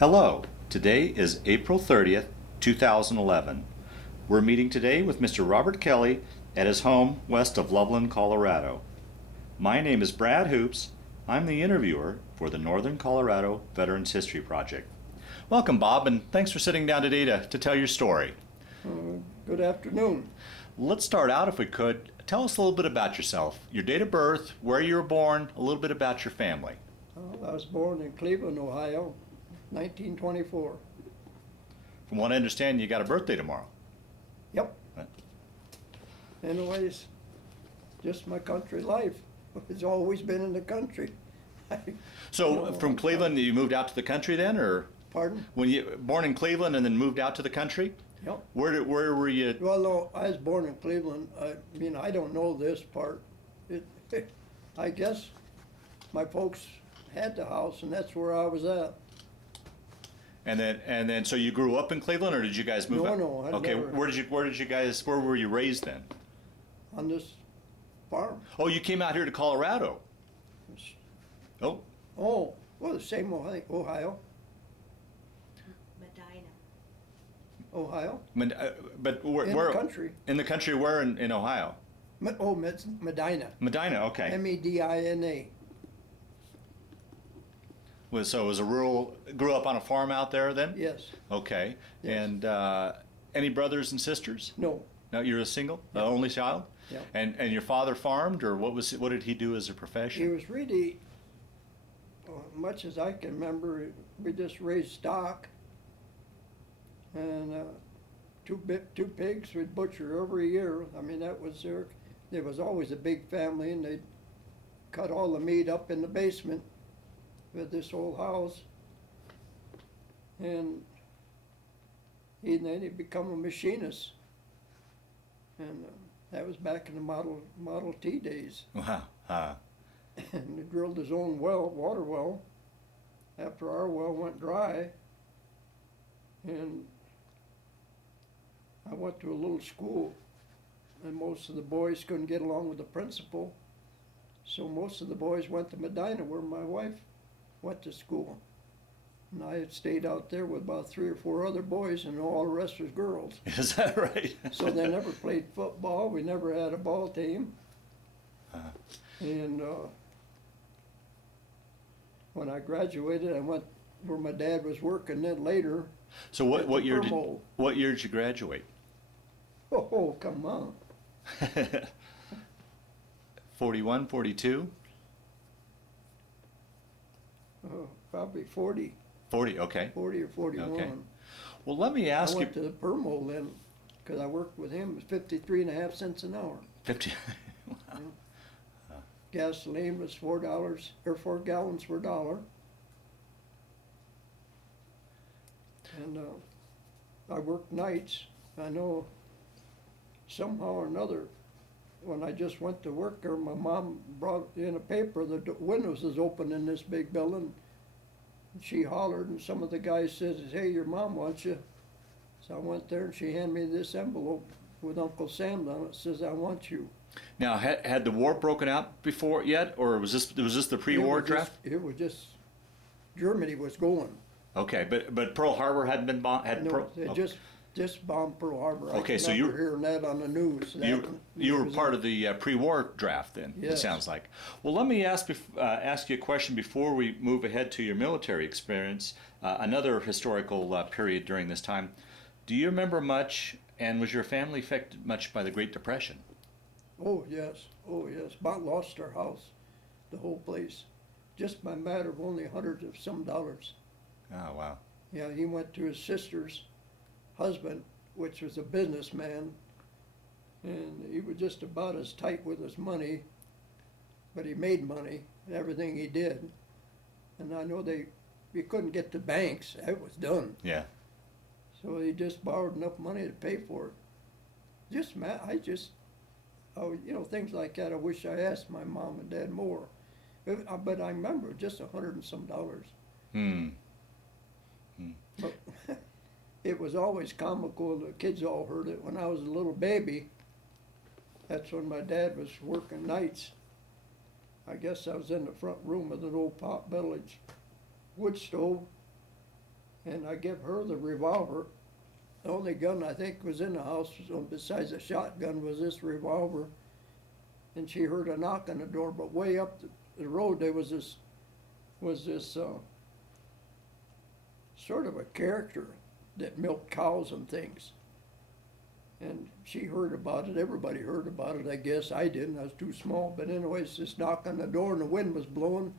Hello, today is April 30th, 2011. We're meeting today with Mr. Robert Kelley at his home west of Loveland, Colorado. My name is Brad Hoops. I'm the interviewer for the Northern Colorado Veterans History Project. Welcome, Bob, and thanks for sitting down today to tell your story. Good afternoon. Let's start out, if we could. Tell us a little bit about yourself, your date of birth, where you were born, a little bit about your family. I was born in Cleveland, Ohio, 1924. From what I understand, you got a birthday tomorrow. Yep. Anyways, just my country life. It's always been in the country. So from Cleveland, you moved out to the country then, or? Pardon? When you born in Cleveland and then moved out to the country? Yep. Where were you? Well, no, I was born in Cleveland. I mean, I don't know this part. I guess my folks had the house, and that's where I was at. And then, so you grew up in Cleveland, or did you guys move out? No, I Okay, never. where were you raised then? On this farm. Oh, you came out here to Colorado. Oh, Oh, well, the same Ohio. Ohio. But where? In the country. In the country, where in Ohio? Medina. Medina, okay. Medina. So it was a rural, grew up on a farm out there then? Yes. Okay. Yes. And any brothers and sisters? No. No, you're a single, Yeah. only child? Yeah. And your father farmed, or what did he do as a He profession? was really, much as I can remember, we just raised stock. And two pigs we'd butcher every year. I mean, that was there was always a big family, and they'd cut all the meat up in the basement with this old house. And then he'd become a machinist. And that was back in the Model T days. Wow. And he drilled his own water well, after our well went dry. And I went to a little school, and most of the boys couldn't get along with the principal, so most of the boys went to Medina, where my wife went to school. And I had stayed out there with about 3 or 4 other boys, and all the rest was girls. Is that right? So they never played football. We never had a ball team. And when I graduated, I went where my dad was working. Then later. So what year did you graduate? Oh, come on. 41, 42? Probably 40. 40, okay. 40 or 41. Okay. Well, let me ask I you. went to the Permo then, because I worked with him. It was 53.5 cents an hour. 50. Wow. Gasoline was $4, or 4 gallons for $1. And I worked nights. I know somehow or another, when I just went to work there, my mom brought in a paper. The windows was open in this big building. And she hollered, and some of the guys says, "Hey, your mom wants you." So I went there, and she handed me this envelope with Uncle Sam on it. It says, "I want you." Now, had the war broken out before yet, or was this the pre-war draft? It was just Germany was going. Okay, but Pearl Harbor hadn't been bombed. No, they just bombed Pearl Harbor. Okay, I so remember hearing that on the news. You were part of the pre-war draft then. It Yes. sounds like. Well, let me ask you a question before we move ahead to your military experience. Another historical period during this time. Do you remember much? And was your family affected much by the Great Depression? Oh yes. About lost our house, the whole place, just by a matter of only hundreds of some dollars. Oh wow. Yeah, he went to his sister's husband, which was a businessman, and he was just about as tight with his money, but he made money in everything he did. And I know you couldn't get to banks. It was done. Yeah. So he just borrowed enough money to pay for it. Things like that. I wish I asked my mom and dad more, but I remember just $100 and some dollars. But it was always comical. The kids all heard it. When I was a little baby, that's when my dad was working nights. I guess I was in the front room of an old pot bellied wood stove, and I give her the revolver. The only gun I think was in the house, besides a shotgun, was this revolver. And she heard a knock on the door, but way up the road there was this sort of a character that milked cows and things. And she heard about it. Everybody heard about it, I guess. I didn't. I was too small. But anyways, this knock on the door and the wind was blowing.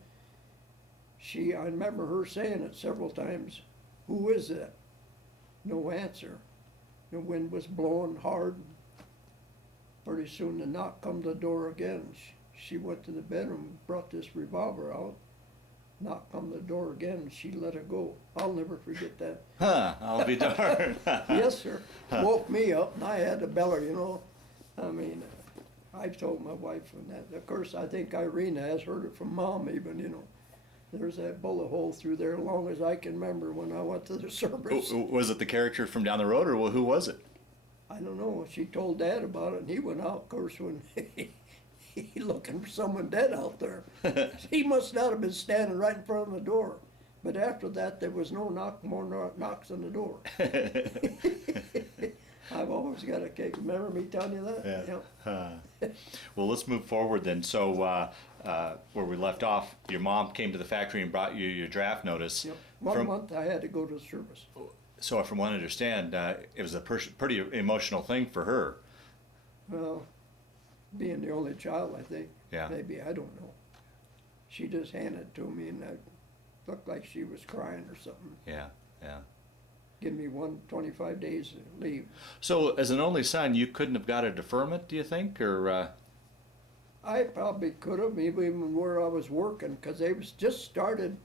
I remember her saying it several times. Who is that? No answer. The wind was blowing hard. Pretty soon the knock come to the door again. She went to the bedroom, brought this revolver out. Knock on the door again, she let it go. I'll never forget that. Huh, I'll be darned. Yes, sir. Woke me up, and I had to bell her, you know. I mean, I've told my wife and that. Of course, I think Irene has heard it from Mom even, you know. There's that bullet hole through there as long as I can remember when I went to the service. Was it the character from down the road, or who was it? I don't know. She told Dad about it, and he went out, of course, when he looking for someone dead out there. He must not have been standing right in front of the door. But after that, there was no more knocks on the door. I've always got a cake. Remember me telling you that? Yeah. Well, let's move forward then. So where we left off, your mom came to the factory and brought you your draft notice. Yep. One month I had to go to the service. So from what I understand, it was a pretty emotional thing for her. Well, being the only child, I think. Yeah. Maybe, I don't know. She just handed it to me, and it looked like she was crying or something. Yeah, yeah. Give me 25 days to leave. So as an only son, you couldn't have got a deferment, do you think, or? I probably could have, even where I was working, because they was just started.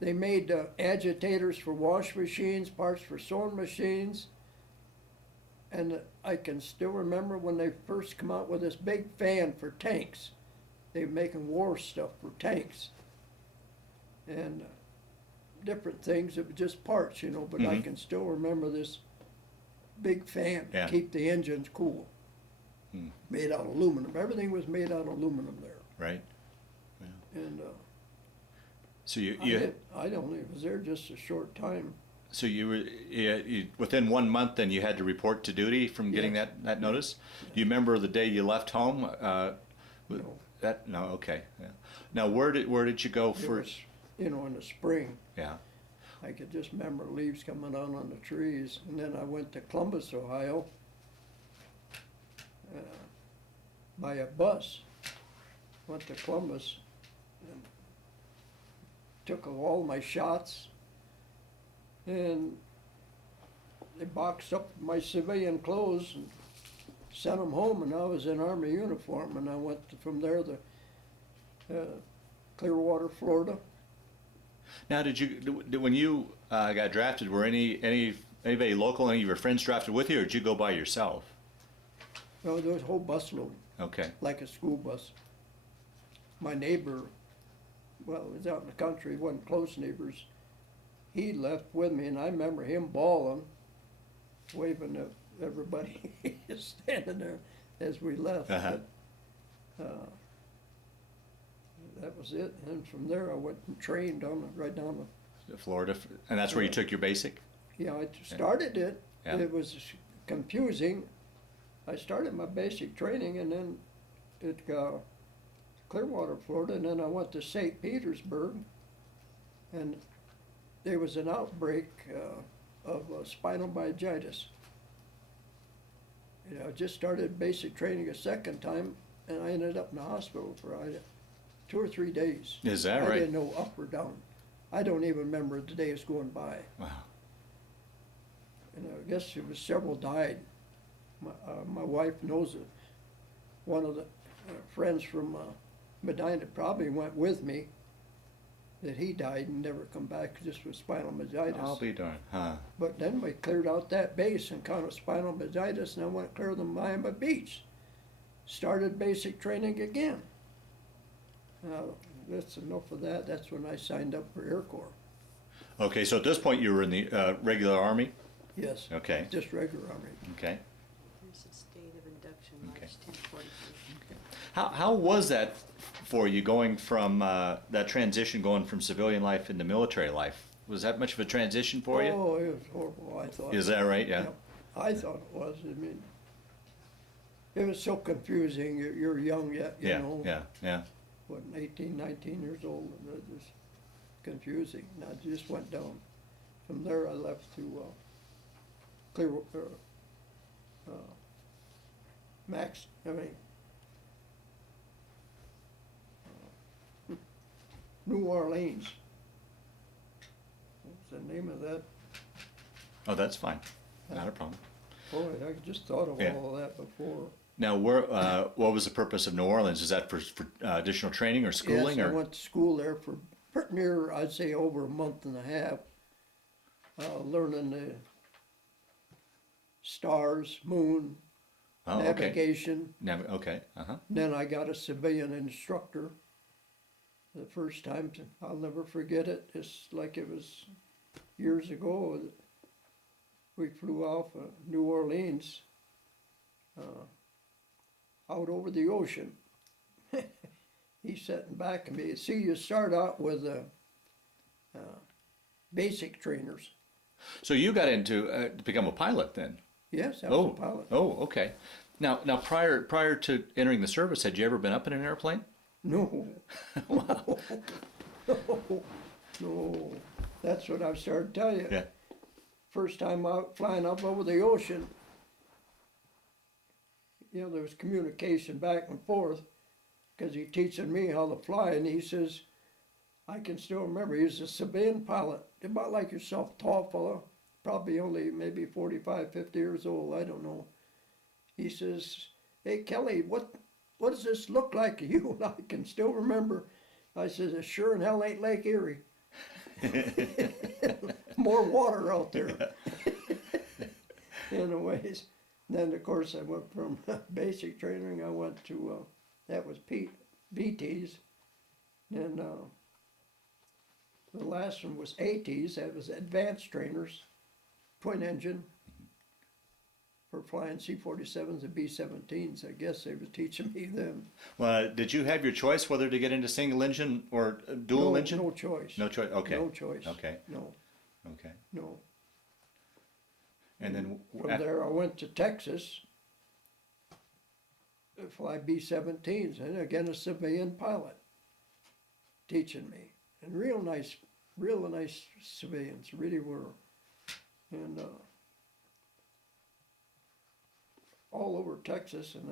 They made agitators for wash machines, parts for sewing machines. And I can still remember when they first come out with this big fan for tanks. They were making war stuff for tanks. And different things, it was just parts, you know, but I can still remember this big fan to keep the engines cool. Made out of aluminum. Everything was made out of aluminum there. Right. Yeah. And so I only was there just a short time. So you were within 1 month, then you had to report to duty from getting that notice. Do you remember the day you left home? No. No. Okay. Yeah. Now, where did you go first? You know, in the spring. Yeah. I could just remember leaves coming down on the trees, and then I went to Columbus, Ohio, by a bus. Went to Columbus and took all my shots. And they boxed up my civilian clothes and sent them home, and I was in Army uniform, and I went from there to Clearwater, Florida. Now, when you got drafted, were anybody local, any of your friends drafted with you, or did you go by yourself? No, there was a whole busload. Okay. Like a school bus. My neighbor, well, he was out in the country, wasn't close neighbors. He left with me, and I remember him bawling, waving at everybody standing there as we left. Uh-huh. But, that was it. And from there, I went and trained right down to Florida, and that's where you took your basic? Yeah, I started it. Yeah. It was confusing. I started my basic training, and then it got Clearwater, Florida, and then I went to St. Petersburg, and there was an outbreak of spinal meningitis. You know, I just started basic training a second time, and I ended up in the hospital for 2 or 3 days. Is that right? I didn't know up or down. I don't even remember the days going by. Wow. And I guess it was several died. My wife knows it. One of the friends from Medina probably went with me, that he died and never come back just with spinal meningitis. I'll be darned. Huh. But then we cleared out that base and caught a spinal meningitis, and I went clear the Miami Beach. Started basic training again. That's enough of that. That's when I signed up for Air Corps. Okay, so at this point you were in the regular Army? Yes. Okay. Just regular Army. Okay. Here's the date of induction, March 1043. Okay. How was that for you, going from that transition, going from civilian life into military life? Was that much of a transition for you? Oh, it was horrible, I thought. Is that right? Yeah. Yep. I thought it was. I mean, it was so confusing. You're young yet, you Yeah, know. yeah. What, 18, 19 years old, and it was confusing. And I just went down. From there, I left to New Orleans. What's the name of that? Oh, that's fine. Not a problem. Boy, I just thought of Yeah. all of that before. Now, what was the purpose of New Orleans? Is that for additional training or schooling? Yes, I or went to school there for pretty near, I'd say, over a month and a half, learning the stars, moon, oh, okay. navigation. Okay. Uh-huh. Then I got a civilian instructor. The first time, I'll never forget it. It's like it was years ago. We flew off New Orleans, out over the ocean. He's sitting back of me. See, you start out with basic trainers. So you got into to become a pilot then? Yes, I was a pilot. Oh, okay. Now, prior to entering the service, had you ever been up in an airplane? No. No. That's what I've started to tell you. Yeah. First time out flying up over the ocean, you know, there was communication back and forth, because he's teaching me how to fly, and he says, I can still remember, he was a civilian pilot, about like yourself, tall fella, probably only maybe 45, 50 years old, I don't know. He says, hey, Kelley, what does this look like to you? And I can still remember. I says, it sure in hell ain't Lake Erie. More water out there. Anyways, then of course I went from basic training, I went to, that was BTs. Then the last one was ATs, that was advanced trainers, twin engine, for flying C-47s and B-17s. I guess they was teaching me then. Well, did you have your choice whether to get into single engine or dual engine? No choice. No choice. Okay. No choice. Okay. No, Okay. no. And then From there, I went to Texas to fly B-17s, and again, a civilian pilot teaching me. And real nice civilians, really were. And all over Texas, and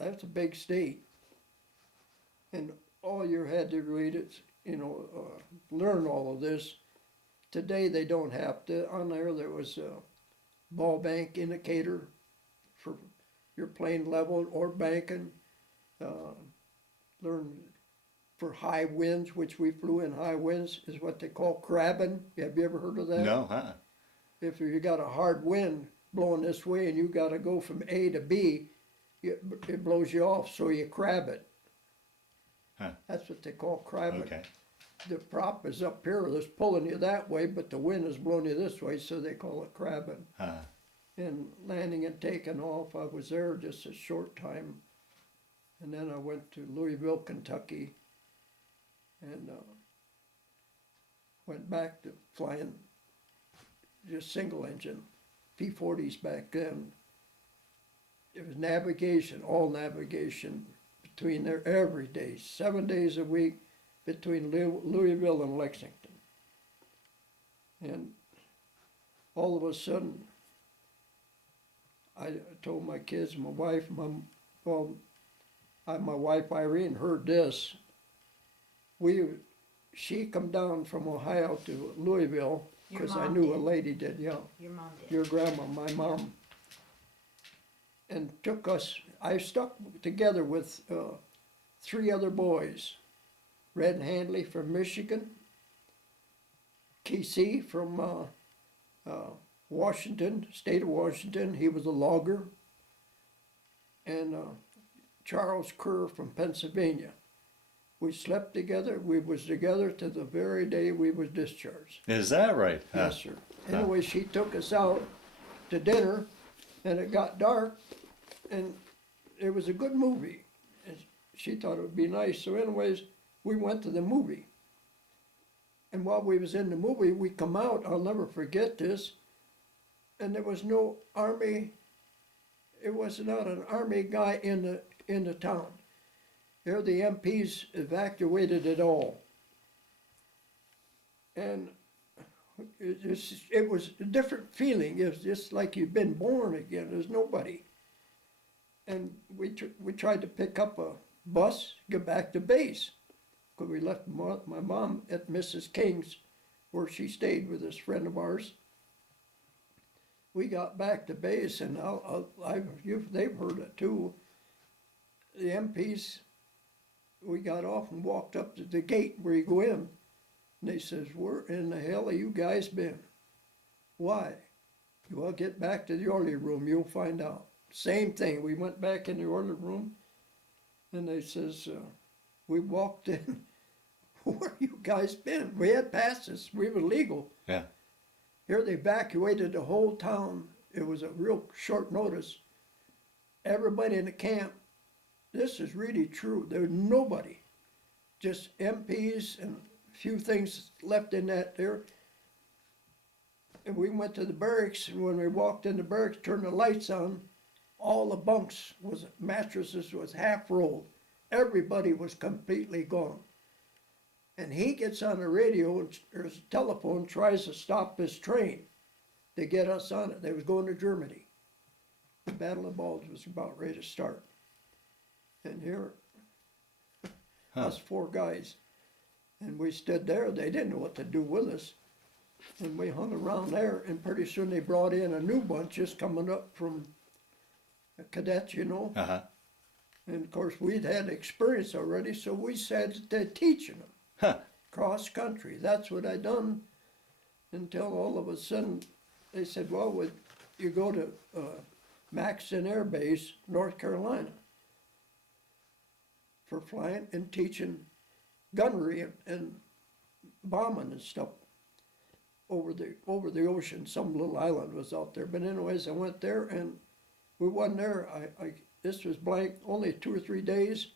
that's a big state. And all you had to read is, learn all of this. Today they don't have to. On there was a ball bank indicator for your plane level or banking. Learn for high winds, which we flew in high winds, is what they call crabbing. Have you ever heard of that? no, huh? If you got a hard wind blowing this way and you got to go from A to B, it blows you off, so you crab it. Huh. That's what they call crabbing. Okay. The prop is up here, that's pulling you that way, but the wind is blowing you this way, so they call it crabbing. Huh. And landing and taking off, I was there just a short time. And then I went to Louisville, Kentucky, and went back to flying just single engine, P-40s back then. It was navigation, all navigation between there every day, 7 days a week between Louisville and Lexington. And all of a sudden, I told my kids, my wife, my wife Irene heard this. She come down from Ohio to Louisville, Your because I mom knew did. a lady did, yeah. Your mom did. Your grandma, my mom, and took us, I stuck together with 3 other boys. Red Handley from Michigan, Kesey from Washington, state of Washington, he was a logger, and Charles Kerr from Pennsylvania. We slept together, we was together to the very day we was discharged. Is that right? Huh. Yes, sir. Anyway, she took us out to dinner, and it got dark, and it was a good movie. And she thought it would be nice, so anyways, we went to the movie. And while we was in the movie, we come out, I'll never forget this, and there was no army, it was not an army guy in the town. Here the MPs evacuated it all. And it was a different feeling, it was just like you'd been born again, there's nobody. And we tried to pick up a bus, get back to base. Because we left my mom at Mrs. King's, where she stayed with this friend of ours. We got back to base, and they've heard it too. The MPs, we got off and walked up to the gate where you go in. And they says, "Where in the hell have you guys been?" "Why?" "Well, get back to the orderly room, you'll find out." Same thing, we went back in the orderly room, and they says, we walked in. "Where you guys been?" We had passes, we were legal. Yeah. Here they evacuated the whole town. It was a real short notice. Everybody in the camp, this is really true, there was nobody. Just MPs and a few things left in that there. And we went to the barracks, and when we walked in the barracks, turned the lights on, all the bunks mattresses was half rolled. Everybody was completely gone. And he gets on the radio or his telephone, tries to stop this train to get us on it. They was going to Germany. The Battle of Bulge was about ready to start. And here, us four guys, and we stood there. They didn't know what to do with us. And we hung around there, and pretty soon they brought in a new bunch just coming up from cadets, you know. Uh-huh. And of course, we'd had experience already, so we said they're teaching them. Huh. Cross country. That's what I done until all of a sudden they said, "Well, you go to Maxson Air Base, North Carolina, for flying and teaching gunnery and bombing and stuff over the ocean." Some little island was out there. But anyways, I went there, and we wasn't there. This was blank, only 2 or 3 days.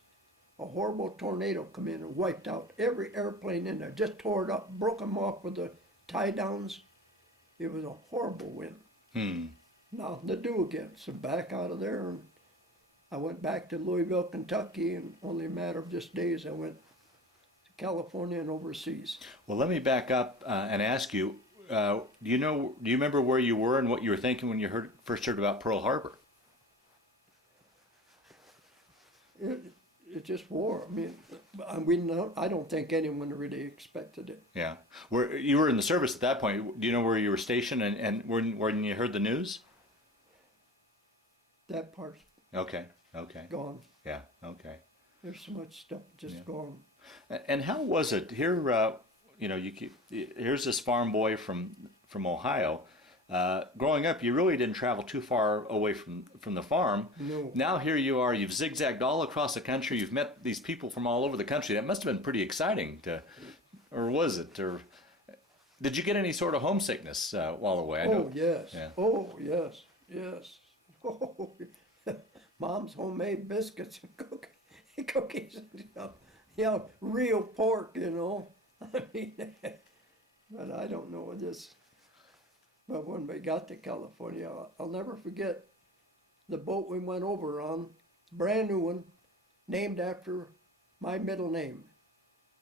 A horrible tornado come in and wiped out every airplane in there, just tore it up, broke them off with the tie downs. It was a horrible wind. Nothing to do again. So back out of there, and I went back to Louisville, Kentucky, and only a matter of just days I went to California and overseas. Well, let me back up and ask you, do you remember where you were and what you were thinking when you first heard about Pearl Harbor? It just war. I don't think anyone really expected it. Yeah. You were in the service at that point. Do you know where you were stationed and when you heard the news? That part's Okay. gone. Yeah. Okay. There's so much stuff just gone. And how was it here? Here's this farm boy from Ohio. Growing up, you really didn't travel too far away from the farm. No. Now here you are. You've zigzagged all across the country. You've met these people from all over the country. That must have been pretty exciting. Or was it? Or did you get any sort of homesickness while away? Yes. Yeah. Oh, yes. Yes. Oh, Mom's homemade biscuits and cookies. Real pork, you know. I mean, but I don't know this. But when we got to California, I'll never forget the boat we went over on, brand new one, named after my middle name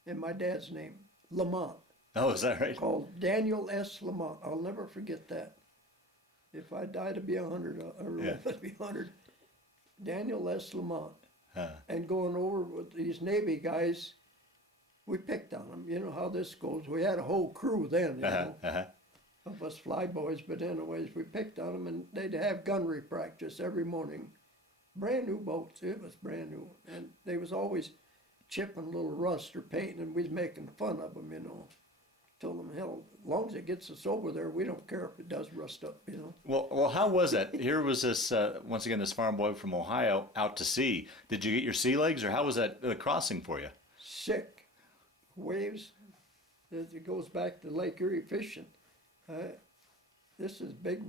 and my dad's name, Lamont. Oh, is that right? Called Daniel S. Lamont. I'll never forget that. If I die to be 100, or live to be 100, Daniel S. Lamont. And going over with these Navy guys, we picked on them. You know how this goes. We had a whole crew then, you know, of us flyboys. But anyways, we picked on them, and they'd have gunnery practice every morning. Brand new boats. It was brand new. And they was always chipping a little rust or painting, and we was making fun of them, you know. Told them, hell, as long as it gets us over there, we don't care if it does rust up, you know. Well, how was that? Here was this, once again, this farm boy from Ohio out to sea. Did you get your sea legs, or how was that the crossing for you? Sick. Waves. It goes back to Lake Erie fishing. This is big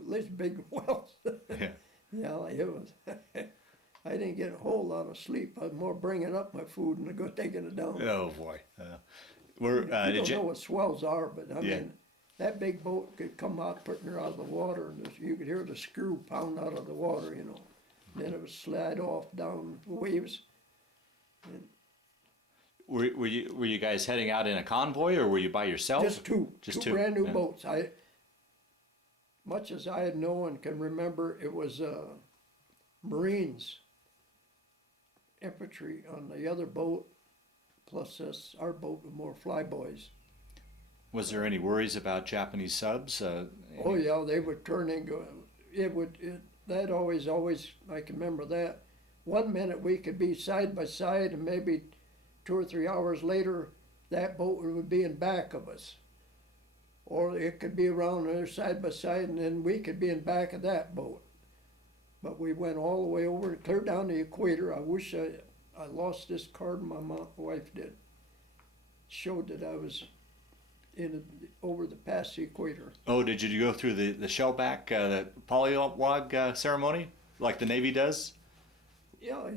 wells. Yeah. Yeah, it was. I didn't get a whole lot of sleep. I was more bringing up my food and taking it down. Oh, boy. Where You did don't you? know what swells are, but I Yeah. mean, that big boat could come out, putting her out of the water, and you could hear the screw pound out of the water, you know. Then it would slide off down waves. Were you guys heading out in a convoy, or were you by yourself? Just two brand new yeah. boats. Much as I had known and can remember, it was Marines, infantry on the other boat, plus us, our boat with more flyboys. Was there any worries about Japanese subs? Oh yeah, they would turn and go. That always, I can remember that. One minute we could be side by side, and maybe 2 or 3 hours later, that boat would be in back of us. Or it could be around there side by side, and then we could be in back of that boat. But we went all the way over, clear down the equator. I wish I lost this card, my wife did. Showed that I was over the past the equator. Oh, did you go through the shellback, the polywog ceremony, like the Navy does? Yeah,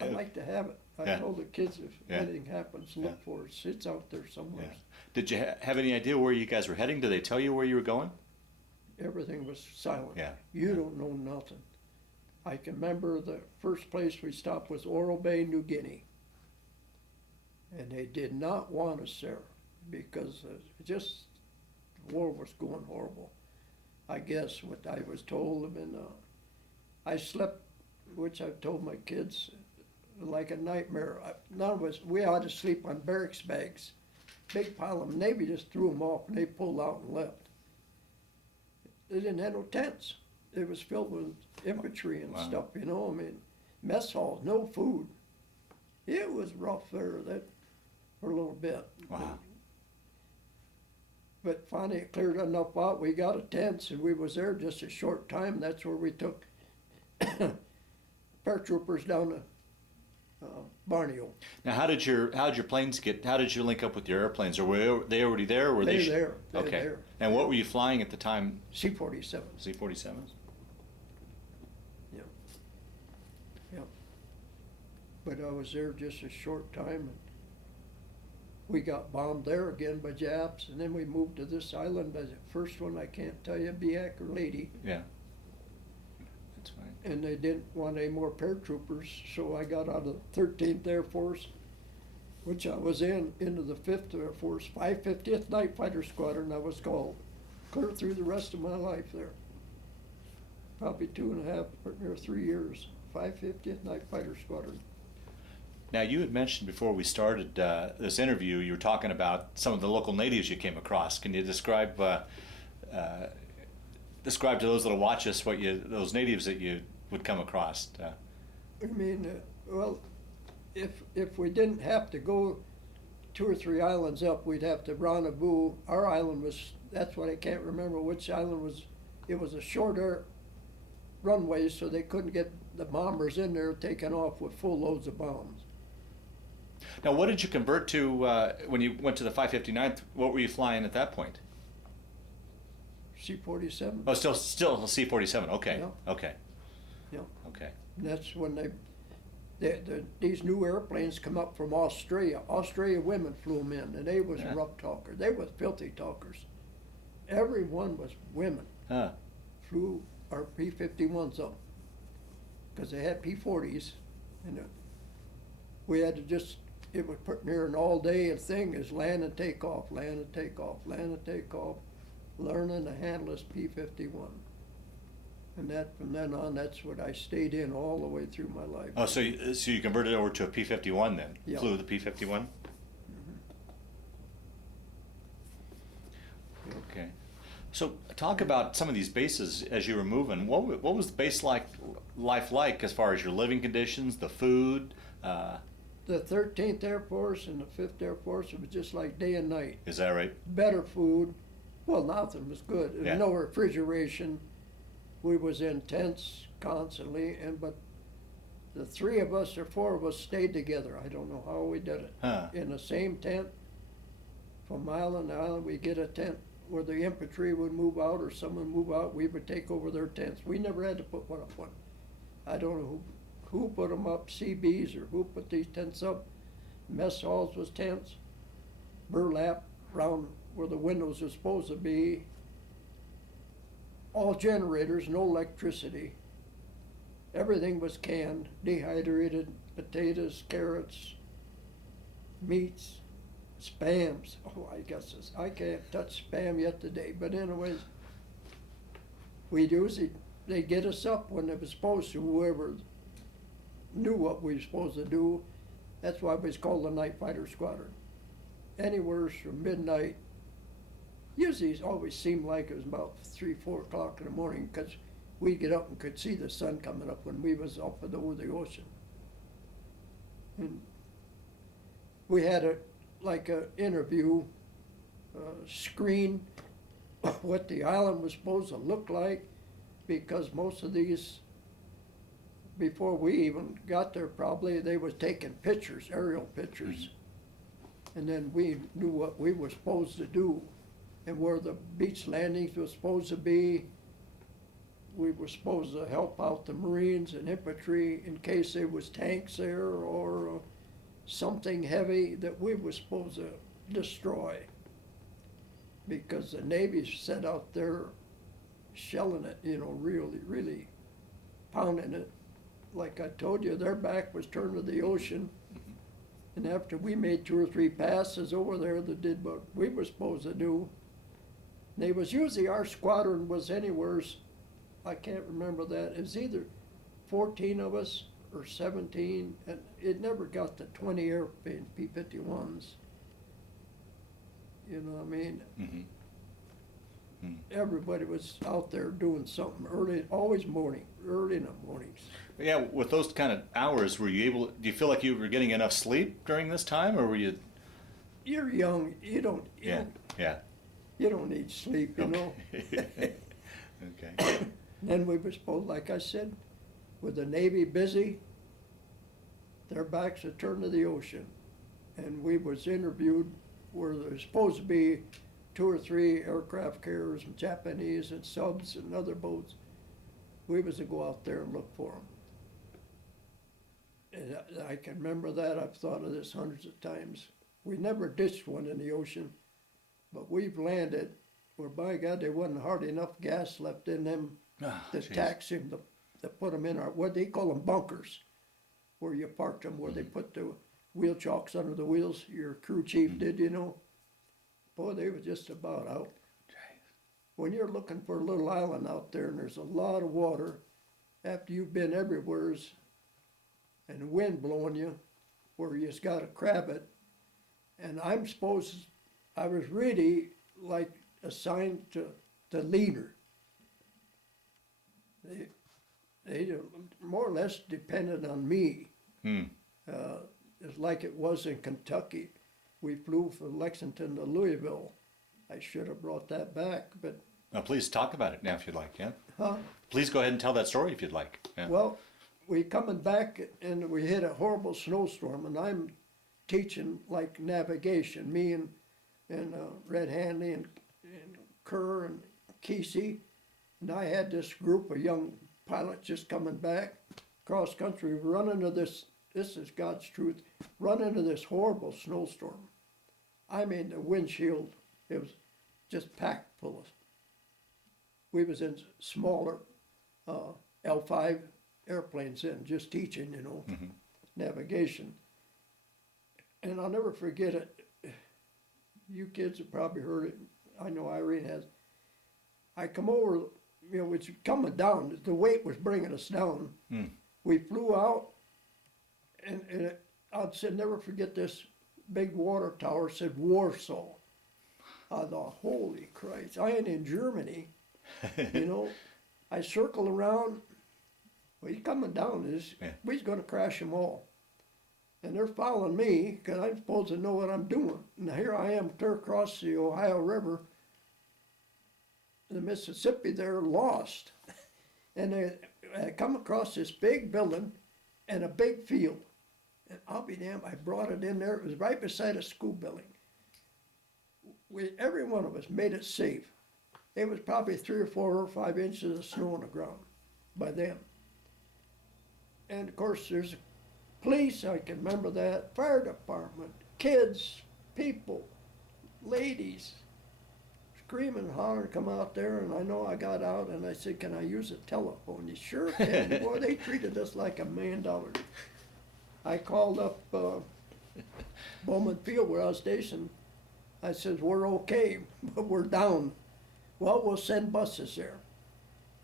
I like to have it. I Yeah. told the kids if Yeah. anything happens, look for it. It's out there somewhere. Yeah. Did you have any idea where you guys were heading? Did they tell you where you were going? Everything was silent. Yeah. You don't know nothing. I can remember the first place we stopped was Oral Bay, New Guinea. And they did not want us there because war was going horrible. I guess what I was told, and I slept, which I've told my kids, like a nightmare. None of us, we ought to sleep on barracks bags. Big pile of them. Navy just threw them off and they pulled out and left. They didn't have no tents. It was filled with infantry and Wow. stuff, you know. I mean, mess halls, no food. It was rough there for a little bit. Wow. But finally it cleared enough out. We got a tent and we was there just a short time. That's where we took paratroopers down to Borneo. Now, how did your planes get? How did you link up with your airplanes? Or were they already there? Or were They're they? there. They're Okay. there. And what were you flying at the time? C-47. C-47s. Yeah. Yeah. But I was there just a short time, and we got bombed there again by Japs, and then we moved to this island. By the first one, I can't tell you, Biak or Lady, Yeah. That's fine. and they didn't want any more paratroopers, so I got out of the 13th Air Force, which I was into the 5th Air Force, 550th Night Fighter Squadron, I was called, clear through the rest of my life there. Probably 2.5 or 3 years, 550th Night Fighter Squadron. Now, you had mentioned before we started this interview, you were talking about some of the local natives you came across. Can you describe describe to those that'll watch us those natives that you would come across? I mean, well, if we didn't have to go 2 or 3 islands up, we'd have to rendezvous. Our island was, that's what I can't remember which island was. It was a shorter runway, so they couldn't get the bombers in there taking off with full loads of bombs. Now, what did you convert to when you went to the 559th? What were you flying at that point? C-47. Oh, still C-47. Okay. Yeah. Okay. Yeah. Okay. And that's when these new airplanes come up from Australia. Australia women flew them in, and they was Yeah. rough talkers. They was filthy talkers. Everyone was women. Huh. Flew our P-51s up because they had P-40s, and we had to just, it was put near an all-day thing is land and take off, land and take off, land and take off, learning to handle this P-51. And that, from then on, that's what I stayed in all the way through my life. Oh, so you converted over to a P-51 then? Yeah. Flew the P-51? Okay. So talk about some of these bases as you were moving. What was the base life like as far as your living conditions, the food? The 13th Air Force and the 5th Air Force, it was just like day and night. Is that right? Better food. Well, nothing was good. Yeah. No refrigeration. We was in tents constantly, but the 3 of us or 4 of us stayed together. I don't know how we did it. Huh. In the same tent, from island to island, we get a tent where the infantry would move out or someone move out, we would take over their tents. We never had to put one up. I don't know who put them up, CBs, or who put these tents up. Mess halls was tents. burlap around where the windows are supposed to be. All generators, no electricity. Everything was canned, dehydrated, potatoes, carrots, meats, spams. Oh, I guess I can't touch spam yet today, but anyways, they get us up when they were supposed to, whoever knew what we were supposed to do. That's why it was called the Night Fighter Squadron. Anywhere from midnight, usually it always seemed like it was about 3, 4 o'clock in the morning, because we'd get up and could see the sun coming up when we was up over the ocean. And we had a interview screen what the island was supposed to look like, because most of these, before we even got there probably, they was taking pictures, aerial pictures. And then we knew what we were supposed to do and where the beach landings were supposed to be. We were supposed to help out the Marines and infantry in case there was tanks there or something heavy that we were supposed to destroy. Because the Navy set out there shelling it, really, really pounding it. Like I told you, their back was turned to the ocean. And after we made 2 or 3 passes over there that did what we were supposed to do, they was usually, our squadron was anywheres, I can't remember that, it was either 14 of us or 17, and it never got to 20 airplane P-51s. You know what I mean? Everybody was out there doing something early, always early in the mornings. Yeah, with those kind of hours, do you feel like you were getting enough sleep during this time, or were you? You're young, you don't need sleep, you know? Okay. Then we were supposed, like I said, with the Navy busy, their backs were turned to the ocean. And we was interviewed where there's supposed to be 2 or 3 aircraft carriers and Japanese and subs and other boats. We was to go out there and look for them. And I can remember that. I've thought of this hundreds of times. We never ditched one in the ocean, but we've landed where, by God, there wasn't hardly enough gas left in them to taxi them, to put them in what they call them bunkers, where you parked them, where they put the wheel chocks under the wheels. Your crew chief did, Boy, they were just about out. When you're looking for a little island out there and there's a lot of water, after you've been everywheres, and the wind blowing you, where you just gotta crab it. And I was really like assigned to leader. They more or less depended on me. It's like it was in Kentucky. We flew from Lexington to Louisville. I should have brought that back, but. Now, please talk about it now if you'd like, yeah? Huh? Please go ahead and tell that story if you'd like. Yeah. Well, we coming back and we hit a horrible snowstorm, and I'm teaching like navigation, me and Red Hanley and Kerr and Kesey, and I had this group of young pilots just coming back cross country, run into this is God's truth, run into this horrible snowstorm. I mean, the windshield, it was just packed full of. We was in smaller L5 airplanes in, just teaching, navigation. And I'll never forget it. You kids have probably heard it. I know Irene has. I come over, it's coming down. The weight was bringing us down. We flew out, and I'd say, never forget this big water tower said Warsaw. I thought, holy Christ, I ain't in Germany. I circle around. Well, he's coming down. We's going to crash them all. And they're following me because I'm supposed to know what I'm doing. And here I am clear across the Ohio River, the Mississippi there, lost. And I come across this big building and a big field. And I'll be damned, I brought it in there. It was right beside a school building. Every one of us made it safe. It was probably 3 or 4 or 5 inches of snow on the ground by then. And of course, there's police, I can remember that, fire department, kids, people, ladies screaming and hollering, come out there, and I know I got out and I said, can I use a telephone? You sure can. Boy, they treated us like $1 million. I called up Bowman Field where I was stationed. I said, we're okay, but we're down. Well, we'll send buses there.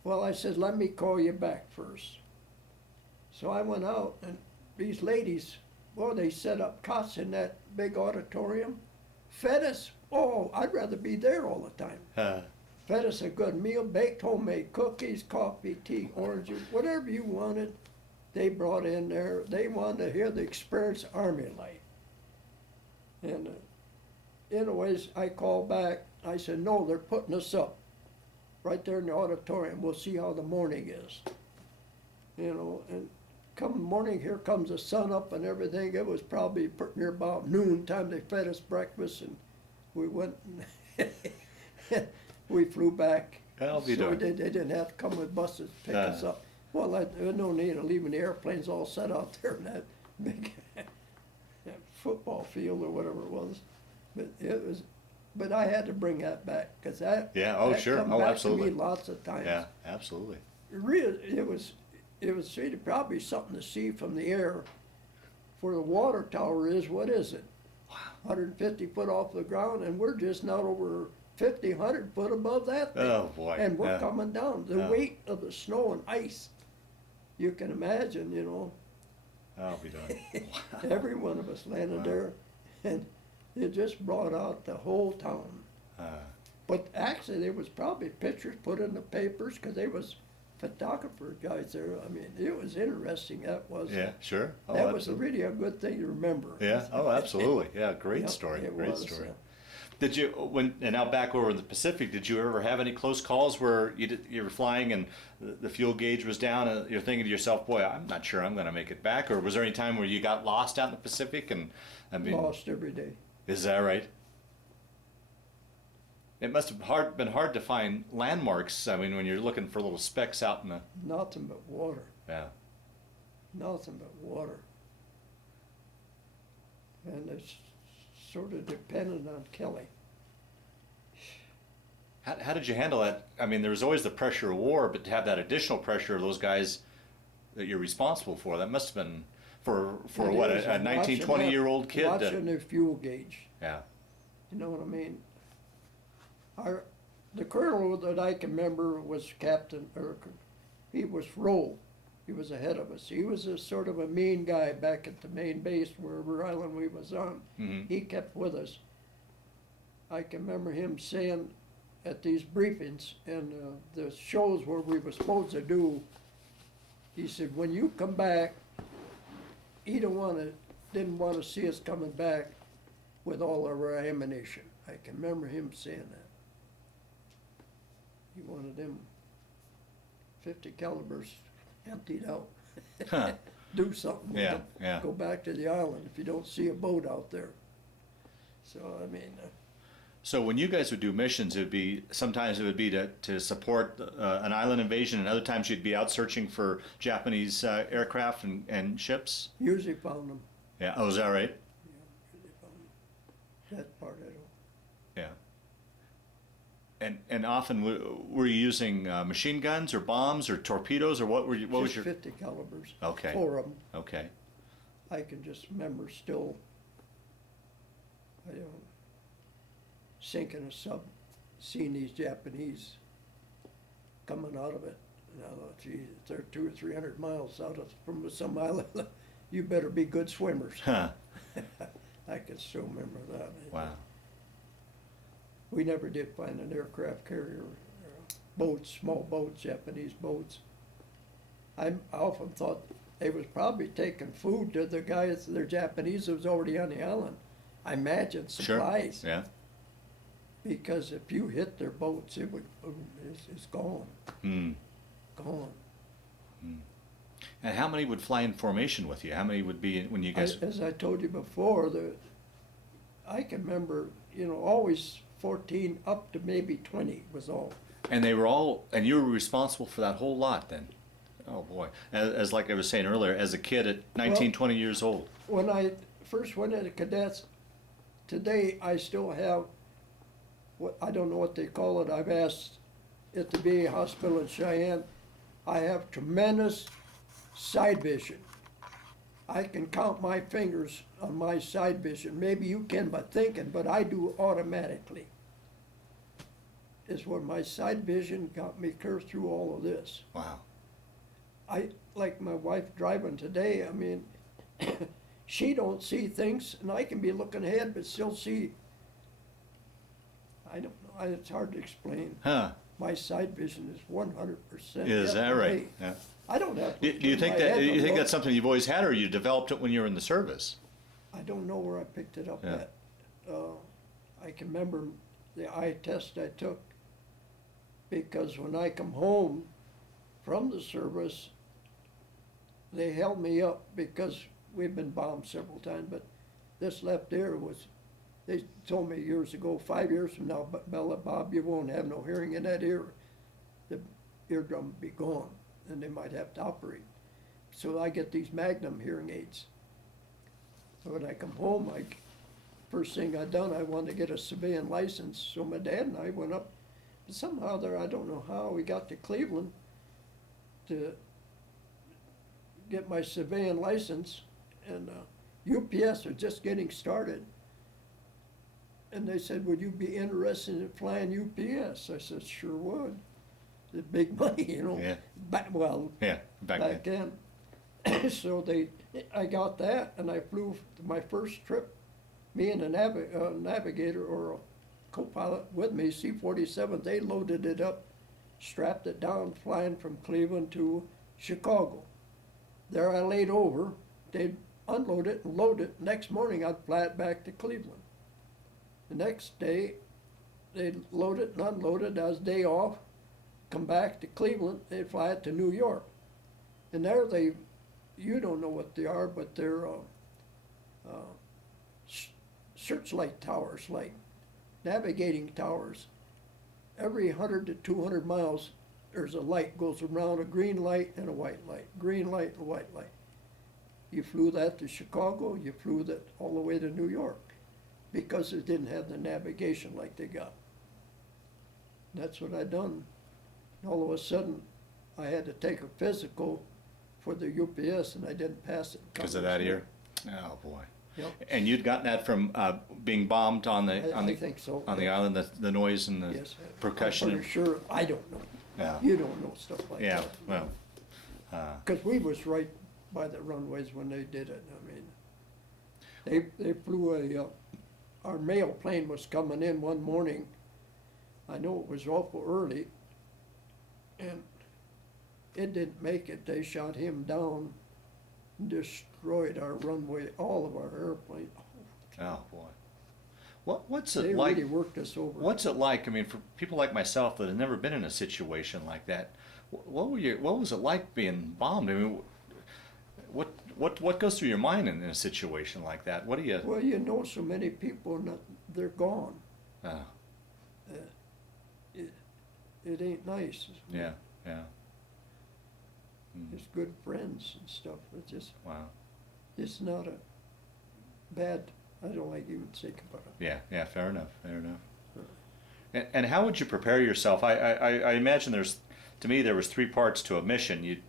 Well, I said, let me call you back first. So I went out, and these ladies, well, they set up cots in that big auditorium, fed us. Oh, I'd rather be there all the time. Fed us a good meal, baked homemade cookies, coffee, tea, orange juice, whatever you wanted, they brought in there. They wanted to hear the experience Army life. And anyways, I called back. I said, no, they're putting us up right there in the auditorium. We'll see how the morning is. You know, and come morning, here comes the sun up and everything. It was probably pretty near about noon time. They fed us breakfast, and we went and we flew back. I'll be so darned. they didn't have to come with buses to pick us up. Well, there was no need of leaving the airplanes all set out there in that big football field or whatever it was. But it was, but I had to bring that back because that that sure, come oh, back absolutely, to me lots of times. yeah, absolutely. Really, it was really probably something to see from the air. For the water tower is, what is it? Wow. 150 foot off the ground, and we're just not over 50, 100 foot above that thing. Oh boy. And we're yeah. coming down. The weight of the snow and ice, you can imagine, you know. I'll be darned. Every one of us landed Wow. there, and it just brought out the whole town. But actually, there was probably pictures put in the papers, because there was photographer guys there. I mean, it was interesting, that was. Yeah, sure. Oh, That was absolutely. really a good thing to remember. Yeah. Oh, absolutely. Yeah. Great Yep, story. it Great was, story. Did you and now back over in the Pacific? Did you ever have any close calls where you were flying and the fuel gauge was down and you're thinking to yourself, "Boy, I'm not sure I'm going to make it back"? Or was there any time where you got lost out in the Pacific? And I mean, Lost every day. is that right? It must have been hard to find landmarks. I mean, when you're looking for little specks out in the Nothing but water. yeah. Nothing but water. And it's sort of dependent on Kelley. How did you handle that? I mean, there was always the pressure of war, but to have that additional pressure of those guys that you're responsible for, that must have been for It what, is, a and 19, watching 20-year-old kid. Watching their fuel gauge. Yeah. You know what I mean? The colonel that I can remember was Captain, or he was Roll. He was ahead of us. He was a sort of a mean guy back at the main base, wherever island we was on. Mm-hmm. He kept with us. I can remember him saying at these briefings and the shows where we were supposed to do, he said, when you come back, he didn't want to see us coming back with all of our ammunition. I can remember him saying that. He wanted them 50 calibers emptied out. Huh. Do something with Yeah, them. yeah. Go back to the island if you don't see a boat out there. So, I mean, So when you guys would do missions, sometimes it would be to support an island invasion, and other times you'd be out searching for Japanese aircraft and ships. usually found them. Yeah. Oh, is that right? Usually found them. That part I don't. Yeah. And often were you using machine guns or bombs or torpedoes or what were you? What was Just your? 50 calibers. Okay. 4 of them. Okay. I can just remember still, sinking a sub, seeing these Japanese coming out of it. And I thought, gee, if they're 200 or 300 miles out from some island, you better be good swimmers. Huh. I can still remember that. Wow. We never did find an aircraft carrier, boats, small boats, Japanese boats. I often thought they was probably taking food to the guys, they're Japanese that was already on the island. I imagine supplies. Sure. Yeah. Because if you hit their boats, it would, it's gone, Hmm. gone. And how many would fly in formation with you? How many would be when you guys? As I told you before, I can remember, always 14 up to maybe 20 was all. And they were all, and you were responsible for that whole lot then? Oh boy. As like I was saying earlier, as a kid at 19, 20 years old. When I first went into cadets, today I still have I don't know what they call it, I've asked at the VA hospital in Cheyenne, I have tremendous side vision. I can count my fingers on my side vision. Maybe you can by thinking, but I do automatically. Is where my side vision got me clear through all of this. Wow. Like my wife driving today, I mean, she don't see things, and I can be looking ahead, but still see. I don't know, it's hard to explain. Huh. My side vision is 100%. Is that right? Yeah. I don't have to. Do you think turn my that head to you think look. that's something you've always had, or you developed it when you were in the service? I don't know where I picked it up Yeah. at. I can remember the eye test I took, because when I come home from the service, they held me up because we've been bombed several times, but this left ear was, they told me years ago, 5 years from now, Bella, Bob, you won't have no hearing in that ear. The eardrum will be gone, and they might have to operate. So I get these Magnum hearing aids. When I come home, first thing I done, I wanted to get a civilian license, so my dad and I went up. But somehow there, I don't know how, we got to Cleveland to get my civilian license, and UPS was just getting started. And they said, would you be interested in flying UPS? I said, sure would. It's big money, you know. Yeah. Back Back then. then. So I got that, and I flew my first trip. Me and a navigator or a co-pilot with me, C-47, they loaded it up, strapped it down, flying from Cleveland to Chicago. There I laid over, they'd unload it and load it. Next morning, I'd fly it back to Cleveland. The next day, they'd load it and unload it. That was day off, come back to Cleveland, they'd fly it to New York. And there you don't know what they are, but they're searchlight towers, like navigating towers. Every 100 to 200 miles, there's a light goes around, a green light and a white light, green light and white light. You flew that to Chicago, you flew that all the way to New York, because it didn't have the navigation like they got. That's what I done. And all of a sudden, I had to take a physical for the UPS, and I didn't pass it. Because of that ear? Oh, boy. Yep. And you'd gotten that from being bombed on the I think so. on the island, the noise and the Yes, percussion. I'm pretty sure, I don't know. Yeah. You don't know stuff like Yeah. that. Well. Because we was right by the runways when they did it. I mean, they flew our mail plane was coming in one morning. I know it was awful early, and it didn't make it. They shot him down, destroyed our runway, all of our airplanes. Oh boy. What's it They like? really worked us over. What's it like? I mean, for people like myself that have never been in a situation like that, what was it like being bombed? I mean, what goes through your mind in a situation like that? What do you? Well, you know, so many people, they're gone. Oh, It ain't nice. yeah, yeah. Mm. It's good friends and stuff. It's just, Wow. it's not a bad, I don't like even think about it. Yeah, fair enough, fair enough. And how would you prepare yourself? I imagine to me there was 3 parts to a mission. You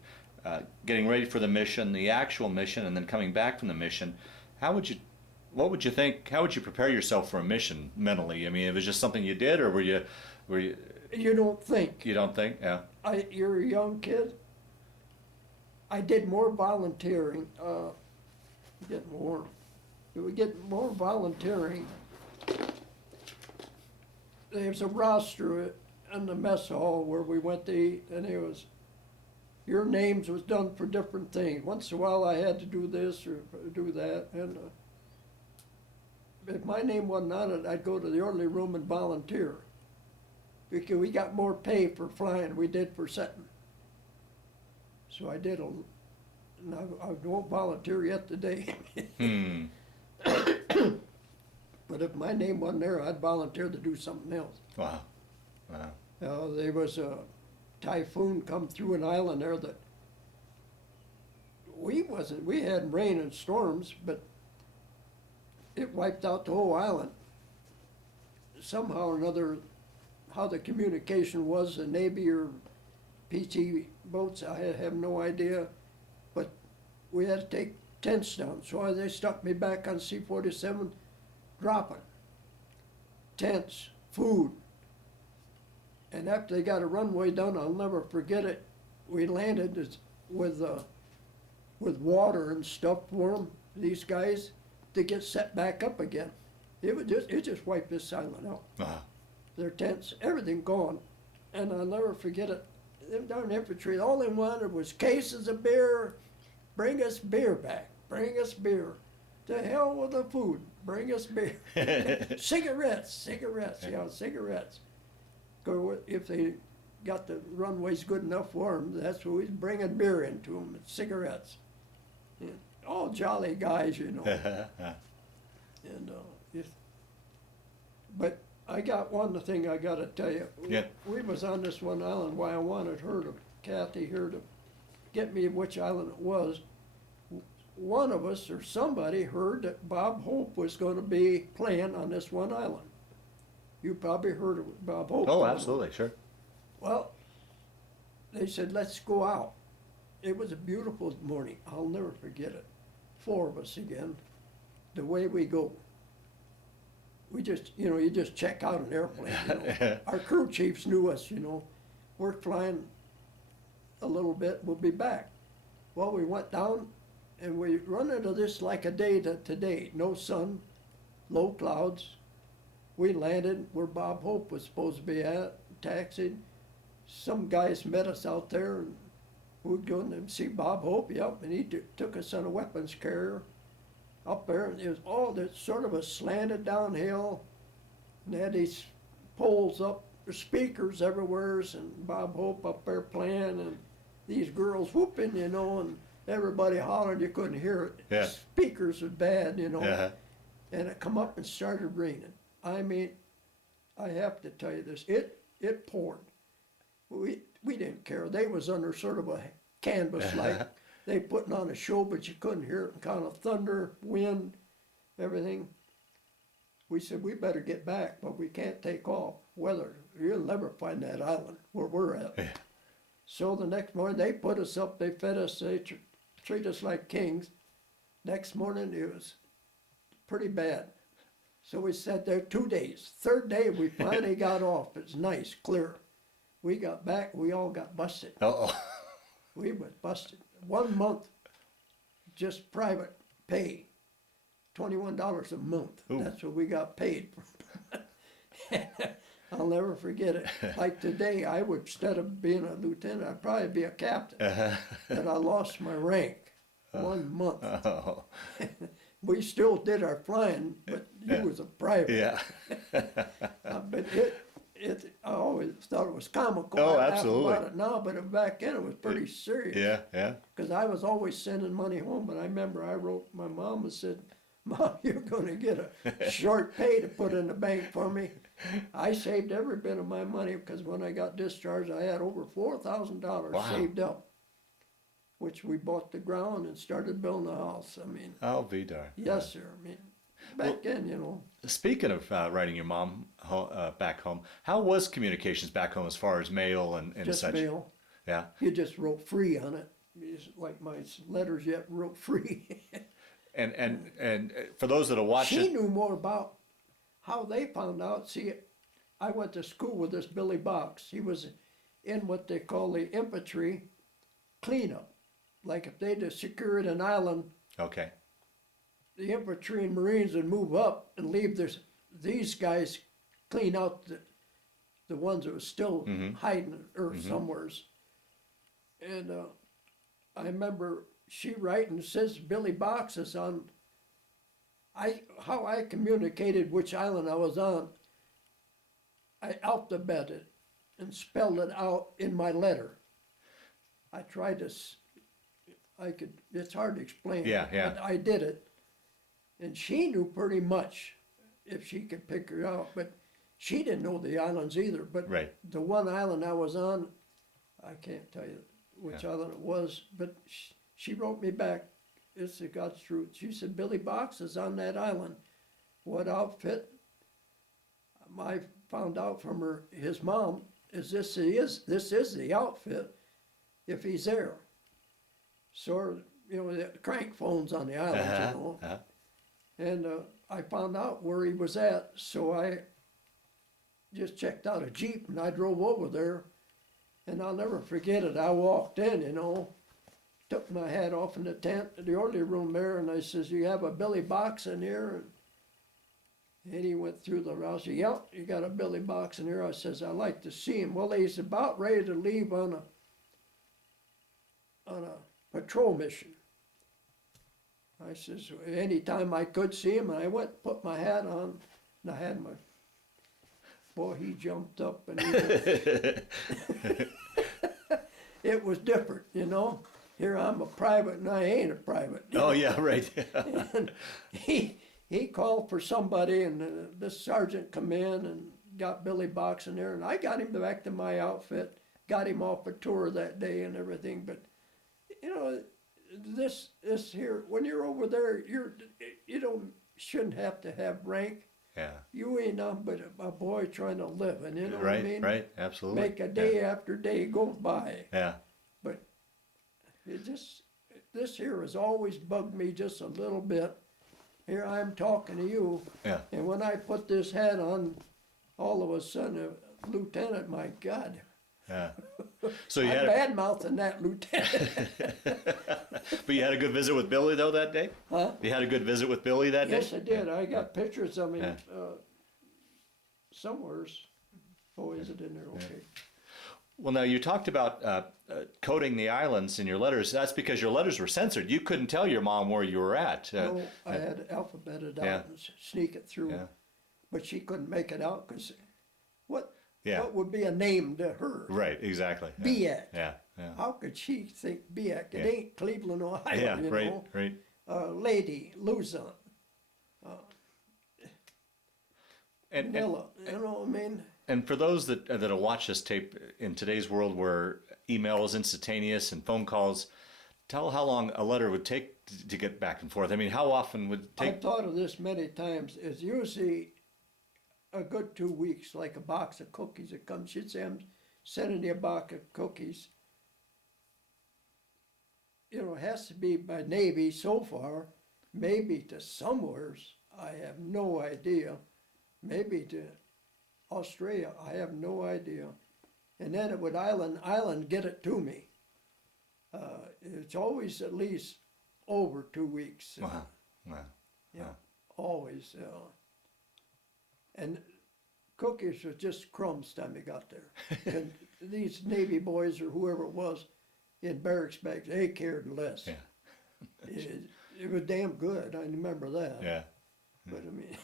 getting ready for the mission, the actual mission, and then coming back from the mission. What would you think? How would you prepare yourself for a mission mentally? I mean, it was just something you did, or were you? You don't think. You don't think? Yeah. You're a young kid. I did more volunteering, getting warm. We get more volunteering. There's a roster in the mess hall where we went to eat, and your names was done for different things. Once in a while I had to do this or do that, and if my name wasn't on it, I'd go to the orderly room and volunteer. Because we got more pay for flying we did for sitting. So I did and I won't volunteer yet today. But if my name wasn't there, I'd volunteer to do something else. Wow. There was a typhoon come through an island there that we had rain and storms, but it wiped out the whole island. somehow or another, how the communication was, the Navy or PT boats, I have no idea. But we had to take tents down, so they stuck me back on C-47, dropping tents, food. And after they got a runway done, I'll never forget it, we landed with water and stuff for them, these guys, to get set back up again. It just wiped this island out. Uh-huh. Their tents, everything gone. And I'll never forget it. Them darn infantry, all they wanted was cases of beer. Bring us beer back. Bring us beer. To hell with the food. Bring us beer. Cigarettes. Yeah, cigarettes. Go if they got the runways good enough for them, that's what we was bringing beer into them, cigarettes. And all jolly guys, you know. And but I got one thing I got to tell you. Yeah. We was on this one island. Why I wanted her to, Kathy here, to get me which island it was. One of us or somebody heard that Bob Hope was going to be playing on this one island. You probably heard of Bob Hope. Oh, absolutely, sure. Well, they said, let's go out. It was a beautiful morning. I'll never forget it. 4 of us again. The way we go. We just, you just check out an airplane, Our crew chiefs knew us, We're flying a little bit, we'll be back. Well, we went down and we run into this like a day to today. No sun, low clouds. We landed where Bob Hope was supposed to be at, taxied. Some guys met us out there and we'd go and see Bob Hope, and he took us on a weapons carrier up there, and it was all this sort of a slanted downhill, and they had these poles up, speakers everywhere, and Bob Hope up there playing, and these girls whooping, and everybody hollering, you couldn't hear it. Yeah. Speakers are bad, Uh-huh. and it come up and started raining. I mean, I have to tell you this, it poured. We didn't care. They was under sort of a canvas like. They putting on a show, but you couldn't hear it, and kind of thunder, wind, everything. We said, we better get back, but we can't take off. Weather, you'll never find that island where we're at. Yeah. So the next morning, they put us up, they fed us, they treat us like kings. Next morning, it was pretty bad. So we sat there 2 days. 3rd day, we finally got off. It was nice, clear. We got back, we all got busted. Uh-oh. We was busted. 1 month, just private pay, $21 a month. Ooh. That's what we got paid. I'll never forget it. Like today, I would, instead of being a lieutenant, I'd probably be a captain. And I lost my rank 1 month. Oh. We still did our flying, but you was a private. Yeah. But I always thought it was comical. Oh, I laugh absolutely. about it now, but back then it was pretty serious. Yeah. Because I was always sending money home, but I remember I wrote my mom and said, Mom, you're going to get a short pay to put in the bank for me. I saved every bit of my money because when I got discharged, I had over $4,000 Wow. saved up, which we bought the ground and started building a house. I mean, I'll be darned. yes, sir. I mean, back then, Speaking of writing your mom back home, how was communications back home as far as mail and just such? mail. Yeah. You just wrote free on it. It's like my letters yet wrote free. And for those that are watching, She knew more about how they found out. See, I went to school with this Billy Box. He was in what they call the infantry cleanup. Like if they'd secured an island, okay. the infantry and Marines would move up and leave these guys clean out the ones that were still hiding or somewheres. And I remember she writing, says Billy Box is on, how I communicated which island I was on, I alphabeted and spelled it out in my letter. I tried to, it's hard to explain. Yeah. But I did it. And she knew pretty much if she could pick her out, but she didn't know the islands either. But Right. the one island I was on, I can't tell you which island it was, but she wrote me back, it's the God's truth. She said, Billy Box is on that island. What outfit? I found out from his mom, this is the outfit if he's there. So, the crank phones on the island, And I found out where he was at, so I just checked out a Jeep and I drove over there. And I'll never forget it. I walked in, took my hat off in the tent, the orderly room there, and I says, "You have a Billy box in here?" And he went through the house. "Yep, you got a Billy box in here." I says, "I'd like to see him." Well, he's about ready to leave on a patrol mission. I says, anytime I could see him, and I went and put my hat on, and I had my, boy, he jumped up and it was different, Here I'm a private and I ain't a private. Oh, yeah, right. And he called for somebody, and this sergeant come in and got Billy Box in there, and I got him back to my outfit, got him off a tour that day and everything. But this here, when you're over there, you shouldn't have to have rank. Yeah. You ain't nothing but a boy trying to live, and you know right, what I mean? Right, absolutely. Make a day after day go by. Yeah. But this here has always bugged me just a little bit. Here I'm talking to you, Yeah. and when I put this hat on, all of a sudden, Lieutenant, my God. Yeah. So you I'm had bad-mouthing that lieutenant. but you had a good visit with Billy though that day? Huh? You had a good visit with Billy that day? Yes, I did. I got pictures of him Yeah. somewheres. Oh, is it in there? Okay. Well, now you talked about coding the islands in your letters. That's because your letters were censored. You couldn't tell your mom where you were at. No, I had alphabeted out Yeah. and sneak it through. Yeah. But she couldn't make it out because what Yeah. would be a name to her? Right, exactly. Yeah. Biak. Yeah, yeah. How could she think Biak? It Yeah. ain't Cleveland, Ohio, Yeah, you right, know. right. Lady, Luzon, And, Manila, you know what I mean? and for those that'll watch this tape in today's world where email is instantaneous and phone calls, tell how long a letter would take to get back and forth. I mean, how often would it take? I've thought of this many times. It's usually a good 2 weeks, like a box of cookies that comes. She'd say, "I'm sending you a box of cookies." It has to be by Navy so far, maybe to somewheres, I have no idea. Maybe to Australia, I have no idea. And then it would island get it to me. It's always at least over 2 weeks. Wow. Wow. Yeah, always. And cookies was just crumbs time they got there. And these Navy boys or whoever it was in barracks bags, they cared less. Yeah. It was damn good. I remember that. Yeah. But I mean,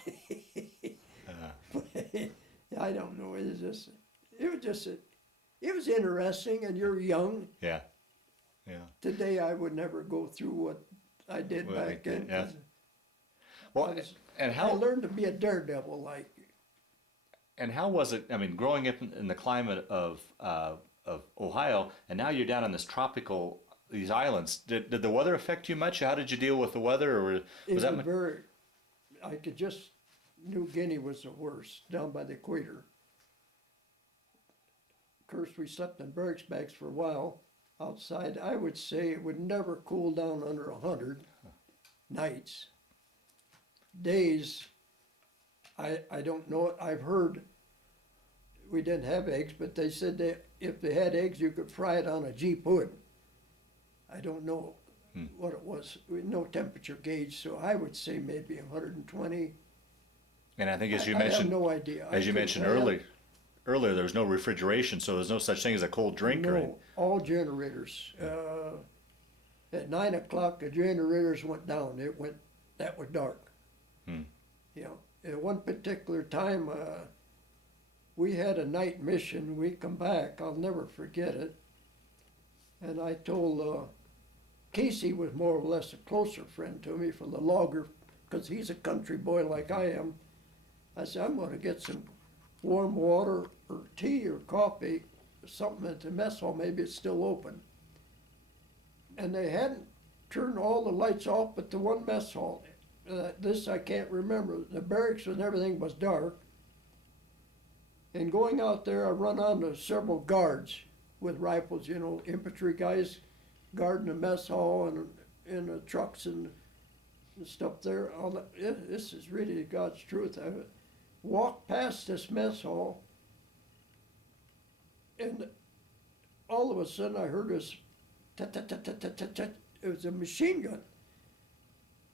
I don't know. It was interesting, and you're young. Yeah. Yeah. Today I would never go through what I did Well, back then. yeah. 'Cause Well, and I how learned to be a daredevil, like. and how was it? I mean, growing up in the climate of Ohio, and now you're down on these islands. Did the weather affect you much? How did you deal with the weather, or was that very? I could just New Guinea was the worst down by the equator. Of course, we slept in barracks bags for a while outside. I would say it would never cool down under 100 nights. Days, I don't know it. I've heard we didn't have eggs, but they said that if they had eggs, you could fry it on a Jeep hood. I don't know what it was. No temperature gauge, so I would say maybe 120. And I think as you I mentioned, have no idea. as you mentioned earlier, there was no refrigeration, so there's no such thing as a cold drink, right? No, all generators. At 9 o'clock, the generators went down. That was dark. At one particular time, we had a night mission. We come back. I'll never forget it. And I told Casey was more or less a closer friend to me from the logger, because he's a country boy like I am. I said, "I'm going to get some warm water or tea or coffee, something at the mess hall. Maybe it's still open." And they hadn't turned all the lights off but the one mess hall. This I can't remember. The barracks and everything was dark. And going out there, I run onto several guards with rifles, you know, infantry guys guarding the mess hall and in the trucks and stuff there. This is really God's truth. I walked past this mess hall, and all of a sudden I heard this tat tat tat tat tat tat tat. It was a machine gun.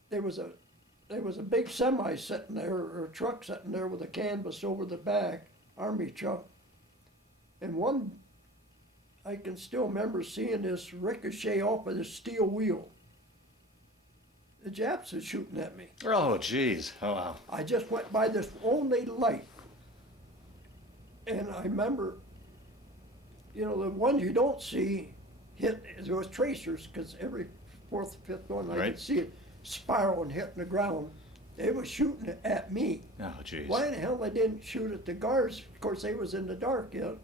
There was a big semi sitting there, or a truck sitting there with a canvas over the back, army truck. And one, I can still remember seeing this ricochet off of the steel wheel. The Japs are shooting at me. Oh, geez. Oh, wow. I just went by this only light. And I remember, you know, the ones you don't see hit, there was tracers, because every fourth, fifth one, I Right. could see it spiral and hitting the ground. They was shooting at me. Oh, geez. Why in the hell they didn't shoot at the guards? Of course, they was in the dark yet.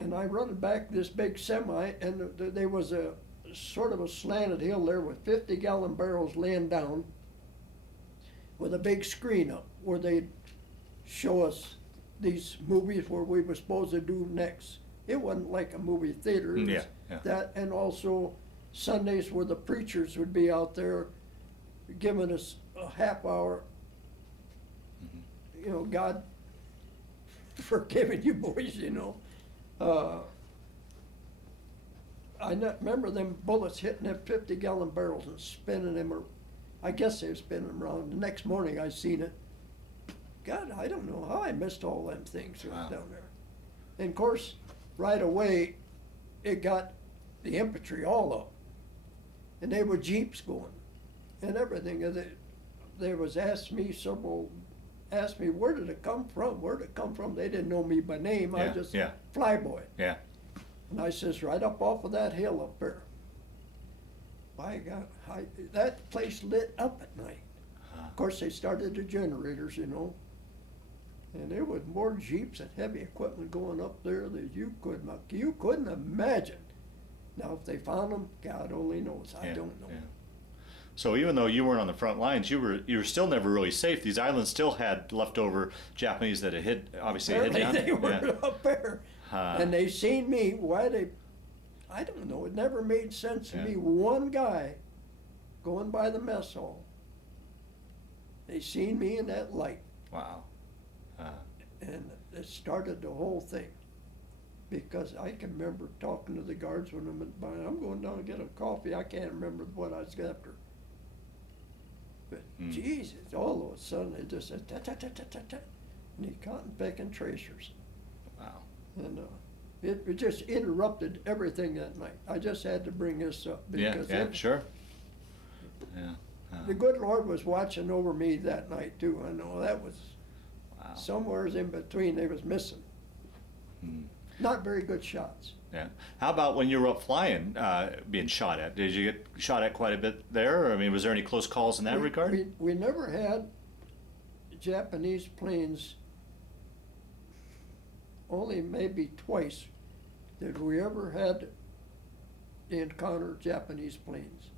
And I run back this big semi, and there was a sort of a slanted hill there with 50-gallon barrels laying down with a big screen up where they'd show us these movies where we were supposed to do next. It wasn't like a movie theater. It was Yeah. that, and also Sundays where the preachers would be out there giving us a half hour. You know, God forgiving you boys, you know. I remember them bullets hitting them 50-gallon barrels and spinning them, or I guess they were spinning them around. The next morning I seen it. God, I don't know how I missed all them things that was down there. And of course, right away, it got the infantry all up. And they were jeeps going and everything. And they was asked me, where did it come from? Where did it come from? They didn't know me by name. I Yeah, just, yeah. Flyboy. Yeah. And I says, right up off of that hill up there. By God, that place lit up at night. Of course, they started the generators, you know. And there was more jeeps and heavy equipment going up there that you couldn't imagine. Now, if they found them, God only knows. I don't know. Yeah. So even though you weren't on the front lines, you were still never really safe. These islands still had leftover Japanese that had hit, obviously hit down. Apparently they were Yeah. up there. And they seen me, I don't know, it never made sense to me. One guy going by the mess hall, they seen me in that light. Wow. And it started the whole thing. Because I can remember talking to the guards when I'm going down to get a coffee. I can't remember what I was after. But Jesus, all of a sudden it just said ta-ta-ta-ta-ta-ta. And he cotton picking tracers. Wow. And it just interrupted everything that night. I just had to bring this up because Sure. Yeah. the good Lord was watching over me that night too. I know that was somewhere in between they was missing. Not very good shots. Yeah. How about when you were up flying, being shot at? Did you get shot at quite a bit there? Or, I mean, was there any close calls in that regard? We never had Japanese planes. Only maybe twice did we ever had encounter Japanese planes.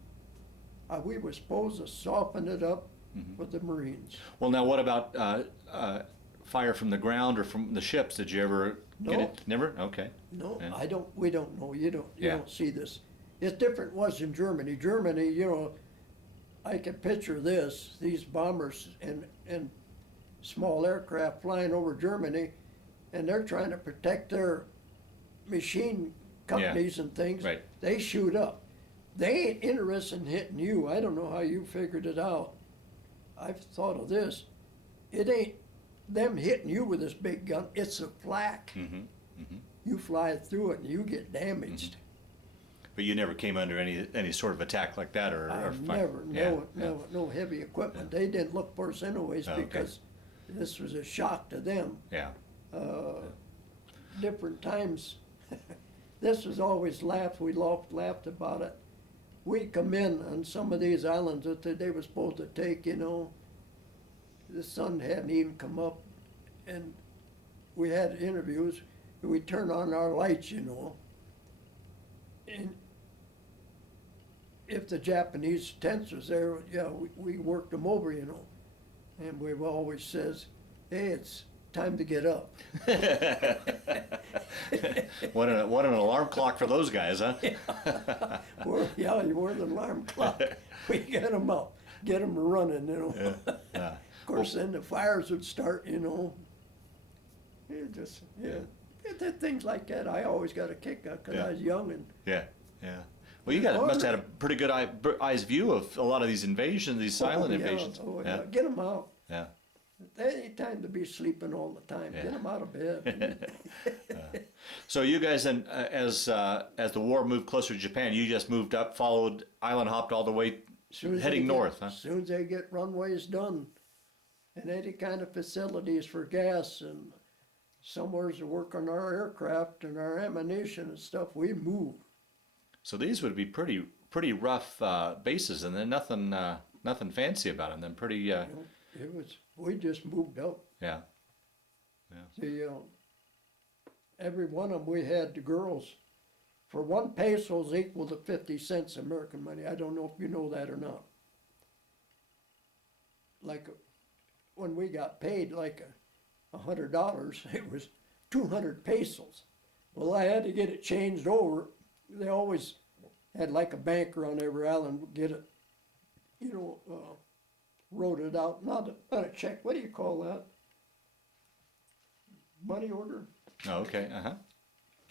We were supposed to soften it up with the Marines. Well, now what about fire from the ground or from the ships? Did you ever get No. it? Never? Okay. No, Yeah. we don't know. You don't Yeah. see this. It's different was in Germany. Germany, you know, I can picture these bombers and small aircraft flying over Germany, and they're trying to protect their machine companies and things. Right. They shoot up. They ain't interested in hitting you. I don't know how you figured it out. I've thought of this. It ain't them hitting you with this big gun. It's a flak. You fly through it and you get damaged. But you never came under any sort of attack like that, or Never, Yeah, no heavy equipment. They didn't look for us anyways Okay. because this was a shock to them. Yeah. Different times. This was always laughed. We laughed about it. We come in on some of these islands that they were supposed to take, you know. The sun hadn't even come up, and we had interviews. We turned on our lights, you know. And if the Japanese tents was there, yeah, we worked them over, you know. And we've always says, hey, time to get up. What an alarm clock for those guys, huh? Yeah, you wore the alarm clock. We get them up, get them running, you know. Yeah. Of course, then the fires would start, you know. It just, yeah. Things like that, I always got a kick out because Yeah. I was young and Yeah, yeah. Well, you must have had a pretty good eyes view of a lot of these invasions, these silent invasions. Yeah. Get them out. Yeah. They ain't time to be sleeping all the time. Yeah. Get them out of bed. So you guys then, as the war moved closer to Japan, you just moved up, followed, island hopped all the way, heading north, huh? As soon as they get runways done and any kind of facilities for gas and somewheres to work on our aircraft and our ammunition and stuff, we move. So these would be pretty rough bases, and then nothing fancy about them. Then pretty. You know, we just moved up. Yeah. See, every one of them we had the girls. For 1 peso is equal to 50 cents American money. I don't know if you know that or not. Like when we got paid like $100, it was 200 pesos. Well, I had to get it changed over. They always had like a banker on every island get it, you know, wrote it out. Not a check. What do you call that? Money order. Oh, okay. Uh-huh.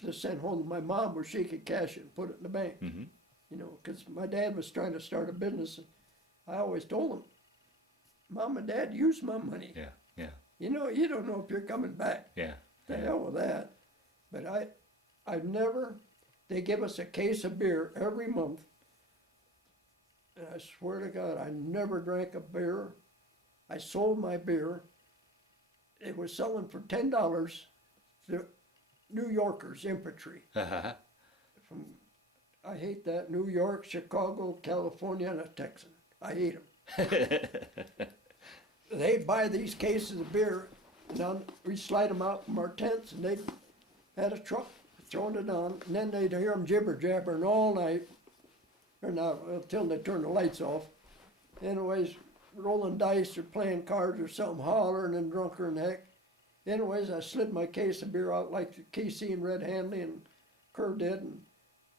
To send home to my mom where she could cash it and put it in the bank. Mm-hmm. You know, because my dad was trying to start a business. And I always told him, Mom and Dad, use my money. Yeah. Yeah. You know, you don't know if you're coming back. Yeah. The hell with that. But I've never, they give us a case of beer every month. And I swear to God, I never drank a beer. I sold my beer. It was selling for $10 to New Yorkers, infantry. Uh-huh. From, I hate that, New York, Chicago, California, and a Texan. I hate them. They'd buy these cases of beer, and we'd slide them out from our tents, and they had a truck throwing it on, and then they'd hear them jibber-jabbering all night, or not, until they turned the lights off. Anyways, rolling dice or playing cards or something, hollering and drunker than heck. Anyways, I slid my case of beer out like Casey and Red Handley and Kerr did, and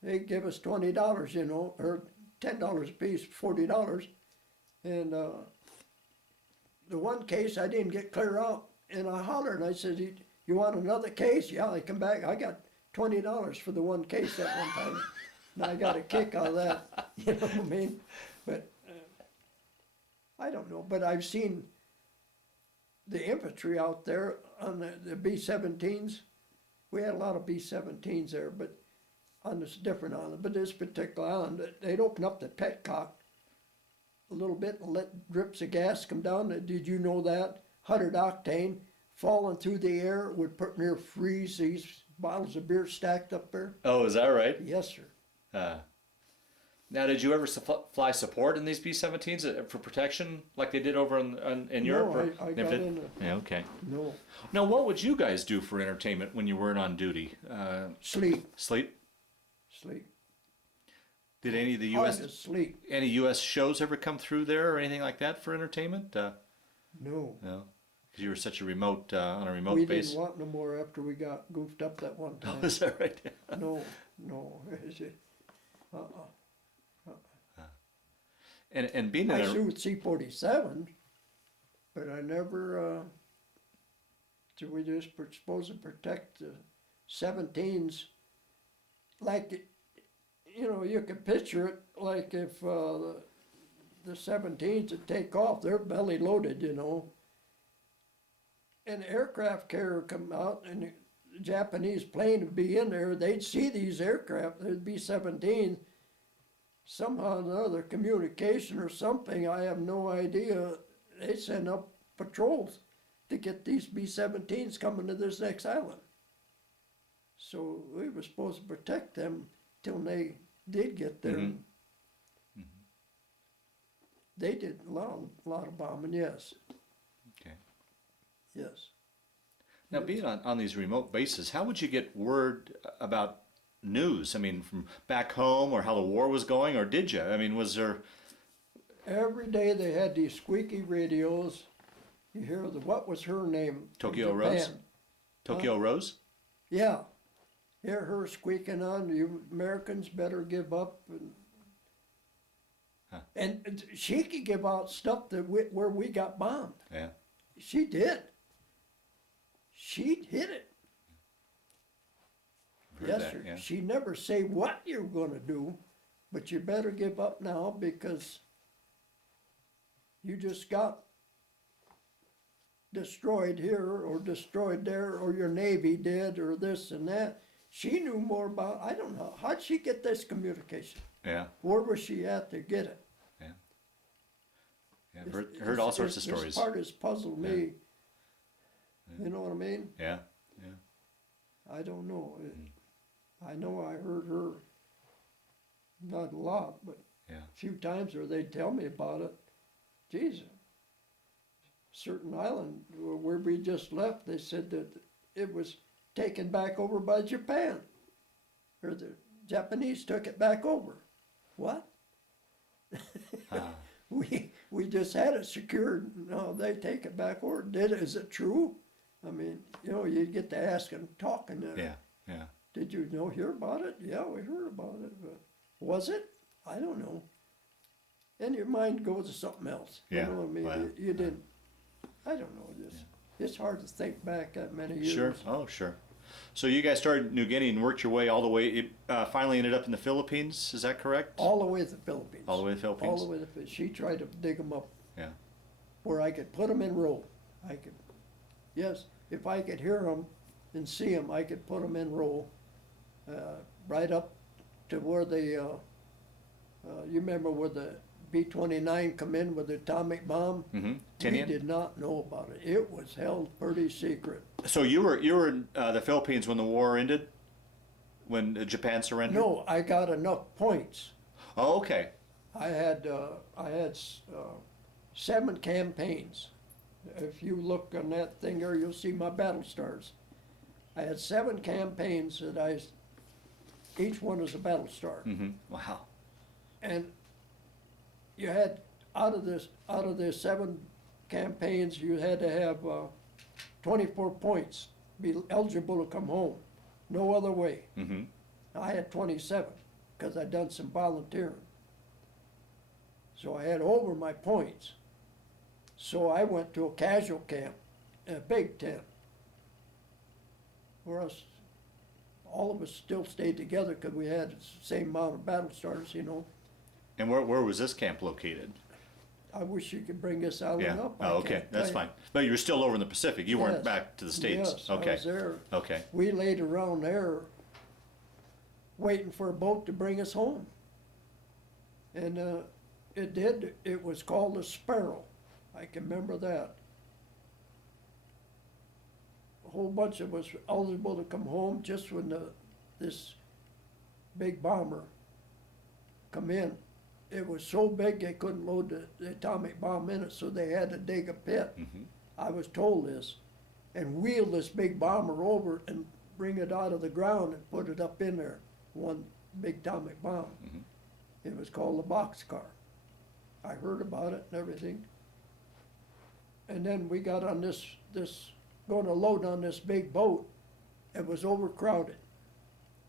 they give us $20, you know, or $10 a piece, $40. And the one case I didn't get clear out, and I hollered, and I said, you want another case? Yeah, I come back, I got $20 for the one case that one time. And I got a kick out of that, you know what I mean? But I don't know, but I've seen the infantry out there on the B-17s. We had a lot of B-17s there, but on this different island. But this particular island, they'd open up the petcock a little bit and let drips of gas come down. Did you know that? 100 octane falling through the air would put near freeze these bottles of beer stacked up there. Oh, is that right? Yes, sir. Now, did you ever fly support in these B-17s for protection like they did over in Europe? No, I got in the, Yeah, okay. no. Now, what would you guys do for entertainment when you weren't on duty? Sleep. Sleep? Sleep. Did any of the Hard U.S. to sleep. any U.S. shows ever come through there or anything like that for entertainment? No. No, because you were such a remote on a remote We base. didn't want no more after we got goofed up that one Oh, time. is that right? No. And being in I a flew with C-47, but I never, so we just supposed to protect the 17s. Like, you know, you could picture it like if the 17s would take off, they're belly loaded, you know. And the aircraft carrier would come out and the Japanese plane would be in there, they'd see these aircraft, there'd be 17. Somehow or another, communication or something, I have no idea, they send up patrols to get these B-17s coming to this next island. So we were supposed to protect them till they did get there. Mm-hmm. They did a lot of bombing, yes. Okay. Yes. Now, being on these remote bases, how would you get word about news? I mean, from back home, or how the war was going, or did you? I mean, was there? Every day they had these squeaky radios, You hear what was her name? in Tokyo Rose? Japan? Tokyo Rose? Yeah. Hear her squeaking on, you Americans better give up. Huh. And she could give out stuff that where we got bombed. Yeah. She did. She hit it. Heard Yes, that, sir. yeah. She never say what you're gonna do, but you better give up now because you just got destroyed here or destroyed there, or your Navy did, or this and that. She knew more about, I don't know, how'd she get this communication? Yeah. Where was she at to get it? Yeah. I've heard all sorts of stories. This part has puzzled me. Yeah. You know what I mean? Yeah. Yeah. I don't know. I know I heard her, not a lot, but Yeah. a few times where they'd tell me about it. Jesus. Certain island where we just left, they said that it was taken back over by Japan. Or the Japanese took it back over. What? Ah. We just had it secured. No, they take it back over. Is it true? I mean, you get to asking, talking there. Yeah. Yeah. Did you hear about it? Yeah, we heard about it. But was it? I don't know. And your mind goes to something else. Yeah, You know what I mean? well, You didn't. I don't know. It's hard to think back that many years. Sure. Oh, sure. So you guys started in New Guinea and worked your way all the way. It finally ended up in the Philippines. Is that correct? All the way to the Philippines. All the way to the Philippines. All the way to the Philippines. She tried to dig them up Yeah. where I could put them in row. Yes, if I could hear them and see them, I could put them in row, right up to where you remember where the B-29 come in with the atomic bomb? Mm-hmm. We Tinian? did not know about it. It was held pretty secret. So you were in the Philippines when the war ended, when Japan surrendered. No, I got enough points. Oh, okay. I had 7 campaigns. If you look on that thing there, you'll see my battle stars. I had 7 campaigns that each one is a battle star. Mm-hmm. Wow. And you had, out of the 7 campaigns, you had to have 24 points, be eligible to come home. No other way. Mm-hmm. I had 27, because I'd done some volunteering. So I had over my points. So I went to a casual camp, in a big tent, where all of us still stayed together because we had the same amount of battle stars, And where was this camp located? I wish you could bring this island Yeah. up. Oh, okay. That's fine. But you were still over in the Pacific. You weren't Yes. back to the States. Yes, Okay. I was there. Okay. We laid around there waiting for a boat to bring us home. And it did. It was called a Sparrow. I can remember that. A whole bunch of us were eligible to come home just when this big bomber come in. It was so big they couldn't load the atomic bomb in it, so they had to dig a pit. Mm-hmm. I was told this, and wheel this big bomber over and bring it out of the ground and put it up in there, one big atomic bomb. Mm-hmm. It was called the boxcar. I heard about it and everything. And then we got on this going to load on this big boat. It was overcrowded,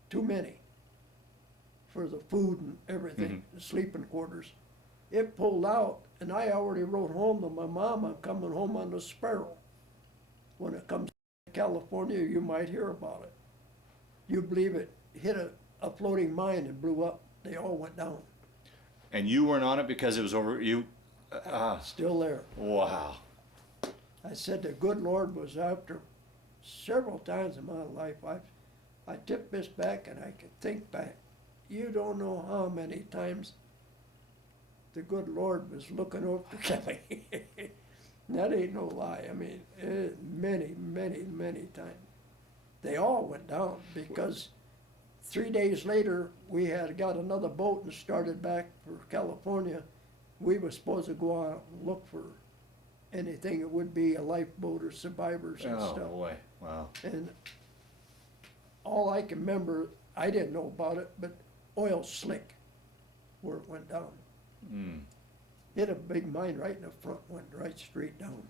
too many for the food and everything, the sleeping quarters. It pulled out, and I already wrote home to my mom, I'm coming home on the Sparrow. When it comes to California, you might hear about it. You believe it hit a floating mine and blew up. They all went down. And you weren't on it because it was over you. Still there. Wow. I said the good Lord was after several times in my life. I tipped this back and I could think back. You don't know how many times the good Lord was looking over Kelley. That ain't no lie. I mean, many, many, many times. They all went down because 3 days later, we had got another boat and started back for California. We were supposed to go out and look for anything that would be a lifeboat or survivors and Oh stuff. boy. Wow. And all I can remember, I didn't know about it, but oil slick where it went down. Mm. Hit a big mine right in the front, went right straight down.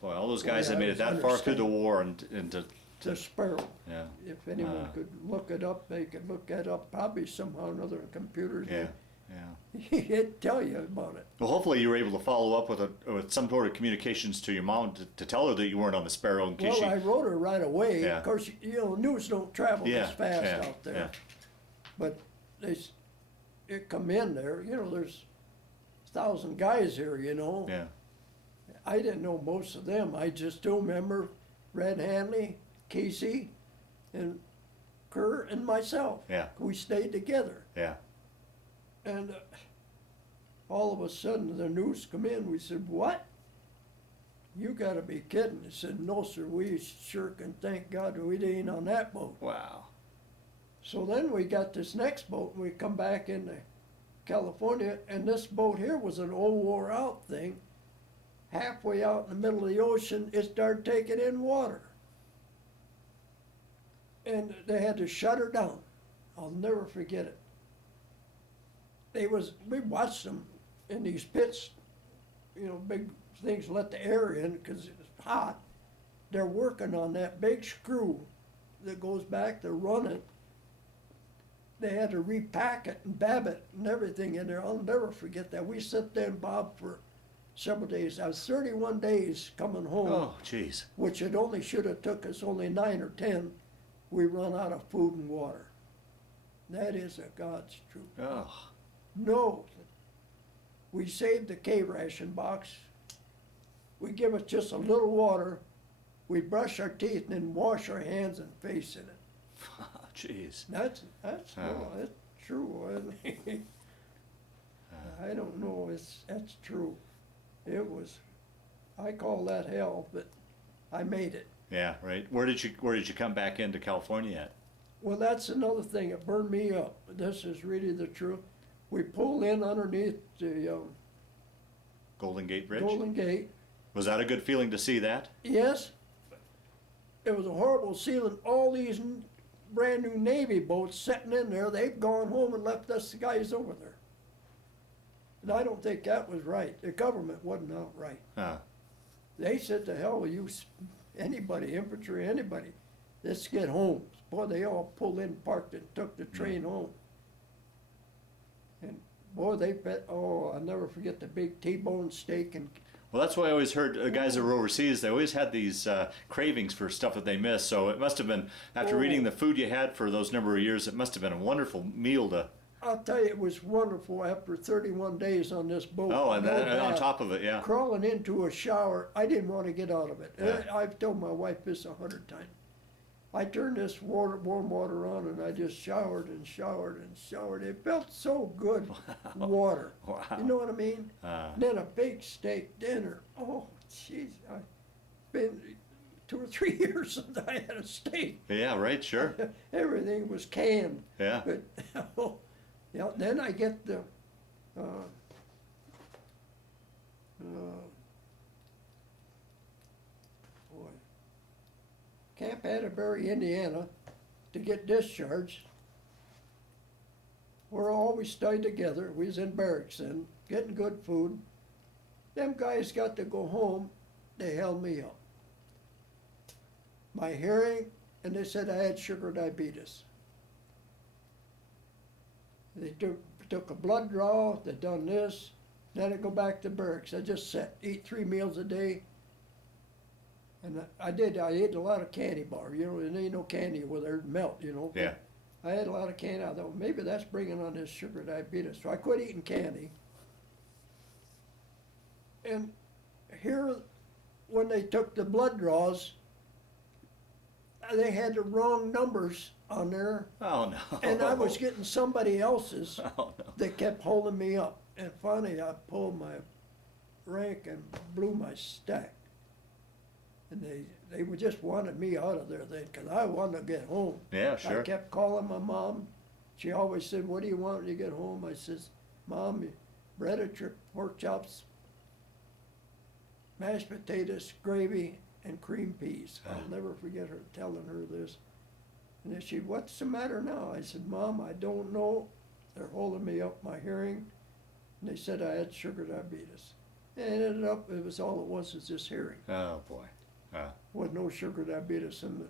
Boy, all those Boy, guys that I made it was that far through the understand. war and The sparrow. yeah. If anyone Ah. could look it up, they could look that up probably somehow or another on computers. Yeah, yeah. He'd tell you about it. Well, hopefully you were able to follow up with some sort of communications to your mom to tell her that you weren't on the Sparrow in case Well, I she. wrote her right away. Yeah. Of course, news don't travel Yeah, as fast yeah, out there. yeah. But it come in there, there's 1,000 guys here, Yeah, I didn't know most of them. I just do remember Red Hanley, Casey, and Kerr and myself. yeah, We stayed together. yeah. And all of a sudden, the news come in. We said, "What? You gotta be kidding." He said, "No, sir, we sure can thank God we ain't on that boat." Wow. So then we got this next boat, and we come back into California, and this boat here was an old wore out thing. Halfway out in the middle of the ocean, it started taking in water. And they had to shut her down. I'll never forget it. We watched them in these pits, big things let the air in because it was hot. They're working on that big screw that goes back to run it. They had to repack it and bab it and everything in there. I'll never forget that. We sat there and bobbed for several days. I was 31 days coming home, Oh, jeez. which it only should have took us only 9 or 10. We run out of food and water. That is a God's truth. Oh, No, we saved the K-ration box. We give it just a little water. We brush our teeth and then wash our hands and face in it. jeez. That's Oh. true. I don't know. That's true. It was. I call that hell, but I made it. Yeah, right. Where did you come back into California at? Well, that's another thing. It burned me up. This is really the truth. We pulled in underneath the Golden Gate Bridge. Golden Gate. Was that a good feeling to see that? Yes. It was a horrible feeling. All these brand new Navy boats sitting in there, they've gone home and left us guys over there. And I don't think that was right. The government wasn't out right. Huh. They said, "To hell with you, anybody, infantry, anybody. Let's get home." Boy, they all pulled in, parked and took the train home. And boy, I'll never forget the big T-bone steak and Well, that's why I always heard guys that were overseas, they always had these cravings for stuff that they missed. So it must have been, after reading the food you had for those number of years, it must have been a wonderful meal to. I'll tell you, it was wonderful after 31 days on this boat. Oh, and No then on doubt. top of it, yeah. Crawling into a shower, I didn't want to get out of it. Yeah. I've told my wife this 100 times. I turned this warm water on and I just showered and showered and showered. It felt so good, water. Wow. You know what I mean? Uh, Then a big steak dinner. Oh, jeez, I've been 2 or 3 years since I had a steak. yeah, right, sure. Everything was canned. Yeah. But yeah, then I get the boy, Camp Atterbury, Indiana, to get discharged. We're always stayed together. We was in barracks then, getting good food. Them guys got to go home. They held me up. My hearing, and they said I had sugar diabetes. They took a blood draw, they done this, then I go back to barracks. I just sat, eat 3 meals a day. And I ate a lot of candy bar, there ain't no candy where there's melt, Yeah. I had a lot of candy. I thought, maybe that's bringing on this sugar diabetes. So I quit eating candy. And here, when they took the blood draws, they had the wrong numbers on there. Oh, no. And I was getting somebody else's Oh, no. that kept holding me up. And finally, I pulled my rank and blew my stack. And they just wanted me out of there then, because I wanted to get home. Yeah, sure. I kept calling my mom. She always said, "What do you want when you get home?" I says, "Mom, bread or pork chops, mashed potatoes, gravy, and cream peas." I'll never forget her telling her this. And then she, "What's the matter now?" I said, "Mom, I don't know. They're holding me up my hearing." And they said I had sugar diabetes. And it ended up, it was all it was is this hearing. Oh, boy. With no sugar diabetes, and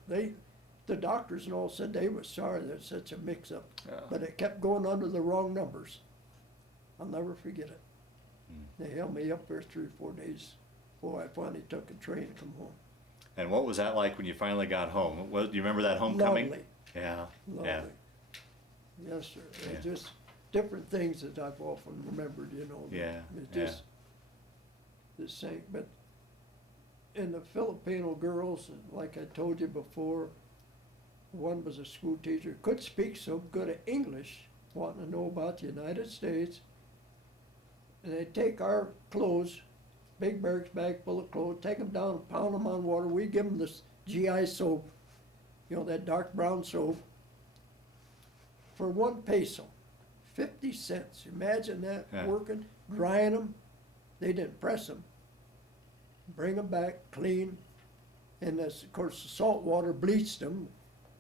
the doctors and all said they was sorry there's such a mix-up, but it kept going under the wrong numbers. I'll never forget it. They held me up there 3 or 4 days before I finally took a train to come home. And what was that like when you finally got home? Do you remember that homecoming? Lovely, Yeah. lovely. Yeah. Yes, sir. Yeah. It's just different things that I've often remembered, you know. Yeah, It's just the same, but in the Filipino girls, like I told you before, one was a school teacher, could speak so good at English, wanting to know about the United States. And they take our clothes, big barracks bag full of clothes, take them down and pound them on water. We give them this GI soap, you know, that dark brown soap, for 1 peso, 50 cents. Imagine that, Yeah. working, drying them. They didn't press them. Bring them back clean. And this, of course, the salt water bleached them.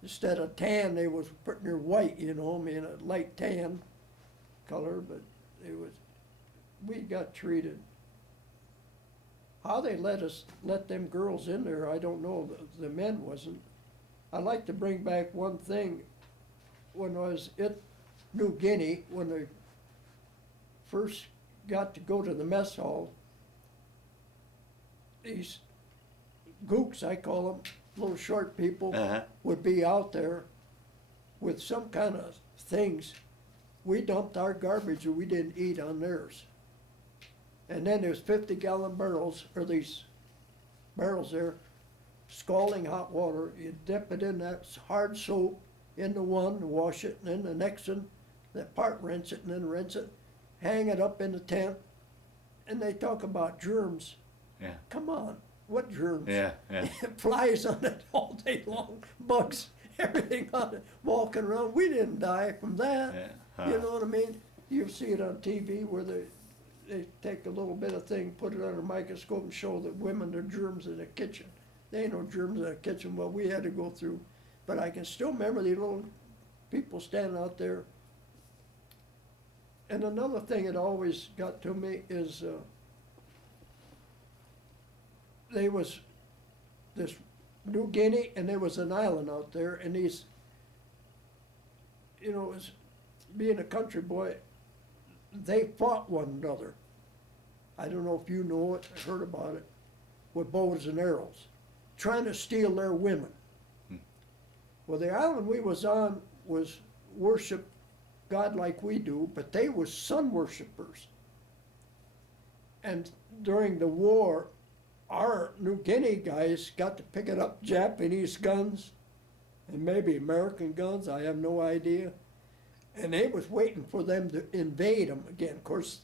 Instead of tan, they was putting her white, you know, I mean, a light tan color, but it was, we got treated. How they let them girls in there, I don't know, the men wasn't. I'd like to bring back one thing. When I was at New Guinea, when I first got to go to the mess hall, these gooks, I call them, little short people, would be out there with some kind of things. We dumped our garbage that we didn't eat on theirs. And then there's 50-gallon barrels, or these barrels there, scalding hot water. You dip it in that hard soap into one, wash it, and then the next one, that part rinse it, and then rinse it, hang it up in the tent, and they talk about germs. Yeah. Come on, what germs? Yeah. Yeah. Flies on it all day long, bugs, everything on it, walking around. We didn't die from that. Yeah. You know what I mean? You see it on TV where they take a little bit of thing, put it under a microscope and show the women the germs in the kitchen. There ain't no germs in the kitchen, what we had to go through. But I can still remember these little people standing out there. And another thing that always got to me is there was this New Guinea, and there was an island out there, and these, you know, as being a country boy, they fought one another. I don't know if you know it, heard about it, with bows and arrows, trying to steal their women. Well, the island we was on was worship God like we do, but they was sun worshipers. And during the war, our New Guinea guys got to picking up Japanese guns and maybe American guns, I have no idea. And they was waiting for them to invade them again. Of course,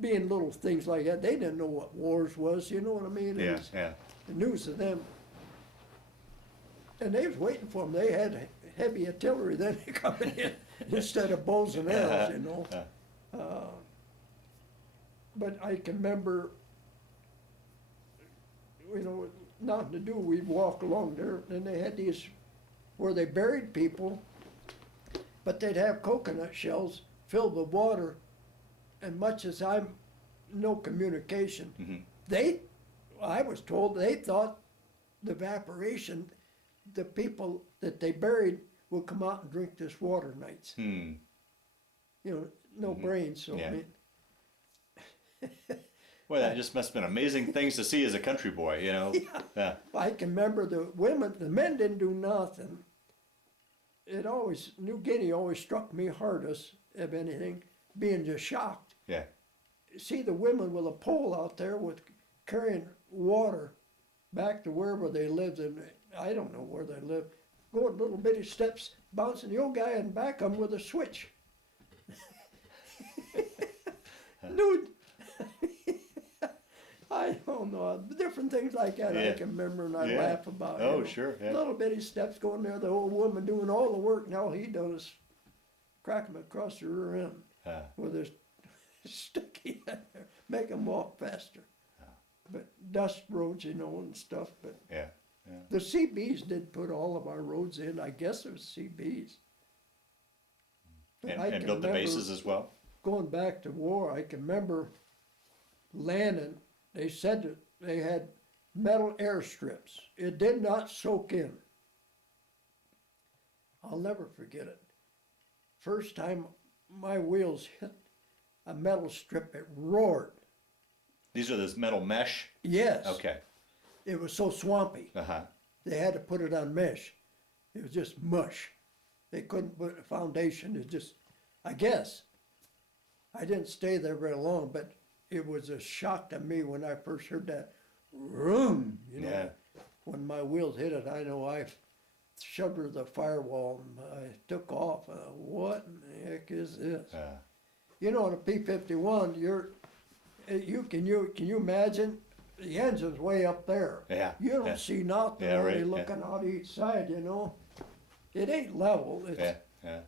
being little things like that, they didn't know what wars was, you know what I mean? Yeah. Yeah. The news of them. And they was waiting for them. They had heavy artillery then coming in instead of bows and arrows, you know. But I can remember, you know, nothing to do, we'd walk along there, and they had these, where they buried people, but they'd have coconut shells filled with water, and much as I'm, no communication, I was told they thought the evaporation, the people that they buried would come out and drink this water nights. You know, no brains, so Yeah. I mean. Well, that just must have been amazing things to see as a country boy, you know. Yeah. I can remember the women, the men didn't do nothing. It always, New Guinea always struck me hardest of anything, being just shocked. Yeah. See the women with a pole out there with carrying water back to wherever they lived, and I don't know where they lived, going little bitty steps, bouncing the old guy in back of them with a switch. Dude, I don't know, different things like that I Yeah. can remember and I Yeah. laugh about. Oh, you know. sure, yeah. Little bitty steps going there, the old woman doing all the work, and all he done is crack him across the rear end with his sticky, make him walk faster. But dust roads, you know, and stuff, but Yeah. Yeah. the CBs did put all of our roads in, I guess it was CBs. But I And can built the remember bases as well. Going back to war, I can remember landing, they said that they had metal airstrips. It did not soak in. I'll never forget it. First time my wheels hit a metal strip, it roared. These are this metal mesh? Yes. Okay. It was so swampy. Uh-huh. They had to put it on mesh. It was just mush. They couldn't put a foundation. It just, I guess, I didn't stay there very long, but it was a shock to me when I first heard that vroom, you know. Yeah. When my wheels hit it, I know I shuddered the firewall and I took off. What in the heck is this? You know, on a P-51, can you imagine? The engine's way up there. Yeah. You don't Yeah. see nothing, Yeah, right, only yeah. looking out each side, you know. It ain't level. It's, Yeah.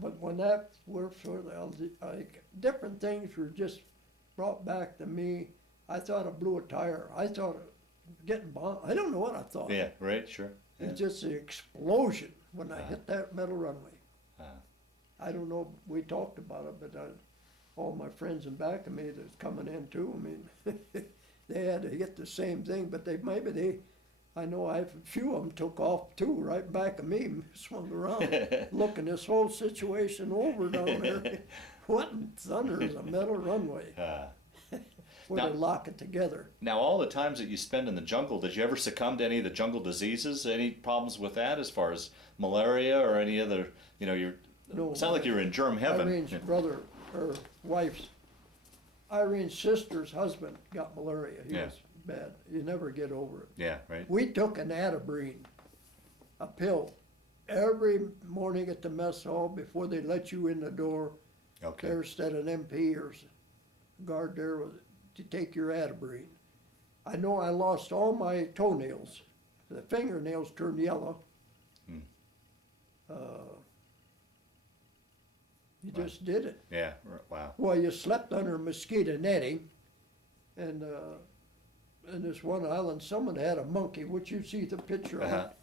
But when that worked for different things were just brought back to me. I thought I blew a tire. I thought of getting bombed. I don't know what I thought. Yeah, right, sure. Yeah. It's just an explosion when I hit that metal runway. I don't know, we talked about it, but all my friends in back of me that's coming in too, I mean, they had to get the same thing, but I know a few of them took off too, right back of me, swung around, looking this whole situation over down there. What in thunder is a metal runway? Where they lock it together. Now, all the times that you spend in the jungle, did you ever succumb to any of the jungle diseases? Any problems with that as far as malaria or any other, No, it sounded like you were in germ heaven. Irene's brother, or wife's, Irene's sister's husband got malaria. He Yeah. was bad. You never get over it. Yeah, right. We took an Atabrine, a pill, every morning at the mess hall before they let you in the door. Okay. There instead of an MP or guard there to take your Atabrine. I know I lost all my toenails. The fingernails turned yellow. You just did it. Yeah, wow. Well, you slept under mosquito netting, and this one island, someone had a monkey, which you see the picture of Uh-huh. it.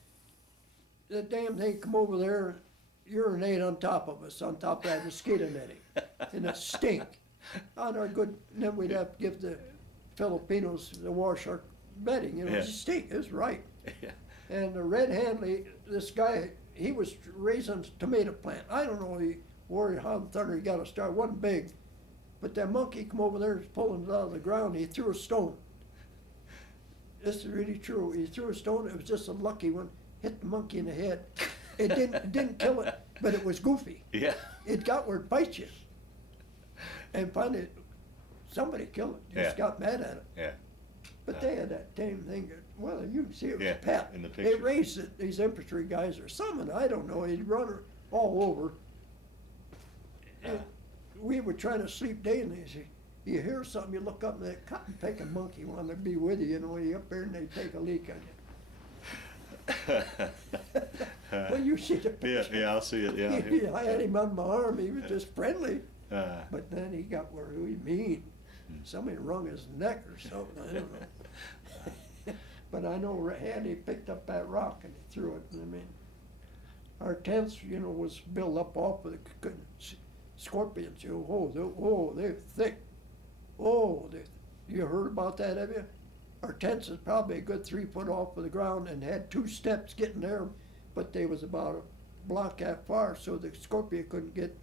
That damn thing come over there and urinate on top of us, on top of that mosquito netting, and it stink. On our good, and then we'd have to give the Filipinos to wash our bedding, Yeah. it stink, it's right. Yeah. And the Red Handley, this guy, he was raising a tomato plant. I don't know how the thunder he got a start. It wasn't big. But that monkey come over there and pulling it out of the ground. He threw a stone. This is really true. He threw a stone. It was just a lucky one. Hit the monkey in the head. It didn't kill it, but it was goofy. Yeah. It got where it bites you. And finally, somebody killed it. Just Yeah. got mad at it. Yeah. But they had that same thing. Well, you can see it was Yeah, pet. in the They picture. raised it, these infantry guys or something, I don't know. He'd run all over. And we were trying to sleep day and you hear something, you look up and that cotton picking monkey wanted to be with you, you up there and they take a leak on you. Well, you see the Yeah, picture. yeah, I'll see it. Yeah. I had him on my arm, he was just friendly. Uh, But then he got where he mean. Somebody wrung his neck or something, I don't know. But I know Handy picked up that rock and he threw it. I mean, our tents, was built up off of the scorpions. They're thick. You heard about that, have you? Our tents is probably a good 3 foot off of the ground and had 2 steps getting there, but they was about a block that far, so the scorpion couldn't get.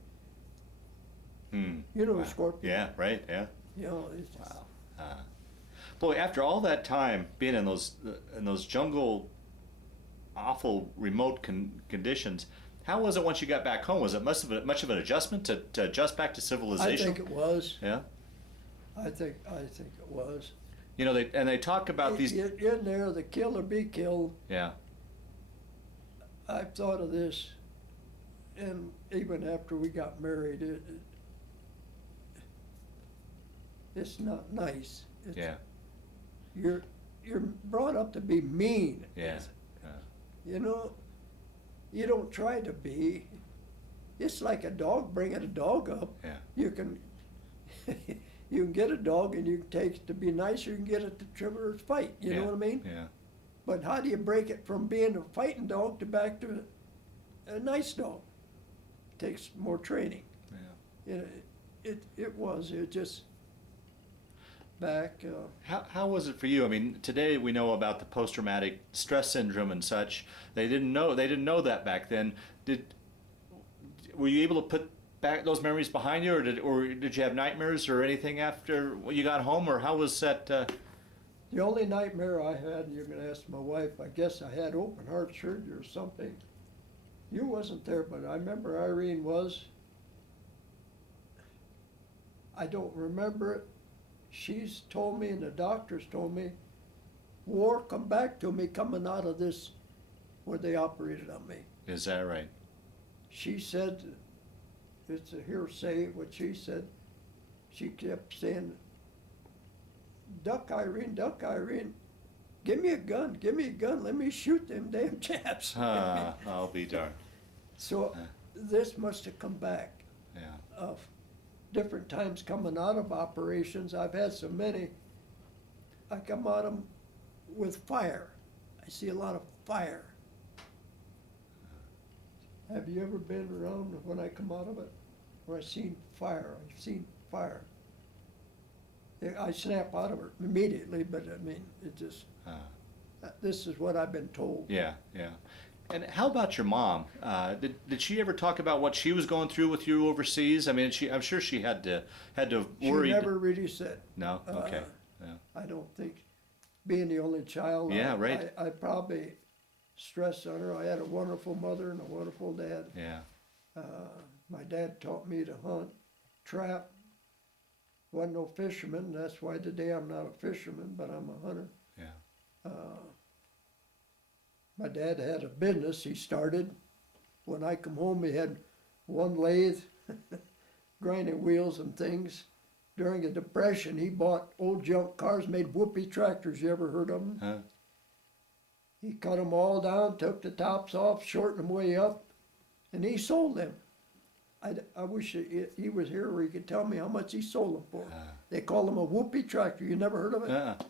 A scorpion. yeah, right, yeah. It's just, Boy, after all that time being in those jungle, awful remote conditions, how was it once you got back home? Was it much of an adjustment to adjust back to I civilization? think it was. Yeah. I think it was. They talk about these. In there, the kill or be killed. Yeah. I've thought of this, and even after we got married, it's not nice. Yeah. You're brought up to be mean. Yeah. You don't try to be. It's like a dog bringing a dog up. Yeah. You can you can get a dog and you can take it to be nice, or you can get it to trim or fight. You know what I mean? Yeah. But how do you break it from being a fighting dog to back to a nice dog? It takes more training. Yeah. It just. back. How was it for you? I mean, today we know about the post-traumatic stress syndrome and such. They didn't know that back then. Were you able to put back those memories behind you, or did you have nightmares or anything after you got home, or how was that? The only nightmare I had, and you're going to ask my wife, I guess I had open heart surgery or something. You wasn't there, but I remember Irene was. I don't remember it. She's told me, and the doctors told me, war come back to me coming out of this, where they operated on me. Is that right? She said, it's a hearsay, what she said. She kept saying, duck, Irene, give me a gun, let me shoot them damn chaps. I'll be darned. So this must have come back. Yeah. Of different times coming out of operations. I've had so many. I come out of them with fire. I see a lot of fire. Have you ever been around when I come out of it? Where I've seen fire. I snap out of it immediately, but I mean, it just, this is what I've been told. Yeah, yeah. And how about your mom? Did she ever talk about what she was going through with you overseas? I mean, I'm sure she had to worry. She never really said. No. Okay. Yeah. I don't think, being the only child. Yeah, right. I probably stressed on her. I had a wonderful mother and a wonderful dad. Yeah. My dad taught me to hunt, trap. Wasn't no fisherman. That's why today I'm not a fisherman, but I'm a hunter. Yeah. My dad had a business he started. When I come home, he had one lathe, grinding wheels and things. During the Depression, he bought old junk cars, made whoopee tractors. You ever heard of them? Huh? He cut them all down, took the tops off, shortened them way up, and he sold them. I wish he was here where he could tell me how much he sold them for. They call them a whoopee tractor. You never heard of it?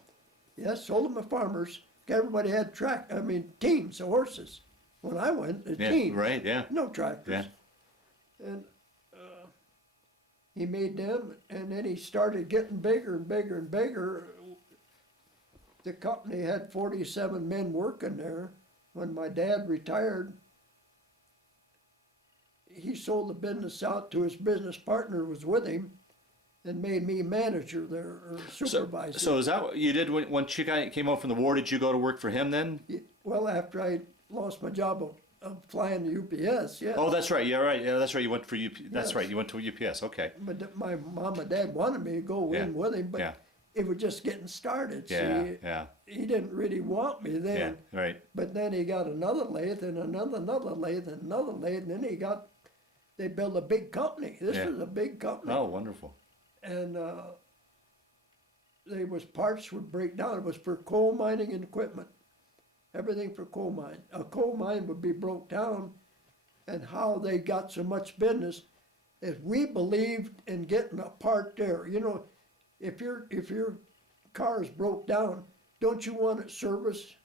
Yes, sold them to farmers. Everybody had teams of horses. When I went, teams. Right, yeah. No tractors. Yeah. And he made them, and then he started getting bigger and bigger and bigger. The company had 47 men working there. When my dad retired, he sold the business out to his business partner who was with him, and made me manager there, or supervisor. So is that what you did when you came home from the war? Did you go to work for him then? Well, after I lost my job of flying the UPS, yeah. Oh, that's right. Yeah, right. Yeah, that's right. You went for UPS. That's Yes. right. You went to UPS. Okay. But my mom and dad wanted me to go in with him, but Yeah. it was just getting started. Yeah. See, Yeah. he didn't really want me then. Yeah. Right. But then he got another lathe and another lathe and another lathe, and then they built a big company. This was a big company. Oh, wonderful. And there was parts would break down. It was for coal mining and equipment. Everything for coal mine. A coal mine would be broke down, and how they got so much business is we believed in getting a part there. You know, if your car is broke down, don't you want it serviced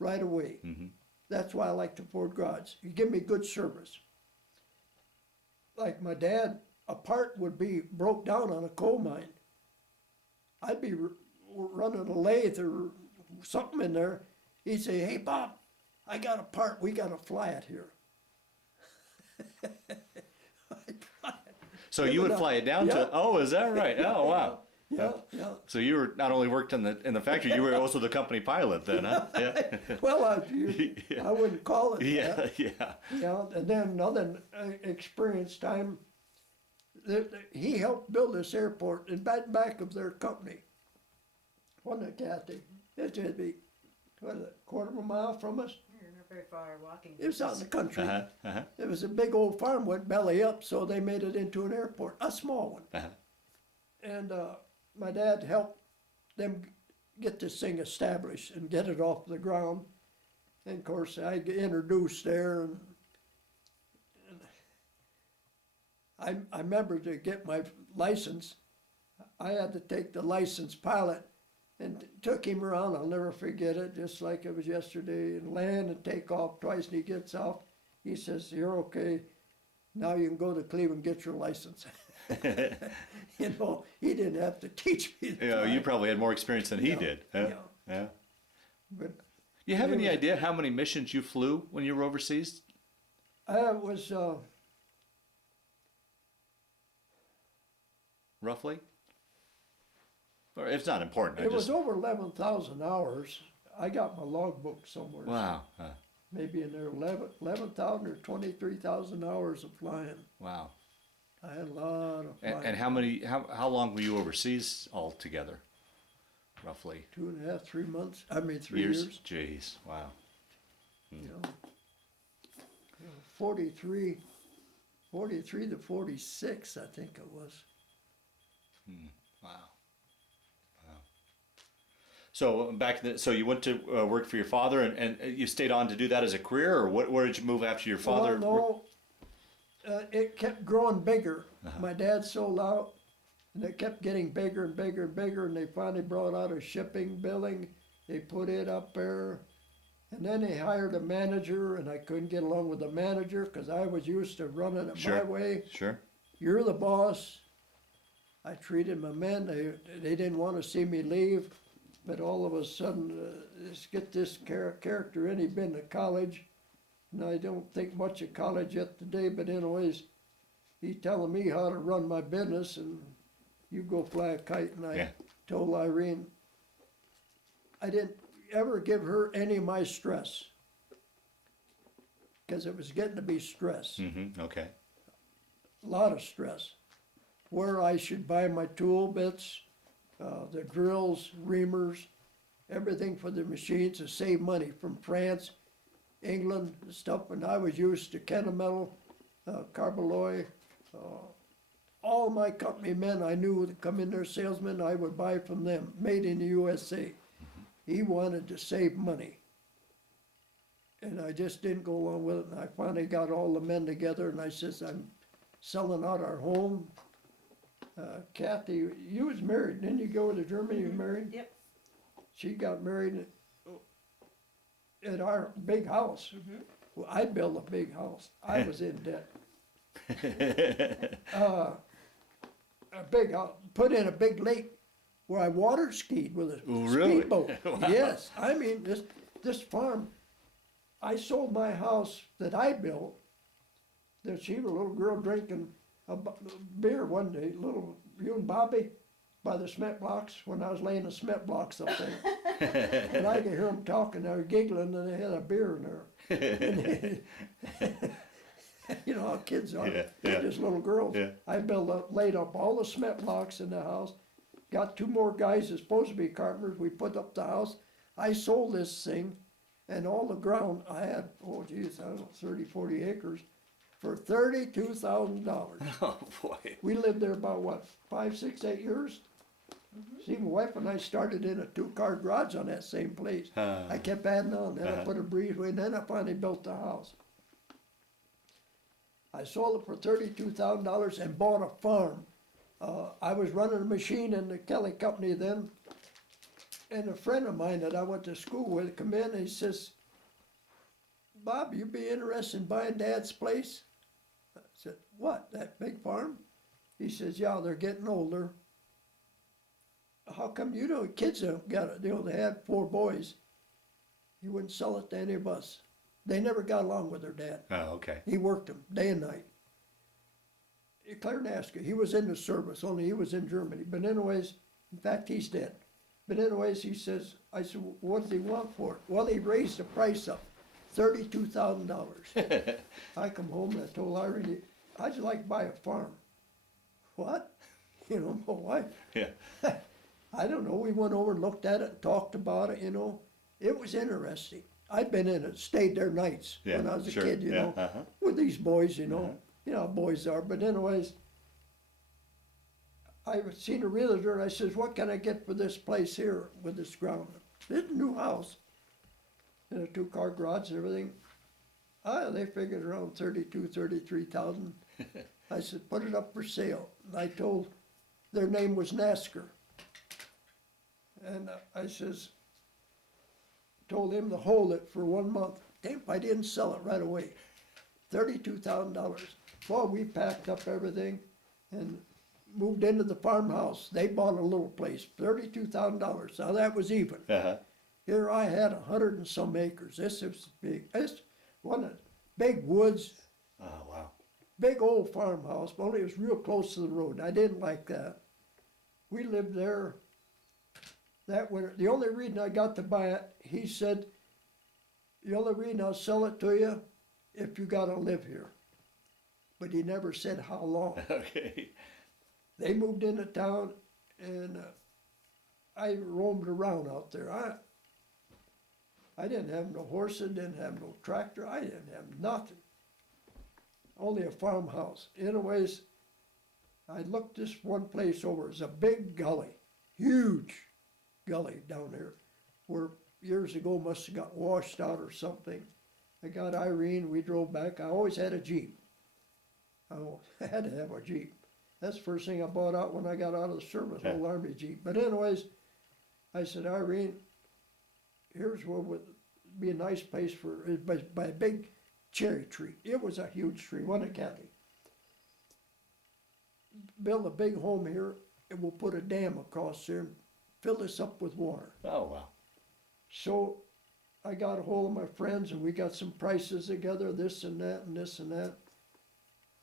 right away? Mm-hmm. That's why I like the Ford Garage. You give me good service. Like my dad, a part would be broke down on a coal mine. I'd be running a lathe or something in there. He'd say, "Hey, Bob, I got a part. We got to fly it here." So you would fly it down to? Oh, is that right? Oh, wow. Yeah. So you were not only worked in the factory, you were also the company pilot then, huh? Yeah. Well, I wouldn't call it that. Yeah. Yeah, and then another experience time, he helped build this airport in back of their company. Wasn't it, Kathy? It should be, what is it, quarter of a mile from us? You're not very far walking. It was out in the country. Uh-huh. It was a big old farm, went belly up, so they made it into an airport, a small one. Uh-huh. And my dad helped them get this thing established and get it off the ground. And of course, I get introduced there, and I remember to get my license, I had to take the licensed pilot and took him around. I'll never forget it, just like it was yesterday, and land and take off twice, and he gets off. He says, "You're okay. Now you can go to Cleveland and get your license." You know, he didn't have to teach me. You know, you probably had more experience than he Yeah, did. Huh? yeah. Yeah. But You have It any was- idea how many missions you flew when you were overseas? I was, Roughly? Or it's not important. it was over 11,000 hours. I got my logbook somewhere. Wow. Maybe in there, 11,000 or 23,000 hours of flying. Wow. I had a lot of flying. And how long were you overseas altogether? Roughly? 2.5, 3 months, 3 years. Jeez. Wow. You know, 43 to 46, I think it was. Wow. So so you went to work for your father, and you stayed on to do that as a career, or where did you move after your father? Well, no, it kept growing bigger. My dad sold out, and it kept getting bigger and bigger and bigger, and they finally brought out a shipping building. They put it up there, and then they hired a manager, and I couldn't get along with the manager because I was used to running it my way. Sure. You're the boss. I treated my men, they didn't want to see me leave, but all of a sudden, let's get this character in, he'd been to college, and I don't think much of college yet today, but anyways, he's telling me how to run my business, and you go fly a kite, and I told Irene, I didn't ever give her any of my stress, because it was getting to be stress. Mm-hmm. Okay. A lot of stress. Where I should buy my tool bits, the drills, reamers, everything for the machines to save money from France, England, and stuff. And I was used to Kennametal, Carbaloy, all my company men I knew would come in there, salesmen, I would buy from them, made in the USA. He wanted to save money. And I just didn't go along with it. And I finally got all the men together and I says, I'm selling out our home. Kathy, you was married, didn't you go to Germany, you were married? Yep. She got married at our big house. Well, I built a big house. I was in debt. A big house, put in a big lake where I water skied with a Really? speedboat. Wow. Yes, I mean, this farm, I sold my house that I built. There she was a little girl drinking beer one day, you and Bobby, by the cement blocks, when I was laying the cement blocks up there. And I could hear them talking, they were giggling, and they had a beer in there. You know how kids are, they're just little girls. Yeah. I laid up all the cement blocks in the house, got 2 more guys that's supposed to be carpenters, we put up the house. I sold this thing, and all the ground, I had, oh geez, I don't know, 30, 40 acres, for $32,000. Oh boy. We lived there about, what, 5, 6, 8 years? See, my wife and I started in a 2-car garage on that same place. I kept adding on, then I put a breezeway, and then I finally built the house. I sold it for $32,000 and bought a farm. I was running a machine in the Kelley company then, and a friend of mine that I went to school with come in and he says, Bob, you be interested in buying Dad's place? I said, what, that big farm? He says, yeah, they're getting older. How come you don't, kids don't got it? They only had 4 boys. He wouldn't sell it to any of us. They never got along with their dad. Oh, okay. He worked them day and night. Claire Nasker, he was in the service, only he was in Germany. But anyways, in fact, he's dead. But anyways, he says, I said, what does he want for it? Well, he raised the price up, $32,000. I come home and I told Irene, I'd just like to buy a farm. What? You know, my wife. Yeah. I don't know, we went over and looked at it and talked about it, you know. It was interesting. I'd been in it, stayed there nights when I was a kid, you know, with these boys, you know. You know how boys are. But anyways, I seen a realtor and I says, what can I get for this place here with this ground? This new house, in a 2-car garage and everything. They figured around 32, 33,000. I said, put it up for sale. And I told, their name was Nasker. And I says, told him to hold it for 1 month. Damn, I didn't sell it right away. $32,000. Well, we packed up everything, and moved into the farmhouse. They bought a little place, $32,000. Now that was even. Uh-huh. Here I had 100 and some acres. This was big. This one of big woods, Oh, wow. big old farmhouse, but only it was real close to the road. I didn't like that. We lived there that winter. The only reason I got to buy it, he said, the only reason I'll sell it to you if you gotta live here. But he never said how long. Okay. They moved into town and I roamed around out there. I didn't have no horses, didn't have no tractor, I didn't have nothing. Only a farmhouse. Anyways, I looked this one place over. It's a big gully, huge gully down there, where years ago must have got washed out or something. I got Irene, we drove back. I always had a Jeep. I had to have a Jeep. That's the first thing I bought out when I got out of the service, an old Army Jeep. But anyways, I said, Irene, here's where would be a nice place for, by a big cherry tree. It was a huge tree, wasn't it, Kathy? Build a big home here, and we'll put a dam across there and fill this up with water. Oh, wow. So I got a hold of my friends and we got some prices together, this and that and this and that.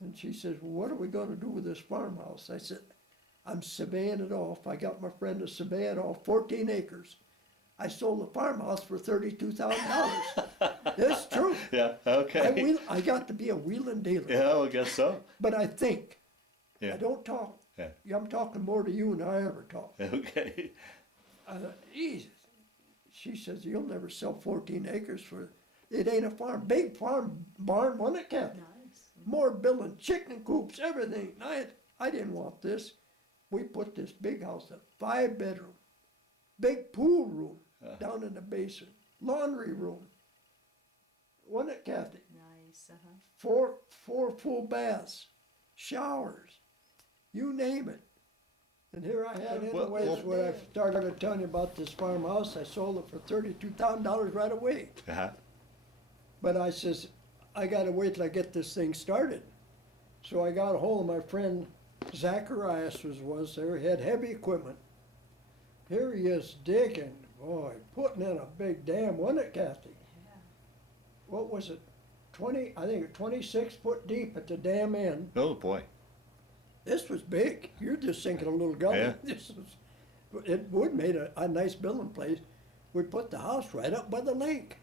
And she says, well, what are we gonna do with this farmhouse? I said, I'm surveying it off. I got my friend to survey it off, 14 acres. I sold the farmhouse for $32,000. It's true. Yeah, okay. I got to be a wheeling dealer. Yeah, I guess so. But I think, Yeah. I don't talk. Yeah. I'm talking more to you than I ever talk. Okay. I thought, Jesus. She says, you'll never sell 14 acres for, it ain't a farm. Big farm barn, wasn't it, Kathy? Nice. More building, chicken coops, everything. I didn't want this. We put this big house up, 5-bedroom, big pool room down in the basement, laundry room. Wasn't it, Kathy? Nice, uh-huh. Four full baths, showers, you name it. And here I had, anyways, when I started telling you about this farmhouse, I sold it for $32,000 right away. Uh-huh. But I says, I gotta wait till I get this thing started. So I got a hold of my friend Zacharias was there, he had heavy equipment. Here he is digging, boy, putting in a big dam, wasn't it, Kathy? Yeah. What was it, 20, I think 26 foot deep at the dam end. Oh, boy. This was big. You're just thinking a little gully. Yeah. It would made a nice building place. We put the house right up by the lake.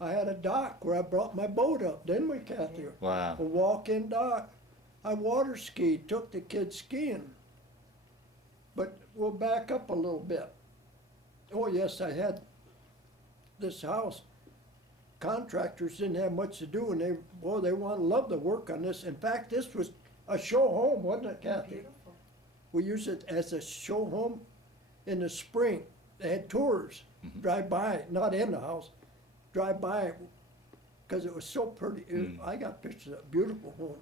I had a dock where I brought my boat up, didn't we, Kathy? Wow. A walk-in dock. I water skied, took the kids skiing. But we'll back up a little bit. Oh yes, I had this house. Contractors didn't have much to do, and they loved to work on this. In fact, this was a show home, wasn't it, Kathy? Beautiful. We used it as a show home in the spring. They had tours, drive by, not in the house, drive by, because it was so pretty. I got pictures of a beautiful home,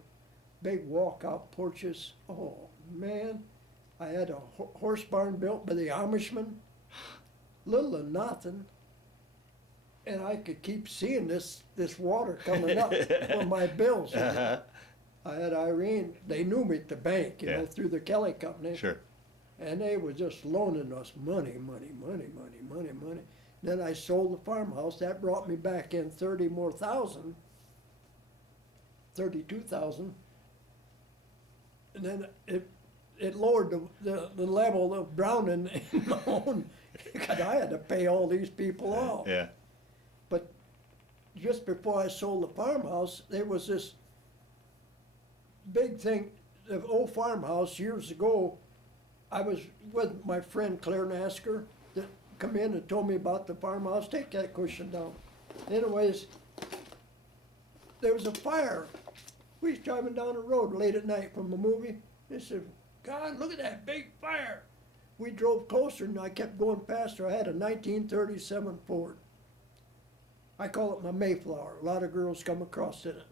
big walkout porches. Oh man, I had a horse barn built by the Amishmen, little or nothing, and I could keep seeing this water coming up for my bills. Uh-huh. I had Irene, they knew me at the bank, you know, Yeah. through the Kelley company. Sure. And they were just loaning us money. Then I sold the farmhouse, that brought me back in 32,000. And then it lowered the level of drowning in my own, because I had to pay all these people off. Yeah. But just before I sold the farmhouse, there was this big thing, the old farmhouse years ago. I was with my friend Claire Nasker that come in and told me about the farmhouse. Take that cushion down. Anyways, there was a fire. We was driving down the road late at night from a movie. They said, God, look at that big fire. We drove closer and I kept going faster. I had a 1937 Ford. I call it my Mayflower. A lot of girls come across in it.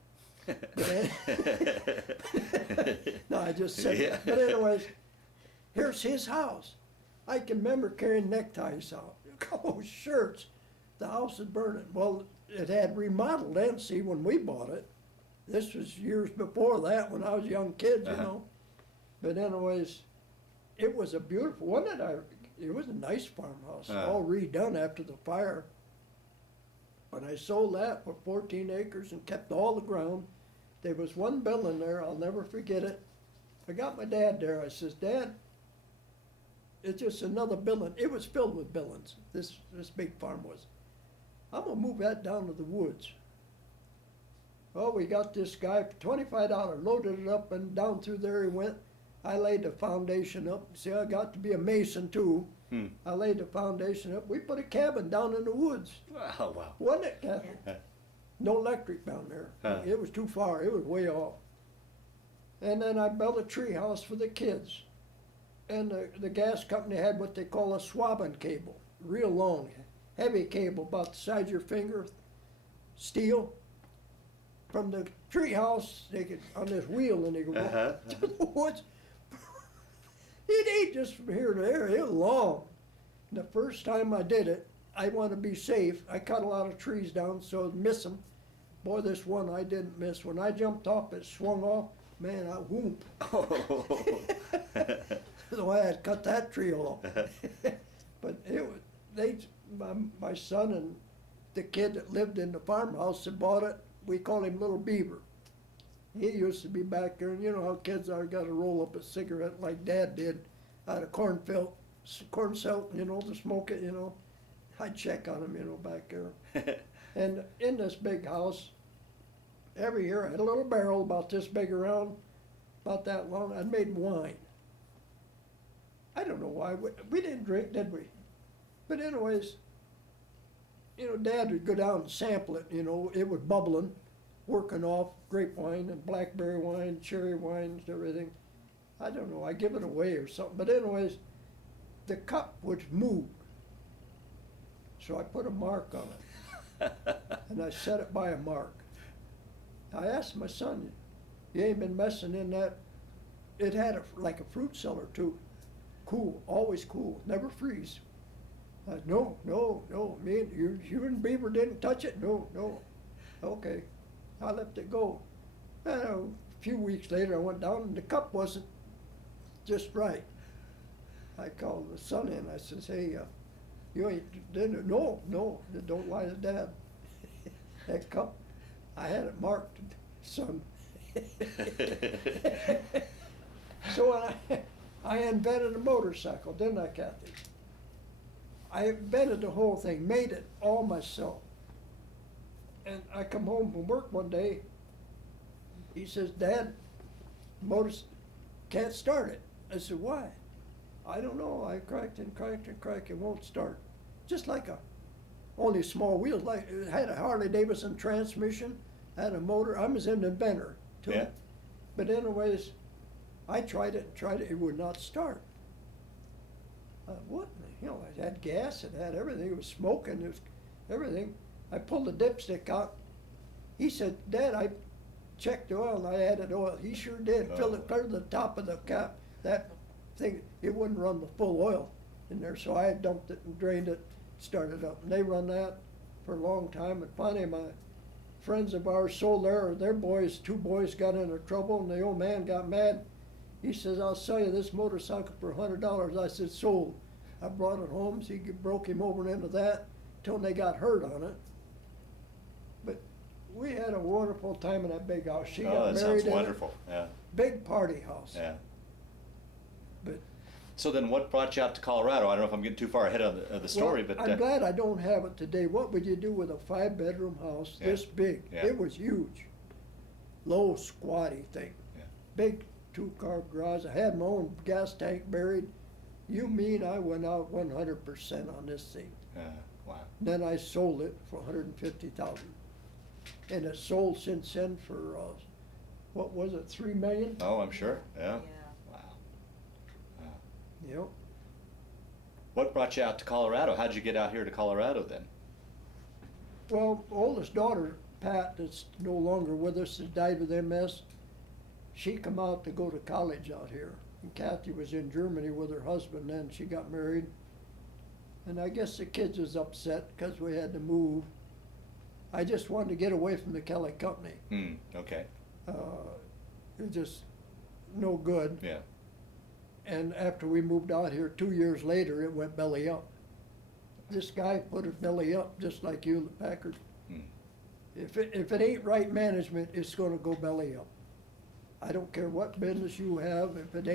No, I just said that. But anyways, here's his house. I can remember carrying neckties out, a couple of shirts. The house is burning. Well, it had remodeled then, see, when we bought it. This was years before that, when I was a young kid, you know. But anyways, it was a beautiful, wasn't it? It was a nice farmhouse, all redone after the fire. When I sold that for 14 acres and kept all the ground, there was one building there, I'll never forget it. I got my dad there, I says, Dad, it's just another building. It was filled with buildings, this big farm was. I'm gonna move that down to the woods. Well, we got this guy for $25, loaded it up and down through there he went. I laid the foundation up. See, I got to be a mason too. I laid the foundation up. We put a cabin down in the woods. Oh, wow. Wasn't it, Kathy? Yeah. No electric down there. Huh. It was too far. It was way off. And then I built a tree house for the kids. And the gas company had what they call a swabbing cable, real long, heavy cable, about the size of your finger, steel. From the tree house, they could, on this wheel, and they could walk through the woods. It ain't just from here to there, it was long. And the first time I did it, I wanted to be safe. I cut a lot of trees down so I'd miss them. Boy, this one I didn't miss. When I jumped off, it swung off. Man, I whooped. So I had to cut that tree off. But it was, my son and the kid that lived in the farmhouse that bought it, we call him Little Beaver. He used to be back there, and you know how kids are, got to roll up a cigarette like Dad did out of corn silk, you know, to smoke it, you know. I'd check on him, you know, back there. And in this big house, every year I had a little barrel about this big around, about that long. I'd made wine. I don't know why. We didn't drink, did we? But anyways, you know, Dad would go down and sample it, you know, it was bubbling, working off grape wine and blackberry wine, cherry wines, everything. I don't know, I give it away or something. But anyways, the cup would move. So I put a mark on it. And I set it by a mark. I asked my son, you ain't been messing in that? It had like a fruit cellar too. Cool, always cool, never freeze. No, me and you and Beaver didn't touch it? No. Okay, I left it go. A few weeks later I went down and the cup wasn't just right. I called the son in, I says, hey, you ain't, didn't, no, don't lie to Dad. That cup, I had it marked, son. So I invented a motorcycle, didn't I, Kathy? I invented the whole thing, made it all myself. And I come home from work one day, he says, Dad, motor can't start it. I said, why? I don't know, I cracked, it won't start. Just like only small wheels, like it had a Harley Davidson transmission, had a motor, I was an inventor too. Yeah. But anyways, I tried it, it would not start. What? You know, it had gas, it had everything, it was smoking, it was everything. I pulled the dipstick out. He said, Dad, I checked the oil and I added oil. He sure did, filled it clear to the top of the cap. That thing, it wouldn't run the full oil in there, so I dumped it and drained it, started up. And they run that for a long time, and finally my friends of ours sold their boys, 2 boys got into trouble, and the old man got mad. He says, I'll sell you this motorcycle for $100. I said, sold. I brought it home, so he broke him over into that till they got hurt on it. But we had a wonderful time in that big house. She got married sounds in wonderful. it. Yeah. Big party house. Yeah. But so then what brought you out to Colorado? I don't know if I'm getting too far ahead of the story, well, but... I'm glad I don't have it today. What would you do with a 5-bedroom house this big? Yeah. It was huge. Low, squatty thing. Yeah. Big 2-car garage. I had my own gas tank buried. You mean I went out 100% on this thing. Wow. Then I sold it for $150,000. And it's sold since then for, what was it, $3 million? Oh, I'm sure, yeah. Yeah. Wow. Yep. What brought you out to Colorado? How'd you get out here to Colorado then? Well, oldest daughter, Pat, that's no longer with us, that died with MS, she come out to go to college out here. And Kathy was in Germany with her husband then. She got married. And I guess the kids was upset because we had to move. I just wanted to get away from the Kelley company. Okay. It was just no good. Yeah. And after we moved out here, 2 years later, it went belly up. This guy put it belly up, just like you, the Packard. If it ain't right management, it's gonna go belly up. I don't care what business you have, if it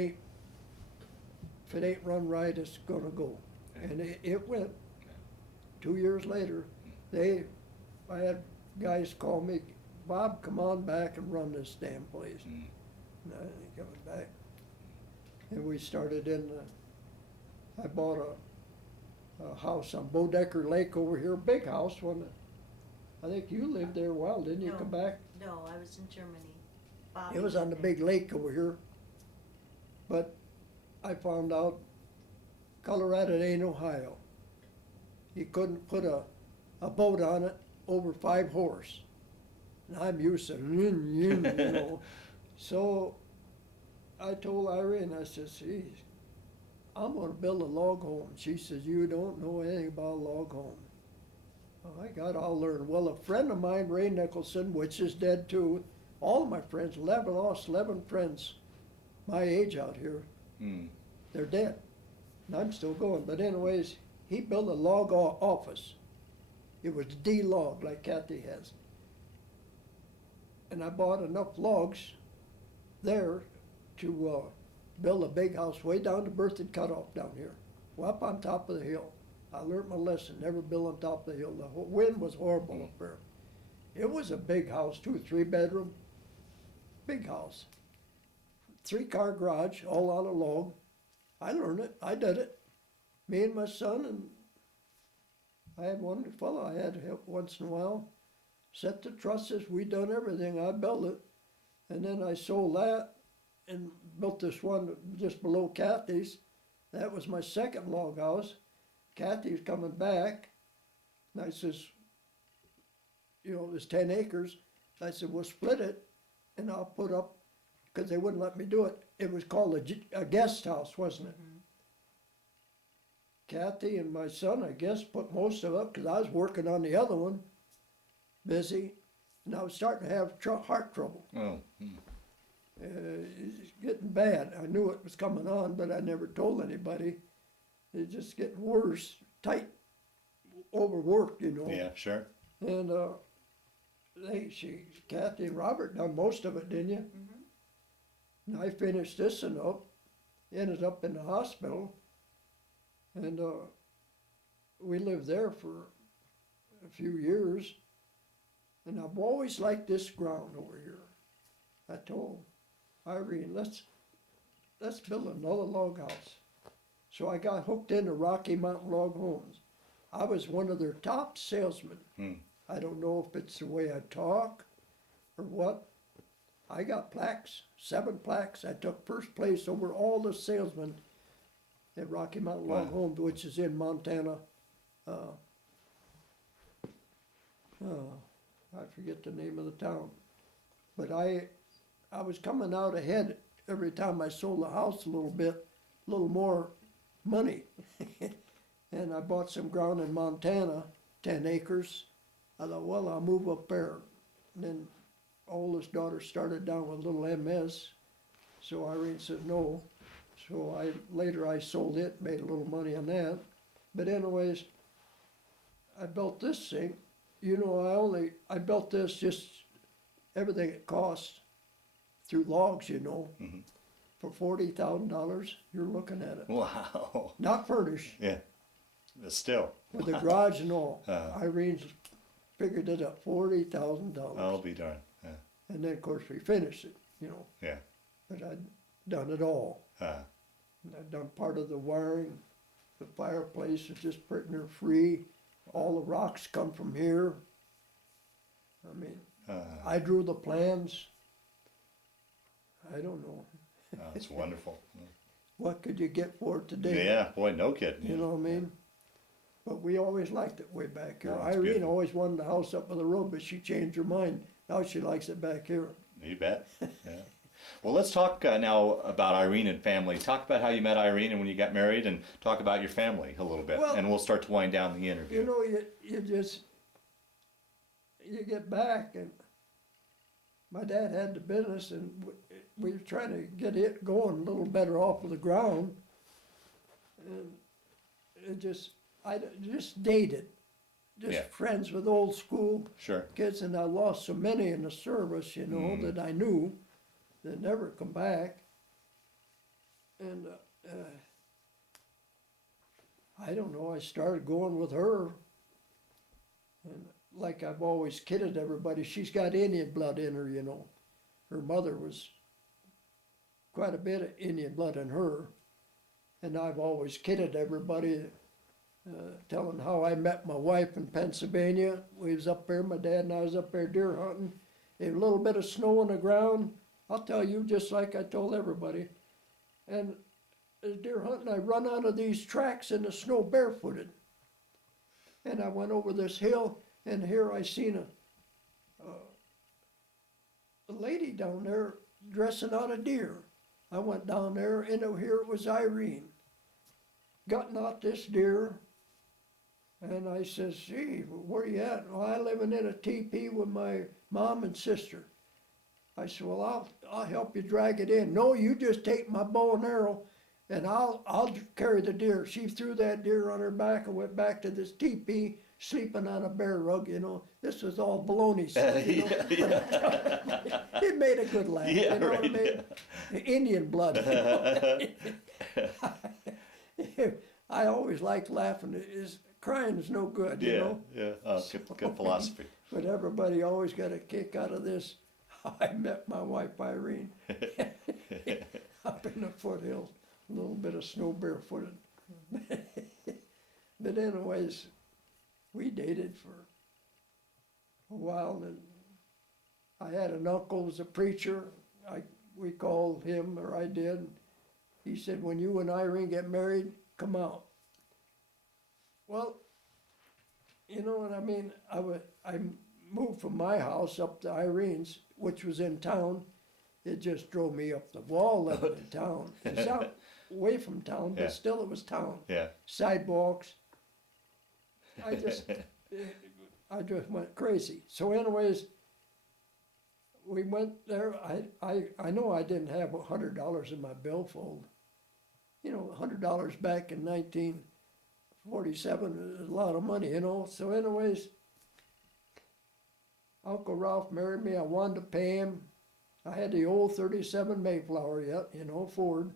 ain't run right, it's gonna go. And it went. 2 years later, I had guys call me, Bob, come on back and run this damn place. And I ain't coming back. And we started I bought a house on Bodecker Lake over here, big house, I think you lived there a while, didn't you, No. come back? No, I was in Germany. Bobby It was on the lived big lake over here. But I found out Colorado ain't Ohio. You couldn't put a boat on it over 5 horse. And I'm used to, you know. So I told Irene, I says, geez, I'm gonna build a log home. She says, you don't know anything about a log home. I'll learn. Well, a friend of mine, Ray Nicholson, which is dead too, all of my friends, lost 11 friends my age out here. They're dead. And I'm still going. But anyways, he built a log office. It was D-log, like Kathy has. And I bought enough logs there to build a big house way down to Berthoud Cutoff down here, way up on top of the hill. I learned my lesson, never build on top of the hill. The wind was horrible up there. It was a big house, 2 or 3 bedroom, big house. 3-car garage, all out of log. I learned it, I did it. Me and my son, and I had one fellow I had to help once in a while. Set the trusses, we done everything, I built it. And then I sold that and built this one just below Kathy's. That was my second log house. Kathy's coming back, and I says, you know, there's 10 acres. I said, we'll split it, and I'll put up, because they wouldn't let me do it. It was called a guest house, wasn't it? Kathy and my son, I guess, put most of it, because I was working on the other one, busy, and I was starting to have heart trouble. It's getting bad. I knew it was coming on, but I never told anybody. It's just getting worse, tight, overworked, you know. Yeah, sure. And Kathy and Robert done most of it, didn't you? And I finished this and up, ended up in the hospital, and we lived there for a few years. And I've always liked this ground over here. I told Irene, let's build another log house. So I got hooked into Rocky Mountain Log Homes. I was one of their top salesmen. I don't know if it's the way I talk or what. I got plaques, 7 plaques. I took first place over all the salesmen at Rocky Mountain Log Homes, which is in Montana. I forget the name of the town. But I was coming out ahead every time I sold the house a little more money. And I bought some ground in Montana, 10 acres. I thought, well, I'll move up there. And then oldest daughter started down with little MS. So Irene said no. So later I sold it, made a little money on that. But anyways, I built this thing. You know, I built this just everything it cost through logs, you know. For $40,000, you're looking at it. Wow. Not furnished. Yeah. But still. With the garage and all. Irene's figured it at $40,000. I'll be darned. Yeah. And then, of course, we finished it, you know. Yeah. But I'd done it all. And I'd done part of the wiring. The fireplace is just pretty near free. All the rocks come from here. I mean, I drew the plans. I don't know. It's wonderful. What could you get for it today? Yeah, boy, no kidding. You know what I mean? But we always liked it way back here. Oh, that's Irene beautiful. always wanted the house up on the road, but she changed her mind. Now she likes it back here. You bet. Yeah. Well, let's talk now about Irene and family. Talk about how you met Irene and when you got married, and talk about your family a little bit. Well, and we'll start to wind down the interview. You know, you get back and my dad had the business, and we were trying to get it going a little better off of the ground. And it just, just dated, just Yeah. friends with old school Sure. kids, and I lost so many in the service, you know, that I knew that never come back. And I don't know, I started going with her. And like I've always kidded everybody, she's got Indian blood in her, you know. Her mother was quite a bit of Indian blood in her. And I've always kidded everybody, telling how I met my wife in Pennsylvania. We was up there, my dad and I was up there deer hunting. A little bit of snow on the ground, I'll tell you, just like I told everybody. And as deer hunting, I run out of these tracks in the snow barefooted. And I went over this hill, and here I seen a lady down there dressing out a deer. I went down there, and here it was Irene, gutting out this deer. And I says, gee, where you at? Well, I living in a teepee with my mom and sister. I said, well, I'll help you drag it in. No, you just take my bow and arrow, and I'll carry the deer. She threw that deer on her back and went back to this teepee, sleeping on a bear rug, you know. This was all baloney stuff, you know. It made a good laugh, Yeah, you know right. what I mean? Indian blood. You know? I always like laughing. Crying is no good, you Yeah, know. yeah. Oh, good philosophy. But everybody always got a kick out of this. I met my wife Irene up in the foothills, a little bit of snow barefooted. But anyways, we dated for a while, and I had an uncle who was a preacher. We called him, or I did. He said, when you and Irene get married, come out. Well, you know what I mean? I moved from my house up to Irene's, which was in town. It just drove me up the wall living in town. It's out away from town, but Yeah. still it was town. Yeah. Sidewalks. I just went crazy. So anyways, we went there. I know I didn't have $100 in my billfold. You know, $100 back in 1947 is a lot of money, you know. So anyways, Uncle Ralph married me. I wanted to pay him. I had the old 37 Mayflower yet, you know, Ford.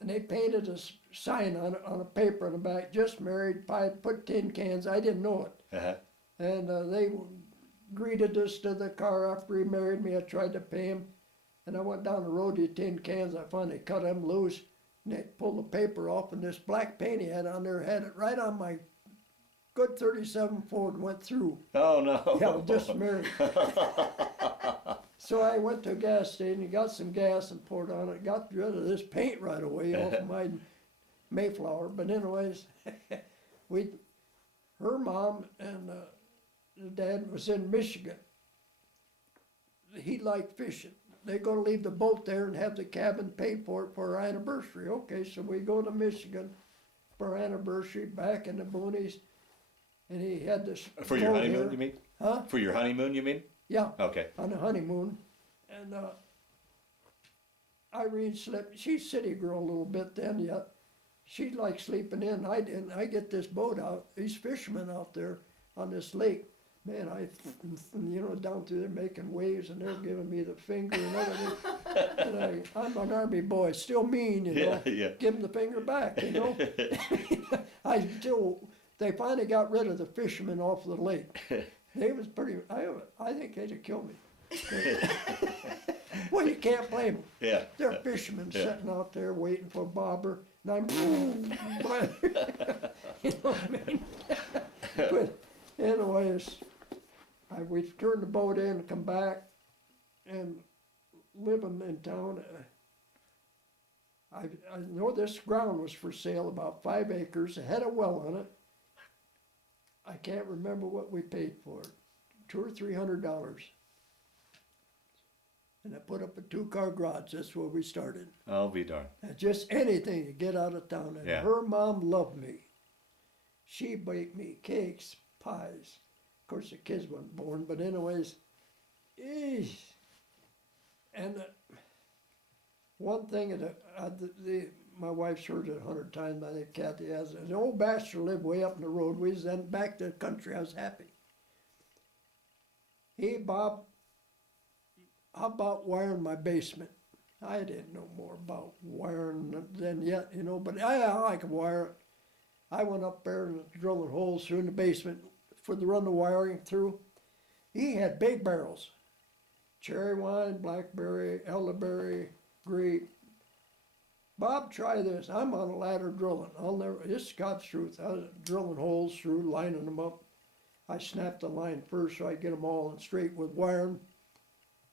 And they painted a sign on it, on a paper in the back, just married, put tin cans. I didn't know it. Uh-huh. And they greeted us to the car after he married me. I tried to pay him. And I went down the road to tin cans. I finally cut them loose. And they pulled the paper off, and this black paint he had on there had it right on my good 37 Ford, went through. Oh, no. Yeah, I was just married. So I went to a gas station, got some gas and poured on it, got rid of this paint right away off of my Mayflower. But anyways, her mom and the dad was in Michigan. He liked fishing. They're gonna leave the boat there and have the cabin paid for it for our anniversary. Okay, so we go to Michigan for our anniversary, back in the boonies. And he had this. For your boat honeymoon, here. you mean? Huh? For your honeymoon, you mean? Yeah. Okay. On a honeymoon, and Irene slept. She's city girl a little bit then yet. She liked sleeping in. I didn't. I get this boat out. These fishermen out there on this lake. Man, you know, down through there making waves, and they're giving me the finger and everything. And I'm an army boy, still mean, you know. Yeah, yeah. Give them the finger back, you know. They finally got rid of the fishermen off the lake. They was pretty. I think they'd have killed me. Well, you can't blame them. Yeah. They're fishermen sitting out there waiting for a bobber, and I'm, you know what I mean? But anyways, we turned the boat in and come back, and living in town. I know this ground was for sale, about 5 acres. It had a well on it. I can't remember what we paid for it, $200 or $300. And I put up a 2-car garage. That's where we started. I'll be darned. And just anything to get out of town. And Yeah. her mom loved me. She baked me cakes, pies. Of course, the kids weren't born, but anyways, Eesh. And one thing that my wife's heard it 100 times, I think Kathy has, an old bachelor lived way up in the road. We was then back to the country, I was happy. Hey, Bob, how about wiring my basement? I didn't know more about wiring than yet, you know, but I could wire it. I went up there and drilled holes through in the basement for the run the wiring through. He had big barrels, cherry wine, blackberry, elderberry, grape. Bob, try this. I'm on a ladder drilling. This is God's truth. I was drilling holes through, lining them up. I snapped the line first so I get them all in straight with wiring.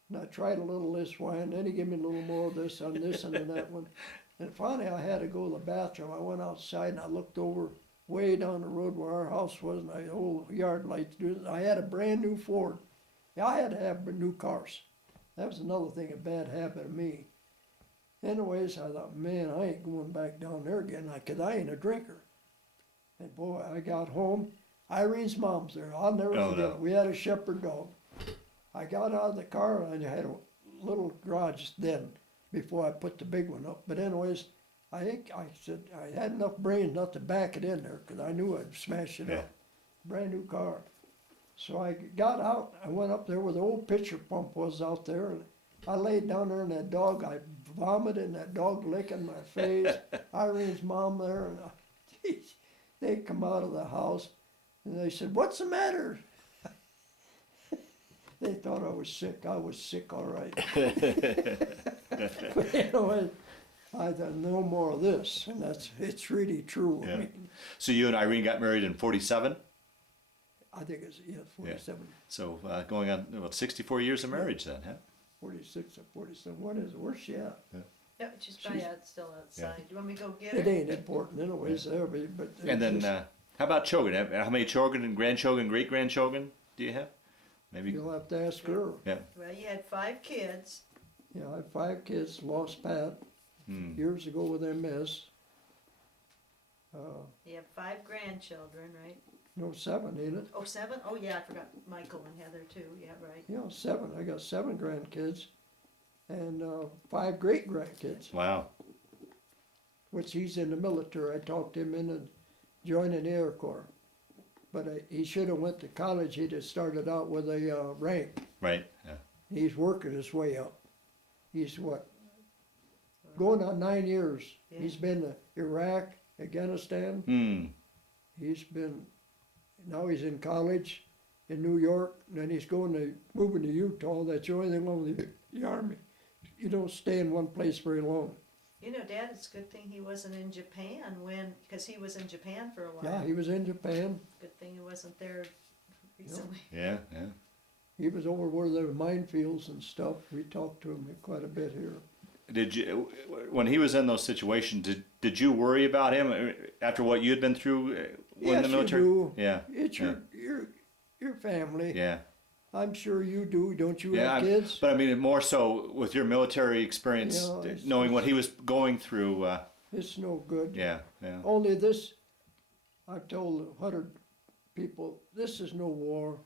And I tried a little of this wine, then he gave me a little more of this on this and on that one. And finally I had to go to the bathroom. I went outside and I looked over way down the road where our house was, and I had old yard lights. I had a brand new Ford. Yeah, I had to have new cars. That was another thing, a bad habit of me. Anyways, I thought, man, I ain't going back down there again, because I ain't a drinker. And boy, I got home. Irene's mom's there. I'll never forget it. We had a shepherd dog. I got out of the car and I had a little garage then before I put the big one up. But anyways, I think I said I had enough brains not to back it in there because I knew I'd smash it up. Brand new car. So I got out. I went up there where the old pitcher pump was out there, and I laid down there, and that dog, I vomited, and that dog licking my face. Irene's mom there, and they come out of the house, and they said, "What's the matter?" They thought I was sick. I was sick, all right. But anyway, I thought, no more of this, and it's really true. Yeah. I mean, So you and Irene got married in 47? I think it's 47, So going on about 64 years of marriage then, huh? 46 or 47. What is it? Where's she at? Yeah, she's probably still outside. Do you want me to go get her? It ain't important anyways, there, but And then how about children? How many children and grandchildren, great-grandchildren do you have? Maybe. you'll have to ask her. Yeah. Well, you had 5 kids. Yeah, I have 5 kids, lost Pat years ago with MS. You have 5 grandchildren, right? No, 7, ain't it? Oh, 7? Oh, yeah, I forgot Michael and Heather too. Yeah, right. Yeah, 7. I got 7 grandkids and 5 great grandkids, Wow. which he's in the military. I talked him into joining the Air Corps. But he should have went to college. He'd have started out with a rank. Right. Yeah. He's working his way up. He's what? Going on 9 years. Yeah. He's been to Iraq, Afghanistan. Hmm. He's been, now he's in college in New York, and then he's moving to Utah. That's the only thing wrong with the Army. You don't stay in one place very long. You know, Dad, it's a good thing he wasn't in Japan because he was in Japan for a while. Yeah, he was in Japan. Good thing he wasn't there recently. Yeah. Yeah. He was over where there were minefields and stuff. We talked to him quite a bit here. Did you, when he was in those situations, did you worry about him after what you'd been through in the military? You do. Yeah. It's your family. Yeah. I'm sure you do. Don't you Yeah. have kids? But I mean, more so with your military experience, Yeah, knowing what he was going through. It's no good. Yeah. Yeah. Only this, I've told 100 people, this is no war.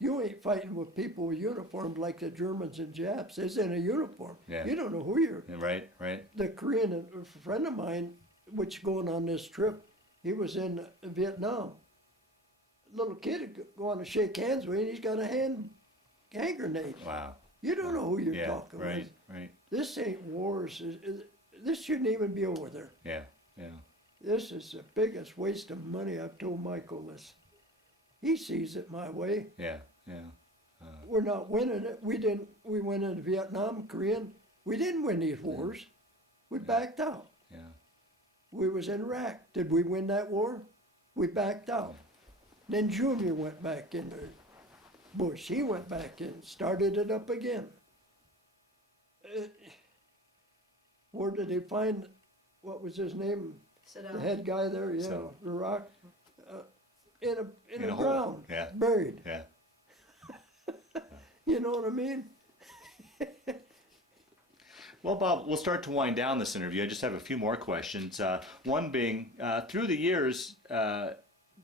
You ain't fighting with people with uniforms like the Germans and Japs. It's in a uniform. Yeah. You don't know who you're. Yeah, right. Right. The Korean, a friend of mine, which going on this trip, he was in Vietnam. Little kid would go on to shake hands with him, he's got a hand grenade. Wow. You don't know who you're Yeah. talking Right. with. Right. This ain't wars. This shouldn't even be over there. Yeah. Yeah. This is the biggest waste of money. I've told Michael this. He sees it my way. Yeah. Yeah. We're not winning it. We went into Vietnam, Korean. We didn't win these wars. We backed out. Yeah. We was in Iraq. Did we win that war? We backed out. Then Junior went back in there. Bush, he went back in, started it up again. Where did they find, what was his name? Sit The down. head guy there, yeah, So- Iraq. In In a a hole, ground, yeah. buried. Yeah. You know what I mean? Well, Bob, we'll start to wind down this interview. I just have a few more questions. One being, through the years,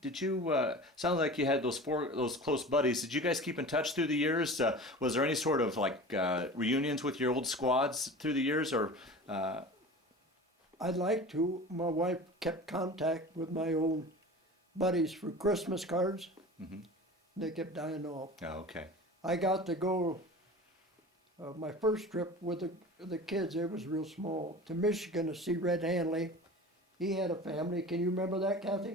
did did you? Sounds like you had those close buddies. Did you guys keep in touch through the years? Was there any sort of like reunions with your old squads through the years, or? I'd like to. My wife kept contact with my old buddies for Christmas cards. Mm-hmm. They kept dying off. Oh, okay. I got to go, my first trip with the kids, it was real small, to Michigan to see Red Hanley. He had a family. Can you remember that, Kathy?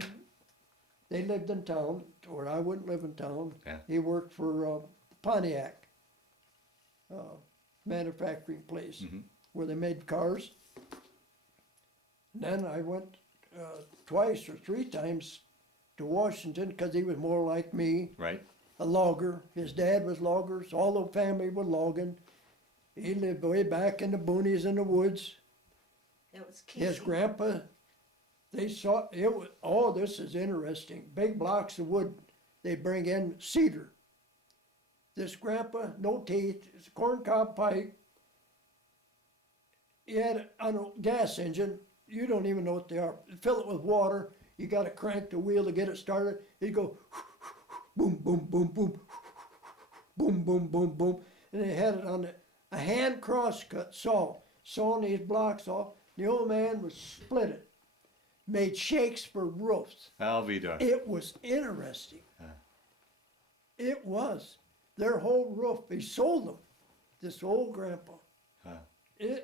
They lived in town, or I wouldn't live in town. Yeah. He worked for Pontiac, manufacturing place, Mm-hmm. where they made cars. And then I went twice or three times to Washington because he was more like me, Right. a logger. His dad was loggers. All the family were logging. He lived way back in the boonies in the woods. It was His Casey. grandpa, they saw it was. Oh, this is interesting. Big blocks of wood. They bring in cedar. This grandpa, no teeth, it's a corncob pipe. He had it on a gas engine. You don't even know what they are. Fill it with water. You got to crank the wheel to get it started. He'd go boom, boom, boom, boom, boom, boom, boom, boom, and they had it on a hand crosscut saw, sawing these blocks off. The old man would split it, made shakes for roofs. I'll be darned. It was interesting. It was. Their whole roof, he sold them. This old grandpa. Huh.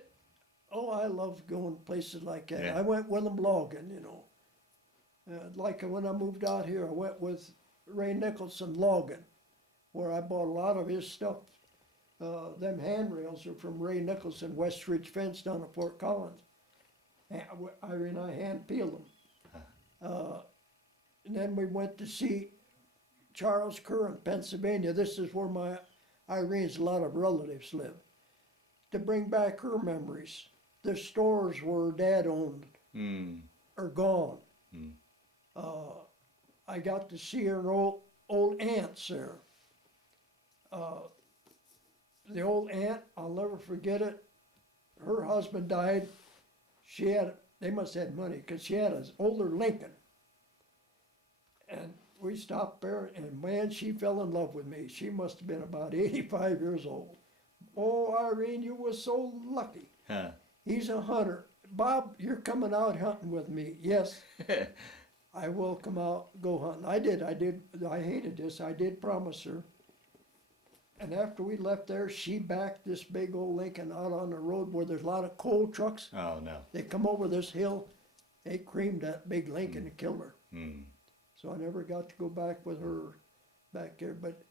I love going places like that. Yeah. I went with them logging, you know. Like when I moved out here, I went with Ray Nicholson logging, where I bought a lot of his stuff. Them handrails are from Ray Nicholson, West Ridge Fence down at Fort Collins. Irene and I hand peeled them. And then we went to see Charles Kerr in Pennsylvania. This is where my Irene's a lot of relatives live. To bring back her memories. The stores where Dad owned are gone. I got to see her old aunts there. The old aunt, I'll never forget it. Her husband died. They must have had money because she had an older Lincoln. And we stopped there, and man, she fell in love with me. She must have been about 85 years old. Oh, Irene, you were so lucky. Huh. He's a hunter. Bob, you're coming out hunting with me. Yes, I will come out, go hunting. I did. I hated this. I did promise her. And after we left there, she backed this big old Lincoln out on the road where there's a lot of coal trucks. Oh no. They come over this hill. They creamed that big Lincoln and killed her. Mm. So I never got to go back with her back there. But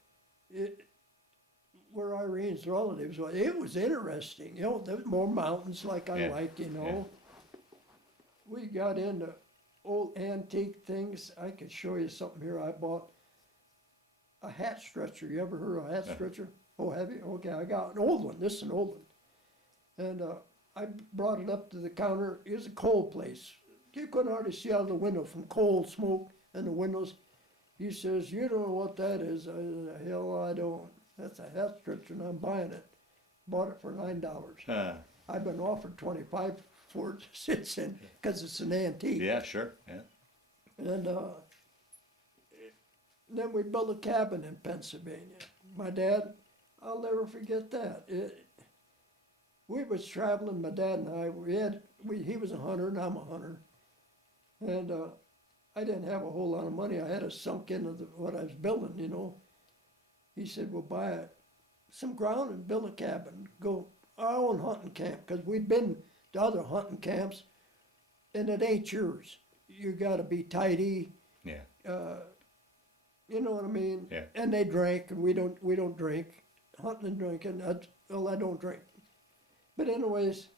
where Irene's relatives were, it was interesting. You know, there was more mountains like I Yeah. like, you know. We got into old antique things. I could show you something here. I bought a hat stretcher. You ever heard of a hat stretcher? Oh, have you? Okay, I got an old one. This is an old one. And I brought it up to the counter. It was a coal place. You couldn't hardly see out of the window from coal smoke in the windows. He says, you don't know what that is. I said, hell, I don't. That's a hat stretcher, and I'm buying it. Bought it for $9. I've been offered $25 for it since then, because it's an antique. Yeah, sure. Yeah. And then we built a cabin in Pennsylvania. My dad, I'll never forget that. We was traveling, my dad and I, he was a hunter and I'm a hunter. And I didn't have a whole lot of money. I had it sunk into what I was building, you know. He said, well, buy some ground and build a cabin. Go our own hunting camp, because we'd been to other hunting camps, and it ain't yours. You got to be tidy. Yeah. You know what I mean? Yeah. And they drank, and we don't drink. Hunting and drinking. I don't drink. But anyways,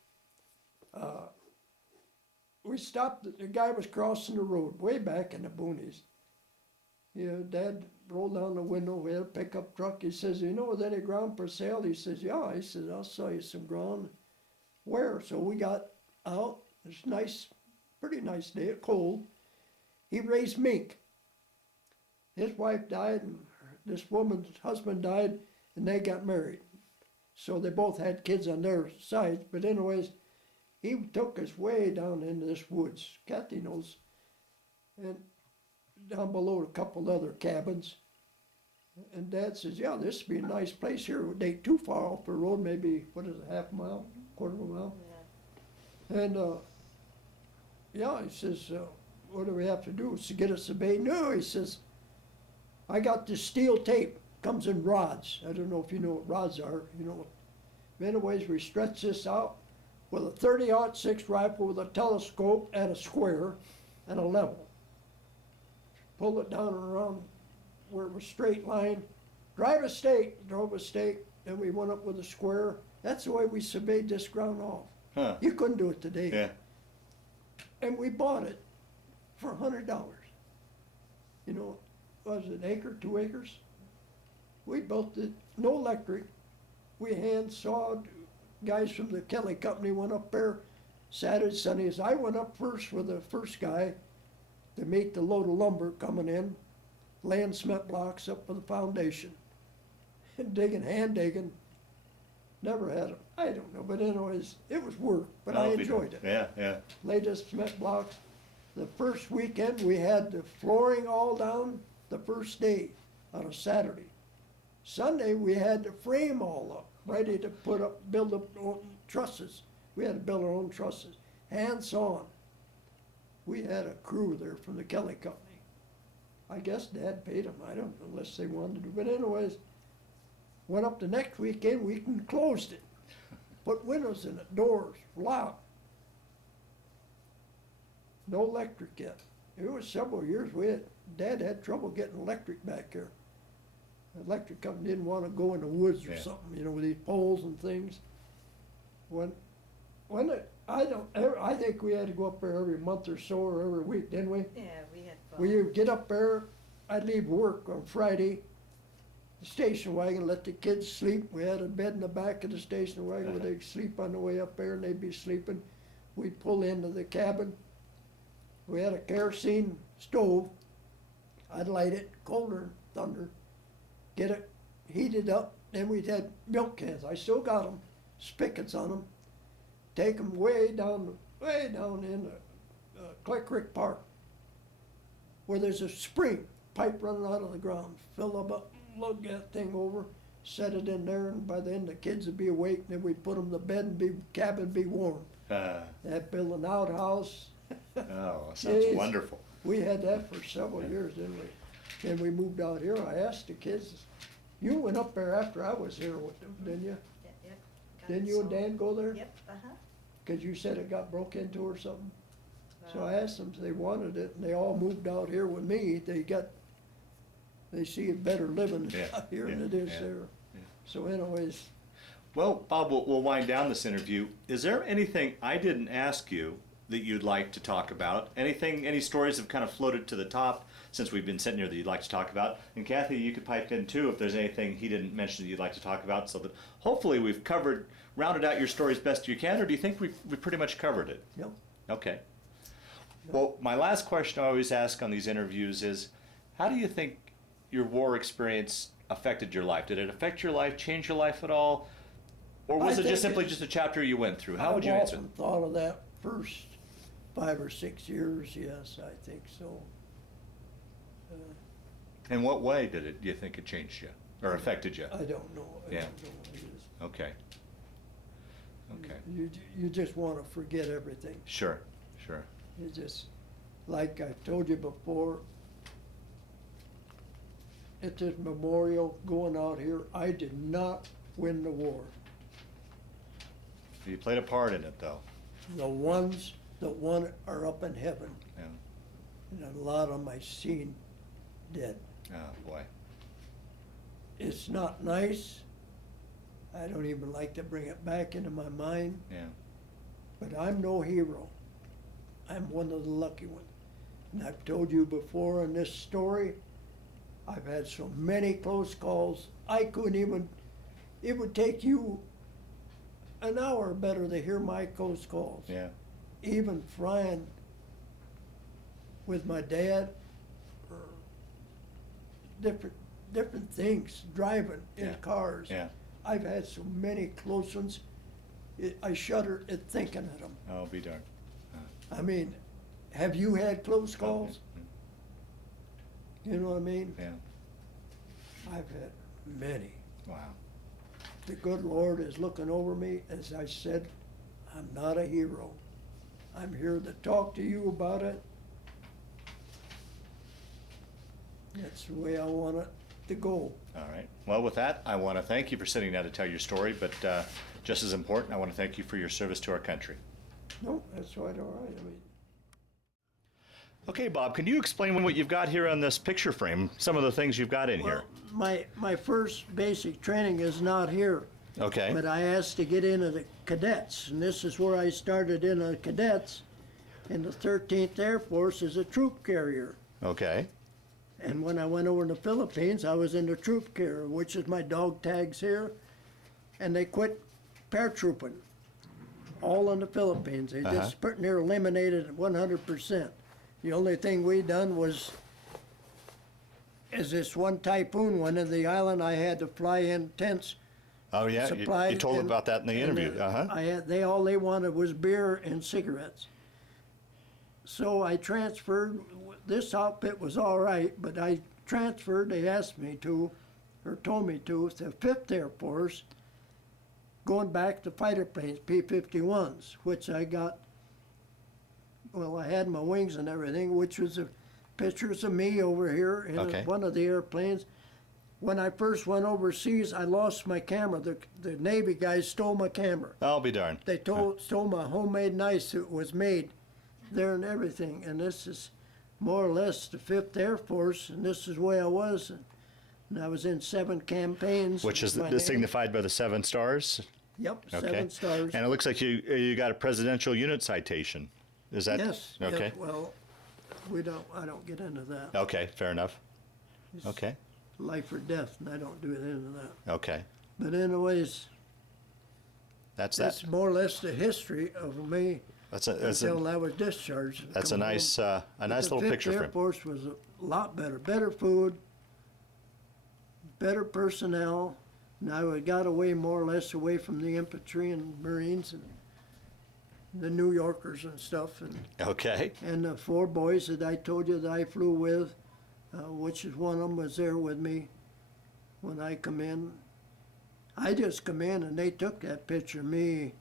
we stopped. The guy was crossing the road way back in the boonies. Yeah, Dad rolled down the window. We had a pickup truck. He says, you know, is any ground for sale? He says, yeah. He says, I'll sell you some ground. Where? So we got out. It's nice, pretty nice day, cold. He raised mink. His wife died, and this woman's husband died, and they got married. So they both had kids on their sides. But anyways, he took us way down into this woods. Kathy knows. And down below a couple other cabins. And Dad says, yeah, this would be a nice place here. It ain't too far off the road, maybe, what is it, half a mile, quarter of a mile? Yeah. And, yeah, he says, what do we have to do? To get us a bay? No, he says, I got this steel tape, comes in rods. I don't know if you know what rods are, you know. Anyways, we stretch this out with a 30-06 rifle with a telescope and a square and a level. Pull it down and around where it was straight line. Drove a stake, and we went up with a square. That's the way we surveyed this ground off. Huh. You couldn't do it today. Yeah. And we bought it for $100. You know, was it an acre, 2 acres? We built it, no electric. We hand sawed. Guys from the Kelley company went up there Saturday, Sundays. I went up first with the first guy to meet the load of lumber coming in, laying cement blocks up for the foundation, and digging, hand digging. Never had it. I don't know, but anyways, it was work, but I enjoyed it. Yeah, yeah. Laid the cement blocks. The first weekend, we had the flooring all down the first day on a Saturday. Sunday, we had the frame all up, ready to build up trusses. We had to build our own trusses, hand sawn. We had a crew there from the Kelley company. I guess Dad paid them, I don't know, unless they wanted to. But anyways, went up the next weekend, we closed it. Put windows in it, doors, locked. No electric yet. It was several years. Dad had trouble getting electric back here. The electric company didn't want to go in the woods or something, you know, with these poles and things. I think we had to go up there every month or so or every week, didn't we? Yeah, we had fun. We would get up there, I'd leave work on Friday, the station wagon, let the kids sleep. We had a bed in the back of the station wagon where they'd sleep on the way up there and they'd be sleeping. We'd pull into the cabin. We had a kerosene stove. I'd light it, colder than thunder, get it heated up. Then we'd had milk cans. I still got them, spigots on them. Take them way down in Clay Creek Park, where there's a spring pipe running out of the ground. Fill up, lug that thing over, set it in there, and by then the kids would be awake. And then we'd put them in the bed and cabin be warm. That build an outhouse. Oh, sounds Jeez. wonderful. We had that for several years, didn't we? Then we moved out here. I asked the kids. You went up there after I was here with them, didn't you? Yep. Got Didn't it you and sold. Dan go there? Yep, uh-huh. Cause you said it got broke into or something. So I asked them if they wanted it, and they all moved out here with me. They see it better living out here than it is there. Yeah. So anyways, Well, Bob, we'll wind down this interview. Is there anything I didn't ask you that you'd like to talk about? Any stories have kind of floated to the top since we've been sitting here that you'd like to talk about? And Kathy, you could pipe in too if there's anything he didn't mention that you'd like to talk about, so that hopefully we've rounded out your story as best you can, or do you think we pretty much covered it? yep. Okay. Well, my last question I always ask on these interviews is, how do you think your war experience affected your life? Did it affect your life, change your life at all? Or was I it just think simply just a chapter you went through? How would you I've answer it? often thought of that first 5 or 6 years, yes, I think so. In what way do you think it changed you or affected you? I don't know. I Yeah. don't know what it is. Okay. Okay. You just wanna forget everything. Sure. Sure. It just, like I told you before, at this memorial going out here, I did not win the war. You played a part in it, though. The ones that won it are up in heaven, Yeah. and a lot of them I seen dead. Oh boy. It's not nice. I don't even like to bring it back into my mind, Yeah. but I'm no hero. I'm one of the lucky ones. And I've told you before in this story, I've had so many close calls, I couldn't even, it would take you an hour better to hear my close calls. Yeah. Even flying with my dad, or different things, driving in Yeah. cars. Yeah. I've had so many close ones, I shudder at thinking of them. Oh, be darned. I mean, have you had close calls? You know what I mean? Yeah. I've had many. Wow. The good Lord is looking over me. As I said, I'm not a hero. I'm here to talk to you about it. That's the way I want it to go. All right. Well, with that, I want to thank you for sitting down to tell your story, but just as important, I want to thank you for your service to our country. No, that's quite all right. I mean, Okay, Bob, can you explain what you've got here on this picture frame, some of the things you've got in here? my first basic training is not here. Okay. But I asked to get into the cadets, and this is where I started in the cadets in the 13th Air Force as a troop carrier. Okay. And when I went over to the Philippines, I was in the troop carrier, which is my dog tags here. And they quit paratrooping, all in the Philippines. They just pretty near eliminated 100%. The only thing we done was, as this one typhoon went in the island, I had to fly in tents. Oh, yeah, Supplies you told and- about that in the interview. All they wanted was beer and cigarettes. So I transferred. This outfit was all right, but I transferred. They asked me to, or told me to, the 5th Air Force, going back to fighter planes, P-51s, which I got. Well, I had my wings and everything, which was pictures of me over here in one of the airplanes. When I first went overseas, I lost my camera. The Navy guys stole my camera. I'll be darned. They stole my homemade knife that was made there and everything. And this is more or less the 5th Air Force, and this is the way I was. And I was in 7 campaigns. Which is My name- signified by the 7 stars? Yep, Okay. 7 stars. And it looks like you got a presidential unit citation. Is that? Yes. Okay. Yes, well, I don't get into that. Okay, fair enough. It's Okay. life or death, and I don't do into that. Okay. But anyways, That's that's that. more or less the history of me That's until I was discharged. a Come nice home. nice The little 5th picture Air frame. Force was a lot better food, better personnel. And I got away more or less away from the infantry and Marines and the New Yorkers and stuff. Okay. And the 4 boys that I told you that I flew with, which is one of them was there with me when I come in. I just come in and they took that picture of me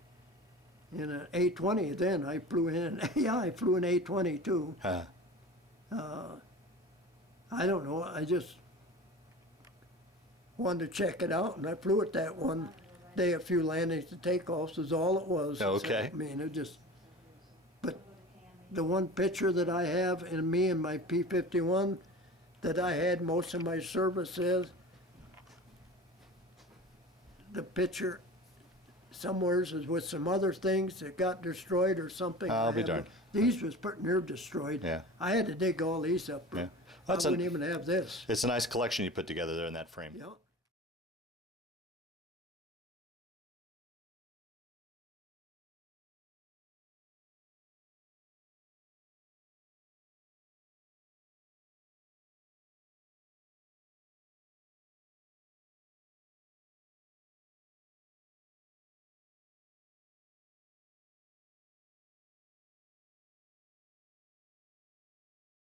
in an A-20 then. I flew in, I flew an A-20 too. Huh. I don't know, I just wanted to check it out, and I flew it that one day, a few landings and takeoffs is all it was. Okay. I mean, but the one picture that I have in me and my P-51 that I had most of my service is, the picture somewheres is with some other things that got destroyed or something. I'll I be haven't- darned. These was pretty near destroyed. Yeah. I had to dig all these up. Yeah. I wouldn't even have this. It's a nice collection you put together there in that frame. Yeah.